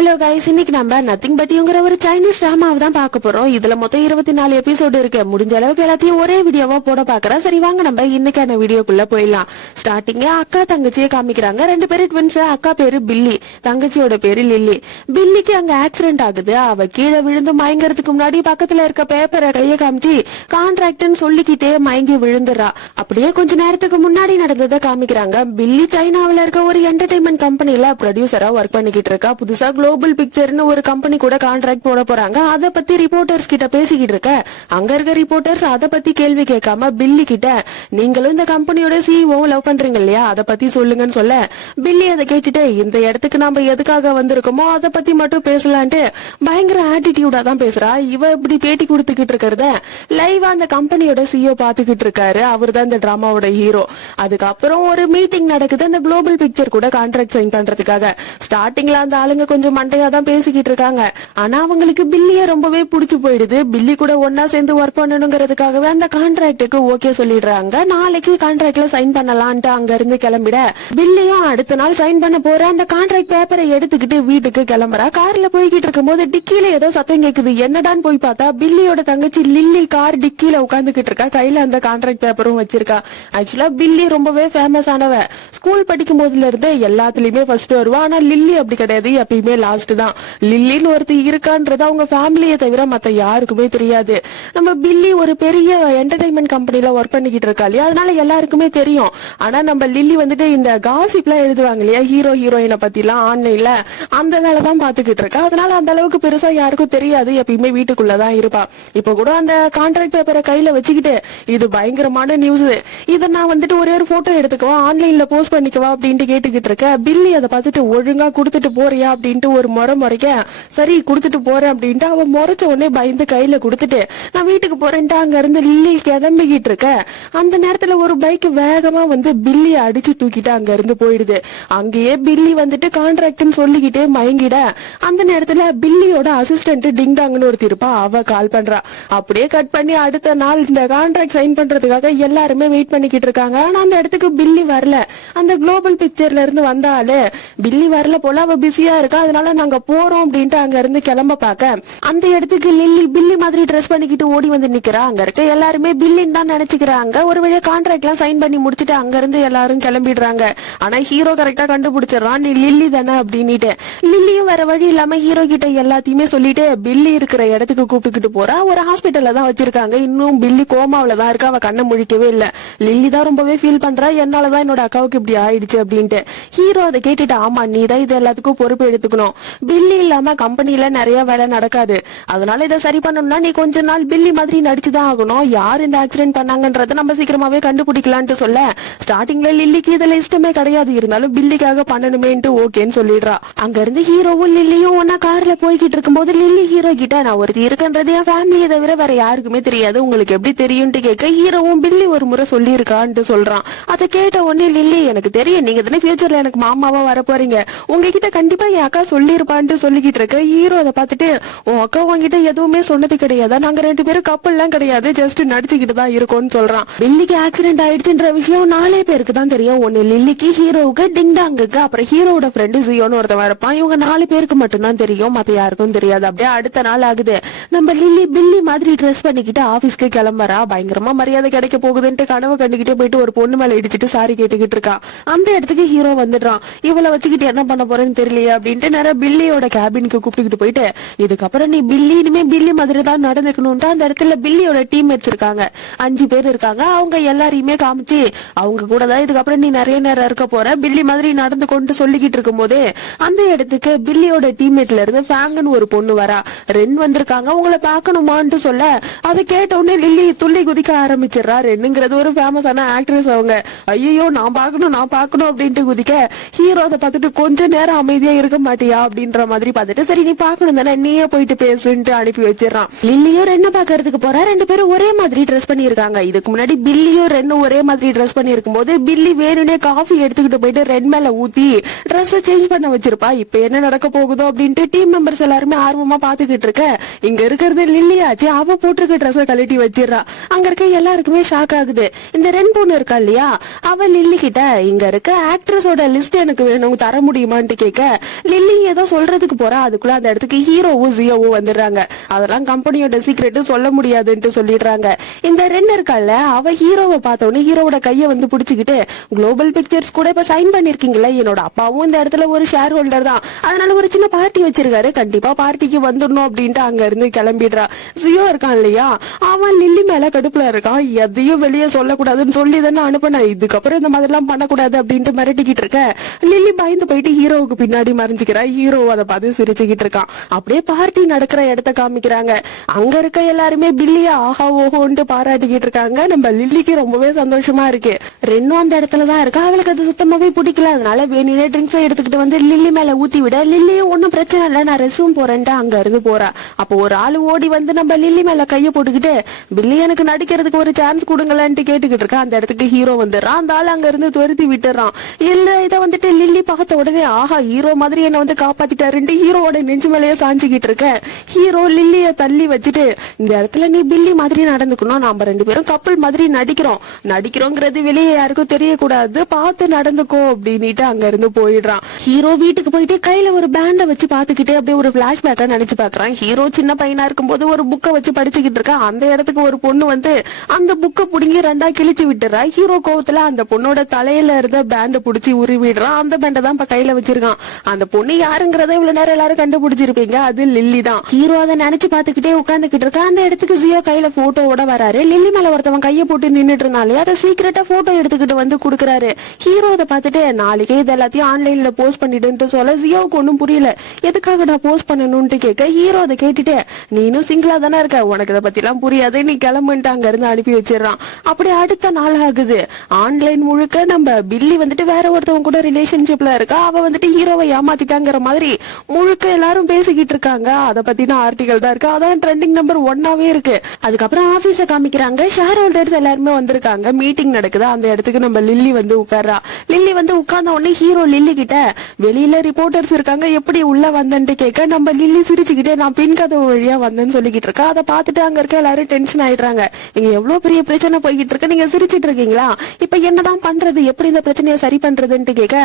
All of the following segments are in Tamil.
ஹலோ கைஸ், இன்னைக்கு நம்ம நத்திங் பட்டிங்கிற ஒரு சைனீஸ் டிராமாவை தான் பார்க்க போறோம். இதுல மொத்தம் 24 எபிசோடு இருக்கு. முடிஞ்ச அளவுக்கு எல்லாத்தையும் ஒரே வீடியோவா போட பாக்குறேன். சரி வாங்க நம்ம இன்னைக்கான வீடியோக்குள்ள போயிடலாம். ஸ்டார்டிங்க அக்கா தங்கச்சியை காமிக்கிறாங்க. 2 பேரு ட்வின்ஸ். அக்கா பேரு பில்லி, தங்கச்சியோட பேரு லில்லி. பில்லிக்கு அங்க ஆக்சிடென்ட் ஆகுது. அவ கீழே விழுந்து மயங்கறதுக்கு முன்னாடி பக்கத்துல இருக்க பேப்பரை கைய காமிச்சு கான்ட்ராக்ட்னு சொல்லிக்கிட்டே மயங்கி விழுந்துறா. அப்படியே கொஞ்ச நேரத்துக்கு முன்னாடி நடந்ததை காமிக்கிறாங்க. பில்லி சைனாவில இருக்க ஒரு என்டர்டைன்மெண்ட் கம்பெனில ப்ரொடியூசரா ஒர்க் பண்ணிக்கிட்டு இருக்கா. புதுசா குளோபல் பிக்சர்னு ஒரு கம்பெனி கூட கான்ட்ராக்ட் போட போறாங்க. அத பத்தி ரிப்போர்ட்டர்ஸ் கிட்ட பேசிக்கிட்டு இருக்க. அங்க இருக்க ரிப்போர்ட்டர்ஸ் அத பத்தி கேள்வி கேட்காம பில்லி கிட்ட, நீங்களும் இந்த கம்பெனியோட சிஇஓ லவ் பண்றீங்க இல்லையா, அத பத்தி சொல்லுங்கன்னு சொல்ல, பில்லி அதை கேட்டுட்டு இந்த இடத்துக்கு நாம எதுக்காக வந்திருக்கோமோ அத பத்தி மட்டும் பேசலான்ட்டு பயங்கர ஆட்டிடியூடா தான் பேசுறா. இவ இப்படி பேட்டி கொடுத்துக்கிட்டு இருக்கிறத லைவா அந்த கம்பெனியோட சிஇஓ பாத்துக்கிட்டு இருக்காரு. அவர் தான் இந்த டிராமாவோட ஹீரோ. அதுக்கப்புறம் ஒரு மீட்டிங் நடக்குது அந்த குளோபல் பிக்சர் கூட கான்ட்ராக்ட் சைன் பண்றதுக்காக. ஸ்டார்டிங்ல அந்த ஆளுங்க கொஞ்சம் மண்டையா தான் பேசிக்கிட்டு இருக்காங்க. ஆனா அவங்களுக்கு பில்லிய ரொம்பவே பிடிச்சு போயிடுது. பில்லி கூட ஒன்னா சேர்ந்து ஒர்க் பண்ணணுங்கிறதுக்காகவே அந்த கான்ட்ராக்டுக்கு ஓகே சொல்லிடுறாங்க. நாளைக்கு கான்ட்ராக்ட்ல சைன் பண்ணலான்ட்டு அங்க இருந்து கிளம்பிட, பில்லியும் அடுத்த நாள் சைன் பண்ண போற அந்த கான்ட்ராக்ட் பேப்பரை எடுத்துக்கிட்டு வீட்டுக்கு கிளம்புறா. கார்ல போய்கிட்டு இருக்கும் போது டிக்கில ஏதோ சத்தம் கேக்குது. என்னடான்னு போய் பார்த்தா பில்லியோட தங்கச்சி லில்லி கார் டிக்கில உட்காந்துக்கிட்டு இருக்கா. கையில அந்த கான்ட்ராக்ட் பேப்பரும் வச்சிருக்கா. ஆக்சுவலா பில்லி ரொம்பவே ஃபேமஸ் ஆனவ. ஸ்கூல் படிக்கும் போதுல இருந்து எல்லாத்துலயுமே ஃபர்ஸ்ட் வருவா. ஆனா லில்லி அப்படி கிடையாது, எப்பயுமே லாஸ்ட் தான். லில்லின்னு ஒருத்தி இருக்கான்றது அவங்க ஃபேமிலியை தவிர மத்த யாருக்குமே தெரியாது. நம்ம பில்லி ஒரு பெரிய என்டர்டைன்மெண்ட் கம்பெனில ஒர்க் பண்ணிக்கிட்டு இருக்கா இல்லையா, அதனால எல்லாருக்குமே தெரியும். ஆனா நம்ம லில்லி வந்துட்டு இந்த காசிப் எல்லாம் எழுதுவாங்க இல்லையா, ஹீரோ ஹீரோயினை பத்தி எல்லாம் ஆன்லைன்ல, அந்த வேலை தான் பாத்துக்கிட்டு இருக்கா. அதனால அந்த அளவுக்கு பெருசா யாருக்கும் தெரியாது. எப்பயுமே வீட்டுக்குள்ளதான் இருப்பா. இப்ப கூட அந்த கான்ட்ராக்ட் பேப்பரை கையில வச்சுக்கிட்டு, இது பயங்கரமான நியூஸ், இதை நான் வந்துட்டு ஒரே ஒரு போட்டோ எடுத்துக்கவா, ஆன்லைன்ல போஸ்ட் பண்ணிக்கவா அப்படின்ட்டு கேட்டுக்கிட்டு இருக்க. பில்லி அதை பார்த்துட்டு ஒழுங்கா கொடுத்துட்டு போறியா அப்படின்ட்டு ஒரு முறைக்க, சரி கொடுத்துட்டு போறேன் அப்படின்ட்டு அவ முறைச்ச உடனே பயந்து கையில கொடுத்துட்டு நான் வீட்டுக்கு போறேன்ட்டு அங்க இருந்து லில்லி கிளம்பிக்கிட்டு இருக்க. அந்த நேரத்துல ஒரு பைக் வேகமா வந்து பில்லிய அடிச்சு தூக்கிட்டு அங்க இருந்து போயிடுது. அங்கேயே பில்லி வந்துட்டு கான்ட்ராக்ட்னு சொல்லிக்கிட்டே மயங்கிட, அந்த நேரத்துல பில்லியோட அசிஸ்டன்ட் டிங்டாங்னு ஒருத்தி இருப்பா, அவ கால் பண்றா. அப்படியே கட் பண்ணி அடுத்த நாள் இந்த கான்ட்ராக்ட் சைன் பண்றதுக்காக எல்லாருமே வெயிட் பண்ணிக்கிட்டு இருக்காங்க. ஆனா அந்த இடத்துக்கு பில்லி வரல. அந்த குளோபல் பிக்சர்ல இருந்து வந்தாலே பில்லி வரல போல, அவ பிஸியா இருக்கா. அதனால நாங்க போறோம் அப்படின்ட்டு அங்க இருந்து கிளம்ப பாக்க, அந்த இடத்துக்கு லில்லி பில்லி மாதிரி ட்ரெஸ் பண்ணிக்கிட்டு ஓடி வந்து நிக்கிறா. அங்க இருக்க எல்லாருமே பில்லின்னு தான் நினைச்சுக்கிறாங்க. ஒரு வழியா கான்ட்ராக்ட் எல்லாம் சைன் பண்ணி முடிச்சுட்டு அங்க இருந்து எல்லாரும் கிளம்பிடுறாங்க. ஆனா ஹீரோ கரெக்டா கண்டுபிடிச்சிடறான், நீ லில்லி தானே அப்படின்னுட்டு. லில்லியும் வேற வழி இல்லாம ஹீரோ கிட்ட எல்லாத்தையுமே சொல்லிட்டு பில்லி இருக்கிற இடத்துக்கு கூப்பிட்டுக்கிட்டு போறா. ஒரு ஹாஸ்பிட்டல்ல தான் வச்சிருக்காங்க. இன்னும் பில்லி கோமாவில தான் இருக்கா. அவ கண்ணை முழிக்கவே இல்ல. லில்லி தான் ரொம்பவே ஃபீல் பண்றா, என்னாலதான் என்னோட அக்காவுக்கு இப்படி ஆயிடுச்சு அப்படின்ட்டு. ஹீரோ அதை கேட்டுட்டு, ஆமா நீ தான் இது எல்லாத்துக்கும் பொறுப்பு எடுத்துக்கணும். பில்லி இல்லாம கம்பெனில நிறைய வேலை நடக்காது. அதனால இதை சரி பண்ணணும்னா நீ கொஞ்ச நாள் பில்லி மாதிரி நடிச்சுதான் ஆகணும். யார் இந்த ஆக்சிடென்ட் பண்ணாங்கன்றத நம்ம சீக்கிரமாவே கண்டுபிடிக்கலான்ட்டு சொல்ல, ஸ்டார்டிங்ல லில்லிக்கு இதுல இஷ்டமே கிடையாது. இருந்தாலும் பில்லிக்காக பண்ணணுமேன்ட்டு ஓகேன்னு சொல்லிடுறா. அங்க இருந்து ஹீரோவும் லில்லியும் ஒன்னா கார்ல போய்கிட்டு இருக்கும்போது லில்லி ஹீரோ கிட்ட, நான் ஒருத்தி இருக்கன்றது என் ஃபேமிலியை தவிர வேற யாருக்குமே தெரியாது, உங்களுக்கு எப்படி தெரியும்ட்டு கேட்க, ஹீரோவும் பில்லி ஒரு முறை சொல்லி இருக்கான்ட்டு சொல்றான். அதை கேட்ட உடனே லில்லி, எனக்கு தெரியும் நீங்க தானே ஃபியூச்சர்ல எனக்கு மாமாவா வர போறீங்க, உங்ககிட்ட கண்டிப்பா என் அக்கா சொல்லிருப்பான்ட்டு சொல்லிக்கிட்டு இருக்க. ஹீரோ அதை பார்த்துட்டு, உன் அக்கா உங்ககிட்ட எதுவுமே சொன்னது கிடையாது, நாங்க 2 பேரும் கப்பல் எல்லாம் கிடையாது, ஜஸ்ட் நடிச்சுக்கிட்டு தான் இருக்கோம்னு சொல்றான். லில்லிக்கு ஆக்சிடென்ட் ஆயிடுச்சுன்ற விஷயம் 4 பேருக்கு தான் தெரியும். ஒன்னு லில்லிக்கு, ஹீரோவுக்கு, டிங்டாங்குக்கு, அப்புறம் ஹீரோட ஃப்ரெண்டு ஜியோன்னு ஒருத்தவன் இருப்பான். இவங்க 4 பேருக்கு மட்டும் தான் தெரியும், மத்த யாருக்கும் தெரியாது. அப்படியே அடுத்த நாள் ஆகுது. நம்ம லில்லி பில்லி மாதிரி ட்ரெஸ் பண்ணிக்கிட்டு ஆபீஸ்க்கு கிளம்புறா. பயங்கரமா மரியாதை கிடைக்க போகுதுன்ட்டு கனவு கண்டுகிட்டே போயிட்டு ஒரு பொண்ணு மேல இடிச்சிட்டு சாரி கேட்டுக்கிட்டு இருக்கா. அந்த இடத்துக்கு ஹீரோ வந்துடுறான். இவளை வச்சுக்கிட்டு என்ன பண்ண போறேன்னு தெரியலையே அப்படின்ட்டு நேரம் பில்லியோட கேபினுக்கு கூப்பிட்டுக்கிட்டு போயிட்டு, இதுக்கப்புறம் நீ பில்லி இனிமே பில்லி மாதிரி தான் நடந்துக்கணும்ட்டு அந்த இடத்துல பில்லியோட டீம்மேட்ஸ் இருக்காங்க, 5 பேர் இருக்காங்க. அவங்க எல்லாரையுமே காமிச்சு அவங்க கூட தான் இதுக்கப்புறம் நீ நிறைய நேரம் இருக்க போற, பில்லி மாதிரி நடந்து கொண்டு சொல்லிக்கிட்டு இருக்கும் போதே அந்த இடத்துக்கு பில்லியோட டீம்மேட்ல இருந்து ஃபேங்கன்னு ஒரு பொண்ணு வரா. ரென் வந்திருக்காங்க, உங்களை பாக்கணுமான்ட்டு சொல்ல, அதை கேட்ட உடனே லில்லி துள்ளி குதிக்க ஆரம்பிச்சிடறா. ரென்னுங்கிறது ஒரு ஃபேமஸான ஆக்ட்ரஸ். அவங்க ஐயோ நான் பாக்கணும் அப்படின்ட்டு குதிக்க, ஹீரோ அதை பார்த்துட்டு கொஞ்ச நேரம் அமைதியா இருக்க மாட்டியா அப்படின்ற மாதிரி பார்த்துட்டு, சரி நீ பாக்கணும் தானே நீயே போயிட்டு பேசுன்ட்டு அனுப்பி வச்சிடறான். லில்லியும் ரென்ன பாக்குறதுக்கு போறா. 2 பேரும் ஒரே மாதிரி ட்ரெஸ் பண்ணிருக்காங்க. இதுக்கு முன்னாடி பில்லியும் ரென்னும் ஒரே மாதிரி ட்ரெஸ் பண்ணிருக்கும் போது பில்லி வேணும்னே காஃபி எடுத்துக்கிட்டு போயிட்டு ரென் மேல ஊத்தி ட்ரெஸ் சேஞ்ச் பண்ண வச்சிருப்பா. இப்ப என்ன நடக்க போகுதோ அப்படின்ட்டு டீம் மெம்பர்ஸ் எல்லாருமே ஆர்வமா பாத்துக்கிட்டு இருக்க. இங்க இருக்கிறது லில்லியாச்சு, அவ போட்டிருக்க ட்ரெஸ் கழட்டி வச்சிடறா. அங்க இருக்க எல்லாருக்குமே ஷாக் ஆகுது. இந்த ரென் பொண்ணு இருக்கா இல்லையா, அவ லில்லி கிட்ட இங்க இருக்க ஆக்ட்ரஸோட லிஸ்ட் எனக்கு வேணும் தர முடியுமான்ட்டு கேட்க, லில்லி ஏதோ சொல்றதுக்கு போறா, அதுக்குள்ள அந்த இடத்துக்கு ஹீரோவும் ஜியோவும் வந்துடுறாங்க. அதெல்லாம் கம்பெனியோட சீக்ரெட் சொல்ல முடியாதுன்னு சொல்லிடுறாங்க. இந்த ரெண்டு இருக்கால, அவ ஹீரோவை பார்த்தோன்னு ஹீரோவோட கைய வந்து புடிச்சுக்கிட்டு, குளோபல் பிக்சர்ஸ் கூட இப்ப சைன் பண்ணிருக்கீங்களா, என்னோட அப்பாவும் இந்த இடத்துல ஒரு ஷேர் ஹோல்டர் தான், அதனால ஒரு சின்ன பார்ட்டி வச்சிருக்காரு, கண்டிப்பா பார்ட்டிக்கு வந்துடணும் அப்படின்ட்டு அங்க இருந்து கிளம்பிடுறா. ஜியோ இருக்கான் இல்லையா, அவன் லில்லி மேல கடுப்புல இருக்கான். எதையும் வெளியே சொல்லக்கூடாதுன்னு சொல்லி தானே அனுப்பின, இதுக்கப்புறம் இந்த மாதிரி எல்லாம் பண்ணக்கூடாது அப்படின்ட்டு மிரட்டிக்கிட்டு இருக்க. லில்லி பயந்து போயிட்டு ஹீரோவுக்கு பின்னாடி மறைஞ்சுக்கிறா. ஹீரோ அதை பார்த்து சிரிச்சுக்கிட்டு இருக்கான். அப்படியே பார்ட்டி நடக்கிற இடத்த காமிக்கிறாங்க. அங்க இருக்க எல்லாருமே பில்லியா ஆஹா ஓஹோன்ட்டு பாராட்டிக்கிட்டு இருக்காங்க. நம்ம லில்லிக்கு ரொம்பவே சந்தோஷமா இருக்கு. ரெண்டும் அந்த இடத்துலதான் இருக்கா. அவளுக்கு அது சுத்தமாவே பிடிக்கல. அதனால வேணுனே ட்ரிங்க்ஸ் எடுத்துக்கிட்டு வந்து லில்லி மேல ஊத்தி விட, லில்லியும் ஒன்னும் பிரச்சனை இல்ல, நான் ரெஸ்ட் ரூம் போறேன்ட்டு அங்க இருந்து போறா. அப்போ ஒரு ஆளு ஓடி வந்து நம்ம லில்லி மேல கைய போட்டுக்கிட்டு, பில்லி எனக்கு நடிக்கிறதுக்கு ஒரு சான்ஸ் கொடுங்களான்ட்டு கேட்டுக்கிட்டு இருக்கா. அந்த இடத்துக்கு ஹீரோ வந்துடுறான். அந்த ஆள் அங்க இருந்து துரத்தி விட்டுறான். இல்ல இதை வந்துட்டு லில்லி பார்த்த உடனே ஆஹா ஹீரோ மாதிரி என்ன வந்து காப்பாத்திட்டாருன்ட்டு ஹீரோவோட நெஞ்சு மேலேயே சாஞ்சிக்கிட்டு இருக்க. ஹீரோ லில்லிய தள்ளி வச்சுட்டு, இந்த இடத்துல நீ பில்லி மாதிரி நடந்துக்கணும், நாம ரெண்டு பேரும் கப்பல் மாதிரி நடிக்கிறோங்கிறது வெளியே யாருக்கும் தெரியக்கூடாது, பார்த்து நடந்துக்கோ அப்படின்னுட்டு அங்க இருந்து போயிடுறான். ஹீரோ வீட்டுக்கு போயிட்டு கையில ஒரு பேண்ட வச்சு பாத்துக்கிட்டே அப்படியே ஒரு பிளாஷ்பேக்கா நினைச்சு பாக்குறான். ஹீரோ சின்ன பையனா இருக்கும்போது ஒரு புக்கை வச்சு படிச்சுக்கிட்டு இருக்கான். அந்த இடத்துக்கு ஒரு பொண்ணு வந்து அந்த புக்கை புடுங்கி ரெண்டா கிழிச்சு விட்டுறா. ஹீரோ கோவத்துல அந்த பொண்ணோட தலையில இருந்த பேண்ட புடிச்சு உருவிடுறான். அந்த பேண்டை தான் இப்ப கையில வச்சிருக்கான். அந்த பொண்ணு யாருங்கிறத இவ்வளவு நேரம் எல்லாரும் கண்டுபிடிச்சிருப்பீங்க, அது லில்லி தான். ஹீரோ அதை நினைச்சு பாத்துக்கிட்டே உட்காந்துக்கிட்டு இருக்க. அந்த இடத்துக்கு ஜியோ கையில போட்டோவோட வராரு. லில்லி மேல ஒருத்தவன் கைய போட்டு நின்னுட்டு இருந்தாலே அதை சீக்கிரட்டா போட்டோ எடுத்துக்கிட்டு வந்து குடுக்கறாரு. ஹீரோ அதை பார்த்துட்டு, நாளைக்கே இது எல்லாத்தையும் ஆன்லைன்ல போஸ்ட் பண்ணிட்டு சொல்ல, ஜியோவுக்கு ஒன்னும் புரியல. எதுக்காக நான் போஸ்ட் பண்ணணும்னு கேட்க, ஹீரோ அதை கேட்டுட்டு, நீனும் சிங்கிளா தானே இருக்க, உனக்கு இதை பத்தி எல்லாம் புரியாது, நீ கிளம்புன்ட்டு அங்க இருந்து அனுப்பி வச்சிடறான். அப்படி அடுத்த நாள் ஆகுது. ஆன்லைன் முழுக்க நம்ம பில்லி வந்துட்டு வேற ஒருத்தவங்க கூட ரிலேஷன்ஷிப்ல இருக்கா, அவ வந்துட்டு ஹீரோவை ஏமாத்திட்டாங்கிற மாதிரி முழுக்க எல்லாரும் பேசிக்கிட்டு இருக்காங்க. அதை பத்தின ஆர்டிகல் தான் இருக்கு. அதான் ட்ரெண்டிங் நம்பர் 1ஆவே இருக்கு. அதுக்கப்புறம் ஆபீஸ காமிக்கிறாங்க. ஷேர் ஹோல்டர்ஸ் எல்லாருமே வந்திருக்காங்க. மீட்டிங் நடக்குது. அந்த இடத்துக்கு நம்ம லில்லி வந்து உட்கார்றா. லில்லி வந்து உட்கார்ந்த உடனே ஹீரோ லில்லி கிட்ட, வெளியில ரிப்போர்ட்டர்ஸ் இருக்காங்க, எப்படி உள்ள வந்தேன்ட்டு கேட்க, நம்ம லில்லி சிரிச்சுக்கிட்டே நான் பின் கதவு வழியா வந்தேன்னு சொல்லிக்கிட்டு இருக்கா. அதை பார்த்துட்டு அங்க இருக்க எல்லாரும் டென்ஷன் ஆயிடுறாங்க. இங்க எவ்வளவு பெரிய பிரச்சனை போய்கிட்டு இருக்கு, நீங்க சிரிச்சிட்டு இருக்கீங்களா, இப்ப என்னதான் பண்றது, எப்படி இந்த பிரச்சனையை சரி பண்றதுன்னு கேட்க,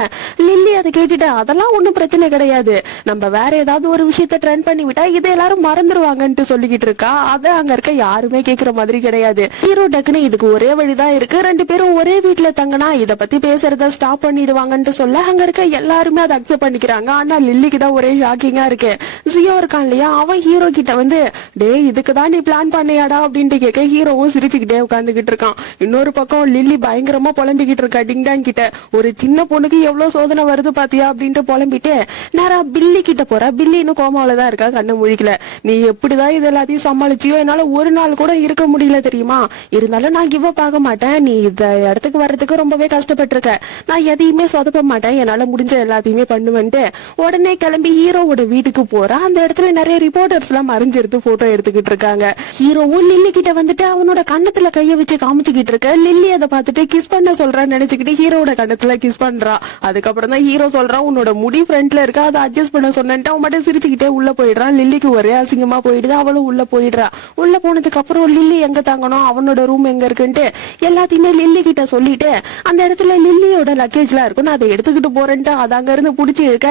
லில்லி அதை கேட்டுட்டு, அதெல்லாம் ஒண்ணும் பிரச்சனை கிடையாது, நம்ம வேற ஏதாவது ஒரு விஷயத்த ட்ரெண்ட் பண்ணி விட்டா இதை எல்லாரும் மறந்துருவாங்கன்ட்டு சொல்லிக்கிட்டு இருக்கா. அதை அங்க இருக்க யாருமே கேக்குற மாதிரி கிடையாது. ஹீரோ டக்குன்னு இதுக்கு ஒரே வழிதான் இருக்கு, ரெண்டு பேரும் ஒரே வீட்டுல தங்கினா இத பத்தி பேசுறத ஸ்டாப் பண்ணிடுவாங்கன்ட்டு சொல்ல, அங்க இருக்க எல்லாருமே அதை அக்செப்ட் பண்ணிக்கிறாங்க. ஆனா லில்லிக்கு தான் ஒரே ஷாக்கிங்கா இருக்கு. ஜியோ இருக்கான் இல்லையா, அவன் ஹீரோ கிட்ட வந்து, டே இதுக்குதான் நீ பிளான் பண்ணியாடா அப்படின்ட்டு கேட்க, ஹீரோவும் சிரிச்சுக்கிட்டே உட்காந்துக்கிட்டு இருக்கான். இன்னொரு பக்கம் லில்லி பயங்கரமா புலம்பிக்கிட்டு இருக்கா டிங்டாங் கிட்ட, ஒரு சின்ன பொண்ணுக்கு எவ்வளவு சோதனை வருது பாத்தியா அப்படின்ட்டு புலம்பிட்டு நேரா பில்லி கிட்ட போறா. பில்லி இன்னும் கோமாவிலதான் இருக்கா, கண்ணு முழிக்கல. நீ எப்படிதான் இது எல்லாத்தையும் சமாளிச்சியோ, என்னால ஒரு நாள் கூட இருக்க முடியல தெரியுமா, இருந்தாலும் நான் கிவ் அப் ஆக மாட்டேன், நீ இந்த இடத்துக்கு வர்றதுக்கு ரொம்பவே கஷ்டப்பட்டிருக்க, நான் எதையுமே சொதப்ப மாட்டேன், என்னால முடிஞ்ச எல்லாத்தையுமே பண்ணுவேன்ட்டு உடனே கிளம்பி ஹீரோவோட வீட்டுக்கு போறா. அந்த இடத்துல நிறைய ரிப்போர்ட்டர்ஸ் எல்லாம் மறைஞ்சிருந்து போட்டோ எடுத்துக்கிட்டு இருக்காங்க. ஹீரோவும் லில்லி கிட்ட வந்துட்டு அவனோட கண்ணத்துல கைய வச்சு காமிச்சுக்கிட்டு இருக்க. லில்லி அதை பார்த்துட்டு கிஸ் பண்ண சொல்றான்னு நினைச்சுக்கிட்டு ஹீரோட கண்ணத்துல கிஸ் பண்றா. அதுக்கப்புறம் தான் ஹீரோ சொல்றான், உன்னோட முடி ஃப்ரண்ட்ல இருக்க, அதை அட்ஜஸ்ட் பண்ண சொன்னேன்ட்டு அவன் மட்டும் சிரிச்சுக்கிட்டே உள்ள போயிடுறான். லில்லிக்கு ஒரே அசிங்கமா போயிடுது. அவளும் உள்ள போயிடுறா. உள்ள போனதுக்கு அப்புறம் லில்லி எங்க தாங்கணும், அவனோட ரூம் எங்க இருக்குன்ட்டு எல்லாத்தையுமே லில்லி கிட்ட சொல்லிட்டு, அந்த இடத்துல லில்லியோட லக்கேஜ் எல்லாம் இருக்கும், நான் அதை எடுத்துக்கிட்டு போறேன்ட்டு அதை அங்க இருந்து புடிச்சு இருக்க,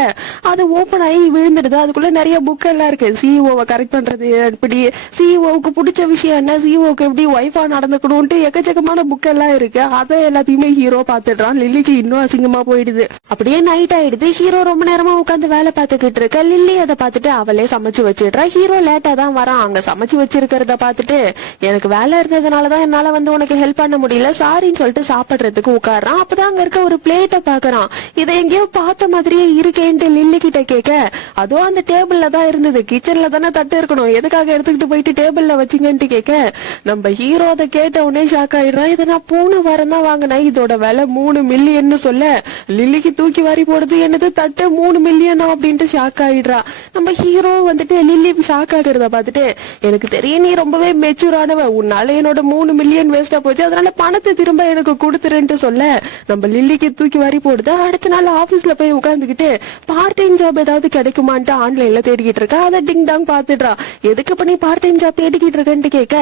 அது ஓபன் ஆகி விழுந்துடுது. அதுக்குள்ள நிறைய புக் எல்லாம் இருக்கு, சிஇஓவை கரெக்ட் பண்றது எப்படி, சிஇஓவுக்கு பிடிச்ச விஷயம் என்ன, சிஇஓவுக்கு எப்படி ஒய்ஃபா நடந்துக்கணும்ட்டு எக்கச்சக்கமான புக் எல்லாம் இருக்கு. அதை எல்லாத்தையுமே ஹீரோ பாத்துடுறான். லில்லிக்கு இன்னும் அசிங்கமா போயிடுது. அப்படியே நைட் ஆயிடுது. ஹீரோ ரொம்ப நேரமா உட்காந்து வேலை பார்த்துக்கிட்டு இருக்க. லில்லி அதை பார்த்துட்டு அவளே சமைச்சு வச்சிடுறா. ஹீரோ லேட்டா தான் வரான். அங்க சமைச்சு வச்சிருக்கிறத பார்த்துட்டு, எனக்கு வேலை இருந்ததுனாலதான் என்னால வந்து உனக்கு ஹெல்ப் பண்ண முடியல, சாரின்னு சொல்லிட்டு சாப்பிடுறதுக்கு உட்காரான். அப்பதான் அங்க இருக்க ஒரு பிளேட்டை பாக்குறான். இதை எங்கேயோ பார்த்த மாதிரியே இருக்கேன்ட்டு லில்லி கிட்ட கேட்க, அதுவும் அந்த டேபிள்ல தான் இருந்தது, கிச்சன்ல தானே தட்டு இருக்கணும், எதுக்காக எடுத்துக்கிட்டு போயிட்டு டேபிள்ல வச்சிங்கன்ட்டு கேட்க, நம்ம ஹீரோ அதை கேட்ட உடனே ஷாக் ஆயிடுறான். இதை நான் 3 வாரம் தான் வாங்கினேன், இதோட விலை 3 மில்லியன் சொல்ல, லில்லிக்கு தூக்கி வாரி போடுது, என்னது தட்டு 3 மில்லியன் அப்படின்ட்டு ஷாக் ஆயிடுறா. நம்ம ஹீரோ வந்துட்டு லில்லி ஷாக் ஆகிறத பார்த்துட்டு, எனக்கு தெரியும் நீ ரொம்பவே மெச்சூரானவ, உன்னால என்னோட 3 மில்லியன் வேஸ்டா போச்சு, அதனால பணத்தை திரும்ப எனக்கு கொடுத்துருன்ட்டு சொல்ல, நம்ம லில்லிக்கு தூக்கி வாரி போடுது. அடுத்த நாள் ஆபீஸ்ல போய் உட்காந்துக்கிட்டு பார்ட் டைம் ஜாப் ஏதாவது கிடைக்குமான்ட்டு ஆன்லைன்ல தேடிக்கிட்டு இருக்கா. அதை டிங் டாங் பாத்துடுறா. எதுக்கு பண்ணி பார்ட் டைம் ஜாப் தேடிக்கிட்டு இருக்கேன்ட்டு கேட்க,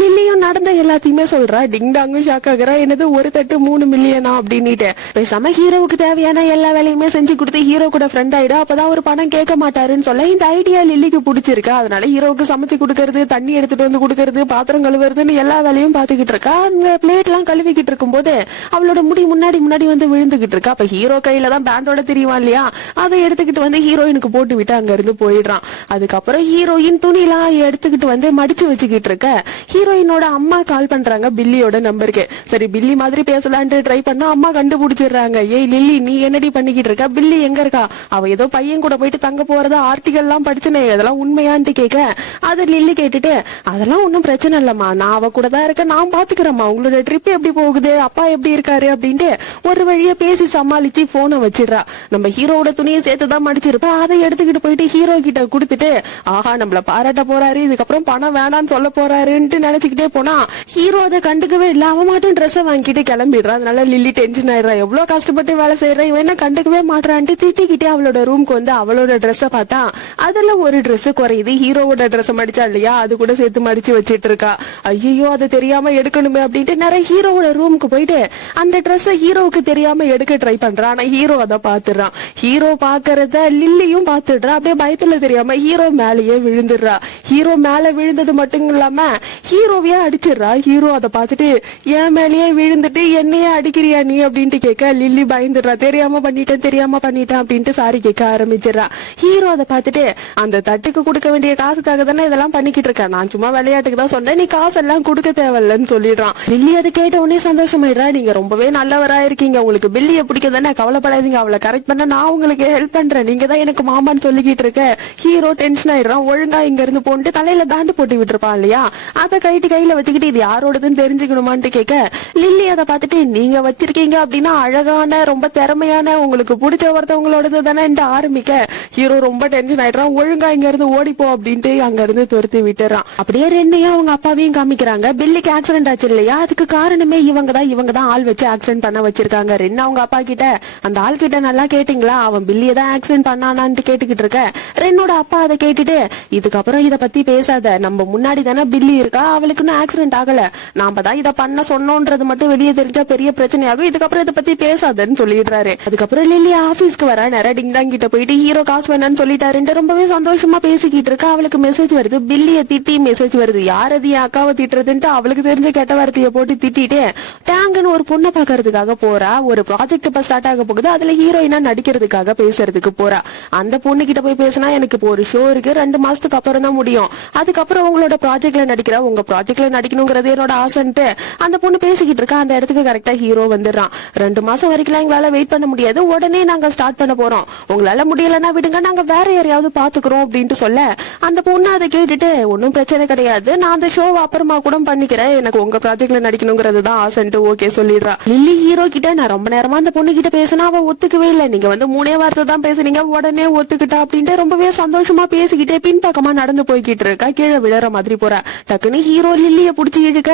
லில்லியும் நடந்த எல்லாத்தையுமே சொல்றா. டிங் டாங்கும் ஷாக் ஆகுறா. என்னது ஒரு தட்டு 3 மில்லியனா அப்படின்னுட்டு. பேசாம ஹீரோவுக்கு தேவையான எல்லா வேலையுமே செஞ்சு கொடுத்து ஹீரோ கூட ஃப்ரெண்ட் ஆயிடு, அப்பதான் ஒரு பணம் கேட்க மாட்டாருன்னு சொல்ல இந்த ஐடியா லில்லிக்கு பிடிச்சிருக்கா. அதனால ஹீரோவுக்கு சமைச்சு கொடுக்கறது, தண்ணி எடுத்துட்டு வந்து கொடுக்கறது, பாத்திரம் கழுவுறதுன்னு எல்லா வேலையும் பாத்துக்கிட்டு இருக்கா. அந்த பிளேட் எல்லாம் கழுவிக்கிட்டு இருக்கும் போது அவளோட முடி முன்னாடி வந்து விழுந்துகிட்டு இருக்கா. அப்ப ஹீரோ கையில தான் பேண்டோட தெரியுமா இல்லையா, அதை எடுத்துக்கிட்டு வந்து ஹீரோயினுக்கு போட்டு விட்டு அங்க இருந்து போயிடுறான். அதுக்கப்புறம் ஹீரோயின் துணிலாம் எடுத்துக்கிட்டு வந்து மடிச்சு வச்சுக்கிட்டு இருக்க ஹீரோயினோட அம்மா கால் பண்றாங்க பில்லியோட நம்பருக்கு. சரி பில்லி மாதிரி பேசலான்ட்டு ட்ரை பண்ணா அம்மா கண்டுபிடிச்சிடுறாங்க. ஏய் லில்லி, நீ என்னடி பண்ணிக்கிட்டு இருக்க, பில்லி எங்க இருக்கா, அவ ஏதோ பையன் கூட போயிட்டு தங்க போறதா ஆர்டிகல் எல்லாம் படிச்சுனே, அதெல்லாம் உண்மையான்ட்டு கேட்க அது லில்லி கேட்டுட்டு அதெல்லாம் ஒன்னும் பிரச்சனை இல்லம்மா, நான் அவ கூட தான் இருக்க, நான் பாத்துக்கிறேம்மா, உங்களோட ட்ரிப் எப்படி போகுது, அப்பா எப்படி இருக்காரு அப்படின்ட்டு ஒரு வழியா பேசி சமாளிச்சு போனை வச்சிடுறா. நம்ம ஹீரோட துணியை சேர்த்துதான் மடிச்சிருப்பா. அதை எடுத்துக்கிட்டு போயிட்டு ஹீரோ கிட்ட குடுத்துட்டு ஆஹா நம்மள பாராட்ட போறாரு, இதுக்கப்புறம் பணம் வேணான்னு சொல்ல போறாருன்ட்டு நினைச்சுக்கிட்டே போனா ஹீரோ அதை கண்டுக்கவே இல்ல. அவன் மட்டும் ட்ரெஸ் வாங்கிட்டு கிளம்பிடுறா. அதனால லில்லி டென்ஷன் ஆயிடுறா. எவ்வளவு கஷ்டப்பட்டு வேலை செய்யறேன், இவன் என்ன கண்டுக்கவே மாட்டான்ட்டு திட்டிக்கிட்டே அவளோட ரூம்க்கு வந்து அவளோட ட்ரெஸ்ஸ பார்த்தா அதுல ஒரு ட்ரெஸ் குறையுது. ஹீரோவோட ட்ரெஸ் மடிச்சா இல்லையா, அது கூட சேர்த்து மடிச்சு வச்சிட்டு இருக்கா. ஐயோ அது தெரியாம எடுக்கணுமே அப்படின்ட்டு நிறைய ஹீரோவோட ரூமுக்கு போயிட்டு அந்த ட்ரெஸ் ஹீரோவுக்கு தெரியாம எடுக்க ட்ரை பண்றான். ஆனா ஹீரோ அதை பாத்துறான். ஹீரோ பாக்குறத லில்லியும் பாத்துடுறா. அப்படியே பயத்துல தெரியாம ஹீரோ மேலேயே விழுந்துடுறா. ஹீரோ மேல விழுந்தது மட்டும் இல்லாம ஹீரோவையே அடிச்சிடுறா. ஹீரோ அதை பார்த்துட்டு என் மேலேயே விழுந்துட்டு என்னையே அடிக்கிறியா நீ அப்படின்ட்டு கேட்க லில்லி பயந்துடுறா. தெரியாம பண்ணிட்டேன் அப்படின்ட்டு சாரி கேட்க ஆரம்பிச்சிடறா. ஹீரோ அதை பார்த்துட்டு அந்த தட்டுக்கு கொடுக்க வேண்டிய காசுக்காக தானே இதெல்லாம் பண்ணிக்கிட்டு இருக்கேன், நான் சும்மா விளையாட்டுக்கு தான் சொன்னேன், நீ காசெல்லாம் கொடுக்க தேவையில்லன்னு சொல்லிடுறான். லில்லி அதை கேட்ட உடனே சந்தோஷமாயிடுறா. நீங்க ரொம்பவே நல்லவரா இருக்கீங்க, உங்களுக்கு பில்லிய பிடிக்கதானே, கவலைப்படாதீங்க, அவளை கரெக்ட் பண்ண நான் உங்களுக்கு ஹெல்ப் பண்றேன், நீங்க தான் எனக்கு மாமான்னு சொல்லிக்கிட்டு இருக்க. ஹீரோ டென்ஷன் ஆயிடுறான். ஒழுங்கா இங்க இருந்து போட்டு தலையில தாண்டு போட்டு விட்டுருப்பான் இல்லையா, அதை கையில வச்சுக்கிட்டு இது யாரோடதுன்னு தெரிஞ்சுக்கணுமான்ட்டு கேட்க லில்லி அதை பார்த்துட்டு நீங்க வச்சிருக்கீங்க அப்படின்னா அழகான ரொம்ப திறமையான உங்களுக்கு பிடிச்ச ஒருத்தவங்களோடது தானே ஆரம்பிக்க ஹீரோ ரொம்ப டென்ஷன் ஆயிடுறான். ஒழுங்கா இங்க இருந்து ஓடிப்போ அப்படின்ட்டு அங்க இருந்து துரத்தி விட்டுறான். அப்படியே ரெண்டையும் அவங்க அப்பாவையும் காமிக்கிறாங்க. பில்லிக்கு ஆக்சிடென்ட் ஆச்சு இல்லையா, அதுக்கு காரணமே இவங்க தான் ஆள் வச்சு ஆக்சிடென்ட் பண்ண வச்சிருக்காங்க. ரெண்டு அவங்க அப்பா கிட்ட அந்த ஆள் கிட்ட நல்லா கேட்டீங்களா, அவன் பில்லியை தான் ஆக்சிடென்ட் பண்ணானான்ட்டு கேட்டுக்கிட்டு இருக்க. ரென்னோட அப்பா அதை கேட்டுட்டு இதுக்கப்புறம் இத பத்தி பேசாத, நம்ம முன்னாடி தானே பில்லி இருக்கா, அவளுக்கு இன்னும் ஆக்சிடென்ட் ஆகல, நாம தான் இத பண்ண சொன்னோன்றது மட்டும் வெளியே தெரிஞ்சா பெரிய பிரச்சனையாகும், இதுக்கப்புறம் இதை பத்தி பேசாதன்னு சொல்லிடுறாரு. அதுக்கப்புறம் லில்லி ஆபீஸ்க்கு வர நிறைய டிங்டாங் கிட்ட போயிட்டு ஹீரோ காசு வேணான்னு சொல்லிட்டாருன்ட்டு ரொம்பவே சந்தோஷமா பேசிக்கிட்டு இருக்கா. அவளுக்கு மெசேஜ் வருது, பில்லிய திட்டி மெசேஜ் வருது. யார் அது என் அக்காவை திட்டுறதுன்ட்டு அவளுக்கு தெரிஞ்ச கெட்ட வார்த்தையை போட்டு திட்டிட்டு டேங்குன்னு ஒரு பொண்ணை பாக்குறதுக்காக போறா. ஒரு ப்ராஜெக்ட் இப்ப ஸ்டார்ட் ஆக போகுது, அதுல ஹீரோயினா நடிக்கிறதுக்காக பேசுறதுக்கு போறா. அந்த பொண்ணு கிட்ட போய் பேசினா எனக்கு இப்போ ஒரு ஷோ இருக்கு, 2 மாசத்துக்கு அப்புறம் தான் முடியும், அதுக்கப்புறம் உங்களோட ப்ராஜெக்ட்ல நடிக்கிறா, உங்க ப்ராஜெக்ட்ல நடிக்கணுங்கிறது என்னோட ஆசைன்ட்டு அந்த பொண்ணு பேசிக்கிட்டு இருக்கா. அந்த இடத்துக்கு கரெக்டா ஹீரோ வந்துடுறான். 2 மாசம் வரைக்கும் எங்களால வெயிட் பண்ண முடியாது, உடனே நாங்க ஸ்டார்ட் பண்ண போறோம், உங்களால முடியலன்னா விடுங்க, நாங்க வேற யாரையாவது பாத்துக்கிறோம் அப்படின்ட்டு சொல்ல அந்த பொண்ணு அதை கேட்டுட்டு ஒன்னும் பிரச்சனை கிடையாது, நான் அந்த ஷோவை அப்புறமா கூட பண்ணிக்கிறேன், எனக்கு உங்க ப்ராஜெக்ட்ல நடிக்கணுங்கிறது தான் ஆசைன்ட்டு ஓகே சொல்லிடுறா. லில்லி ஹீரோ கிட்ட நான் ரொம்ப நேரமா அந்த பொண்ணு கிட்ட பேசினா அவ ஒத்துக்கவே இல்லை, நீங்க வந்து 3 வார்த்தை தான் பேசுனீங்க, உடனே ஒத்துக்கிட்டா அப்படின்ட்டு ரொம்பவே சந்தோஷமா பேசிக்கிட்டே பின்பக்கமா நடந்து போய்கிட்டு இருக்கா. கீழே விழற மாதிரி போறா. டக்குன்னு ஹீரோ லில்லிய புடிச்சு இழுக்க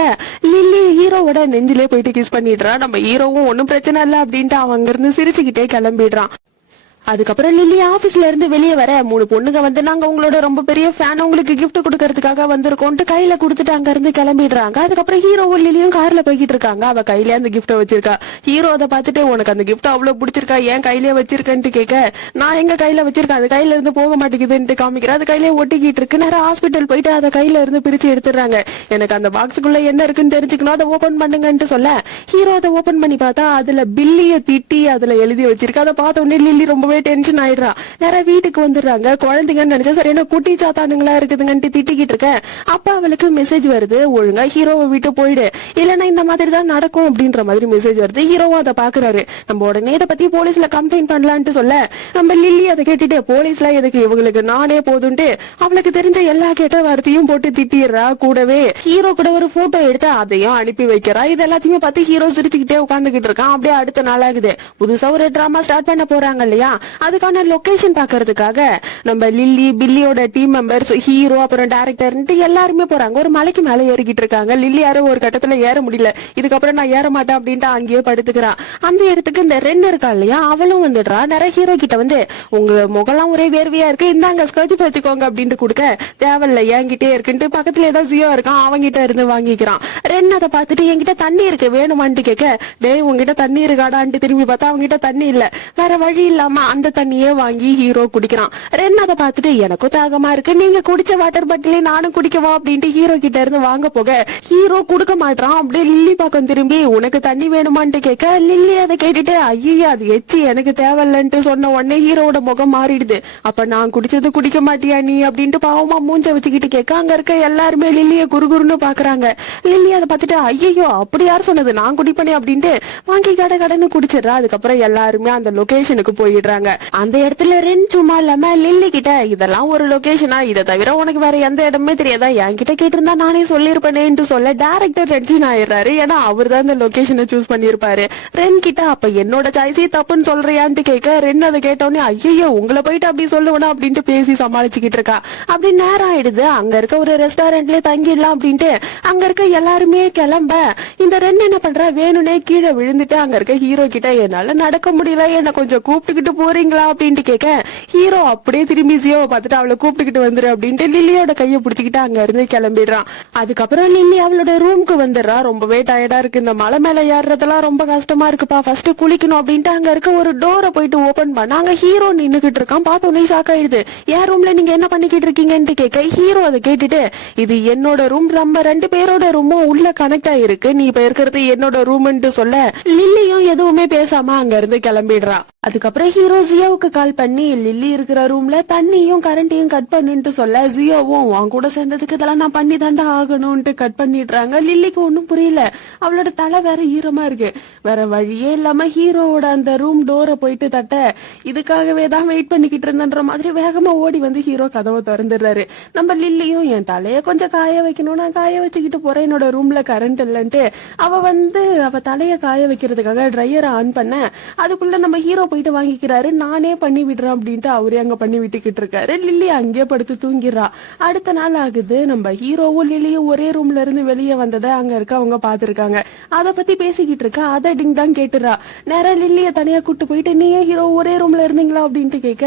லில்லி ஹீரோவோட நெஞ்சிலே போயிட்டு கிஸ் பண்ணிடுறா. நம்ம ஹீரோவும் ஒன்னும் பிரச்சனை இல்ல அப்படின்ட்டு அவங்க இருந்து சிரிச்சுக்கிட்டே கிளம்பிடுறான். அதுக்கப்புறம் லில்லி ஆபீஸ்ல இருந்து வெளியே வர 3 பொண்ணுங்க வந்து நாங்க உங்களோட ரொம்ப பெரிய ஃபேன், உங்களுக்கு கிஃப்ட் கொடுக்கறதுக்காக வந்திருக்கோம்ட்டு கையில கொடுத்துட்டு அங்க இருந்து கிளம்பிடுறாங்க. அதுக்கப்புறம் ஹீரோவும் லில்லியும் கார்ல போய்கிட்டு இருக்காங்க. அவ கையில அந்த கிஃப்ட வச்சிருக்கா. ஹீரோ அதை பார்த்துட்டு உனக்கு அந்த கிஃப்ட் அவ்வளவு பிடிச்சிருக்கா, ஏன் கையிலேயே வச்சிருக்கேன்ட்டு கேட்க நான் எங்க கையில வச்சிருக்கேன், அது கையில இருந்து போக மாட்டேங்குதுன்னு காமிக்கிறேன். அது கையிலேயே ஒட்டிக்கிட்டு இருக்கு. நேரம் ஹாஸ்பிட்டல் போயிட்டு அதை கையில இருந்து பிரிச்சு எடுத்துறாங்க. எனக்கு அந்த பாக்ஸுக்குள்ள என்ன இருக்குன்னு தெரிஞ்சுக்கணும், அதை ஓபன் பண்ணுங்கன்னு சொல்ல ஹீரோ அதை ஓபன் பண்ணி பார்த்தா அதுல பில்லிய திட்டி அதுல எழுதி வச்சிருக்கு. அதை பார்த்த உடனே லில்லி ரொம்ப டென்ஷன் ஆயிடுறா. நிறைய வீட்டுக்கு வந்துடுறாங்க. குழந்தைங்கன்னு நினைச்சா சரி என்ன குட்டி சாத்தானுங்களா இருக்குதுங்கன்ட்டு திட்டிக்கிட்டு இருக்க. அப்ப அவளுக்கு மெசேஜ் வருது, ஒழுங்கா ஹீரோவை விட்டு போயிடு, இல்லன்னா இந்த மாதிரி தான் நடக்கும் அப்படின்ற மாதிரி மெசேஜ் வருது. ஹீரோவும் அதை பாக்குறாரு. நம்ம உடனே இதை பத்தி போலீஸ்ல கம்ப்ளைண்ட் பண்ணலான்ட்டு சொல்ல நம்ம லில்லி அதை கேட்டுட்டு போலீஸ்ல எதுக்கு, இவங்களுக்கு நானே போதுன்ட்டு அவளுக்கு தெரிஞ்ச எல்லா கெட்ட வார்த்தையும் போட்டு திட்டிடுறா. கூடவே ஹீரோ கூட ஒரு போட்டோ எடுத்து அதையும் அனுப்பி வைக்கிறா. இது எல்லாத்தையுமே பார்த்து ஹீரோ சிரிச்சுக்கிட்டே உட்காந்துக்கிட்டு இருக்கான். அப்படியே அடுத்த நாள் ஆகுது. புதுசா ஒரு டிராமா ஸ்டார்ட் பண்ண போறாங்க இல்லையா, அதுக்கான லொகேஷன் பாக்குறதுக்காக நம்ம லில்லி பில்லியோட டீம் மெம்பர்ஸ் ஹீரோ அப்புறம் டைரக்டர் எல்லாருமே போறாங்க. ஒரு மலைக்கு மேல ஏறிக்கிட்டு இருக்காங்க. லில்லி யாரும் ஒரு கட்டத்துல ஏற முடியல, இதுக்கப்புறம் நான் ஏற மாட்டேன் அப்படின்ட்டு அங்கேயே படுத்துக்கிறான். அந்த இடத்துக்கு இந்த ரெண்டு இருக்கா இல்லையா, அவளும் வந்துடுறா. நிறைய ஹீரோ கிட்ட வந்து உங்க முகலாம் ஒரே வேர்வையா இருக்கு, இந்தாங்க ஸ்கர்ச் வச்சுக்கோங்க அப்படின்ட்டு கொடுக்க தேவையில்ல என்கிட்டே இருக்குன்ட்டு பக்கத்துல ஏதாவது ஜியோ இருக்கான் அவங்கிட்ட இருந்து வாங்கிக்கிறான். ரெண்டு அதை பார்த்துட்டு என்கிட்ட தண்ணி இருக்கு வேணுமான்ட்டு கேட்க டேய் உங்ககிட்ட தண்ணி இருக்காடான்ட்டு திரும்பி பார்த்தா அவங்ககிட்ட தண்ணி இல்ல. வேற வழி இல்லாம அந்த தண்ணியே வாங்கி ஹீரோ குடிக்கிறான். ரென் அதை பார்த்துட்டு எனக்கும் தாகமா இருக்கு, நீங்க குடிச்ச வாட்டர் பாட்டிலே நானும் குடிக்கவா அப்படின்ட்டு ஹீரோ கிட்ட இருந்து வாங்க போக ஹீரோ குடுக்க மாட்டான். அப்படியே லில்லி பக்கம் திரும்பி உனக்கு தண்ணி வேணுமான்ட்டு கேட்க லில்லி அதை கேட்டுட்டு ஐயா அது எச்சி எனக்கு தேவையில்லன்ட்டு சொன்ன உடனே ஹீரோட முகம் மாறிடுது. அப்ப நான் குடிச்சது குடிக்க மாட்டியா நீ அப்படின்ட்டு பாவமா மூஞ்ச வச்சுக்கிட்டு கேட்க அங்க இருக்க எல்லாருமே லில்லிய குறுகுறுன்னு பாக்குறாங்க. லில்லி அதை பார்த்துட்டு ஐயோ அப்படி யார் சொன்னது, நான் குடிப்பனே அப்படின்ட்டு வாங்கி கடன்னு குடிச்சிடுறா. அதுக்கப்புறம் எல்லாருமே அந்த லொகேஷனுக்கு போயிடுறாங்க. அந்த இடத்துல ரென் சும்மா இல்லாம லில்லி கிட்ட இதெல்லாம் ஒரு லொகேஷனா, இதை தவிர உனக்கு வேற எந்த இடமே தெரியாதா, என்கிட்ட கேட்டிருந்தா நானே சொல்லிருப்பேன்னு சொல்ல டைரக்டர் டென்ஷன் ஆயிடுறாரு. ஏன்னா அவர் தான் இந்த லொகேஷனை சூஸ் பண்ணிருப்பாரு. ரென் கிட்ட அப்ப என்னோட சாய்ஸே தப்புன்னு சொல்றியான்ட்டு கேட்க ரென் அதை கேட்டோடனே ஐயோ உங்களை போயிட்டு அப்படி சொல்லுவனா அப்படின்ட்டு பேசி சமாளிச்சுக்கிட்டு இருக்கா. அப்படி நேரம் ஆயிடுது. அங்க இருக்க ஒரு ரெஸ்டாரண்ட்லயே தங்கிடலாம் அப்படின்ட்டு அங்க இருக்க எல்லாருமே கிளம்ப இந்த ரென் என்ன பண்றா வேணும்னே கீழே விழுந்துட்டு அங்க இருக்க ஹீரோ கிட்ட என்னால நடக்க முடியல என்ன கொஞ்சம் கூப்பிட்டுக்கிட்டு போறீங்களா அப்படின்ட்டு கேட்க ஹீரோ அப்படியே திரும்பி ஜியோவை பார்த்துட்டு அவளை கூப்பிட்டுக்கிட்டு வந்துரு அப்படின்ட்டு லில்லியோட கையை பிடிச்சிக்கிட்டு அங்க இருந்து கிளம்பிடுறான். அதுக்கப்புறம் லில்லி அவளோட ரூமுக்கு வந்துடுறா. ரொம்பவே டயர்டா இருக்கு, இந்த மலை மேல ஏறுறதெல்லாம் ரொம்ப கஷ்டமா இருக்குப்பா, ஃபர்ஸ்ட் குளிக்கணும் அப்படின்ட்டு அங்க இருக்க ஒரு டோரை போயிட்டு ஓபன் பண்ண அங்க ஹீரோ நின்னுகிட்டு இருக்கான். பார்த்தோன்னே ஷாக் ஆயிடுது. என் ரூம்ல நீங்க என்ன பண்ணிக்கிட்டு இருக்கீங்கன்னு கேட்க ஹீரோ அதை கேட்டுட்டு இது என்னோட ரூம், நம்ம 2 பேரோட ரூமும் உள்ள கனெக்ட் ஆயிருக்கு, நீ இப்ப இருக்கிறது என்னோட ரூம்னு சொல்ல லில்லியும் எதுவுமே பேசாம அங்க இருந்து கிளம்பிடுறா. அதுக்கப்புறம் ஹீரோ ஜியோவுக்கு கால் பண்ணி லில்லி இருக்கிற ரூம்ல தண்ணியும் கரண்டையும் கட் பண்ணுன்னு சொல்ல ஜியோவும் உன் கூட சேர்ந்ததுக்கு இதெல்லாம் நான் பண்ணி தாண்டா ஆகணும்ட்டு கட் பண்ணிடுறாங்க. லில்லிக்கு ஒன்னும் புரியல, அவளோட தலை வேற ஈரமா இருக்கு. வேற வழியே இல்லாம ஹீரோவோட அந்த ரூம் டோரை போயிட்டு தட்ட இதுக்காகவே தான் வெயிட் பண்ணிக்கிட்டு இருந்தன்ற மாதிரி வேகமா ஓடி வந்து ஹீரோ கதவை திறந்துடுறாரு. நம்ம லில்லியும் என் தலைய கொஞ்சம் காய வைக்கணும், நான் காய வச்சுக்கிட்டு போறேன், என்னோட ரூம்ல கரண்ட் இல்லன்ட்டு அவ தலைய காய வைக்கிறதுக்காக ட்ரையரை ஆன் பண்ண அதுக்குள்ள நம்ம ஹீரோ போயிட்டு வாங்கிக்கிறாரு. நானே பண்ணி விடுறேன் அப்படின்ட்டு அவரே அங்க பண்ணி விட்டுக்கிட்டு இருக்காரு. லில்லி அங்கேயே படுத்து தூங்கிடுறா. அடுத்த நாள் ஆகுது. நம்ம ஹீரோவும் லில்லியும் ஒரே ரூம்ல இருந்து வெளியே வந்ததை அங்க இருக்க அவங்க பாத்துருக்காங்க. அத பத்தி பேசிக்கிட்டு இருக்கா. அதை டிங் தான் கேட்டுறா. நேரம் லில்லிய தனியா கூட்டு போயிட்டு நீயே ஹீரோ ஒரே ரூம்ல இருந்தீங்களா அப்படின்ட்டு கேட்க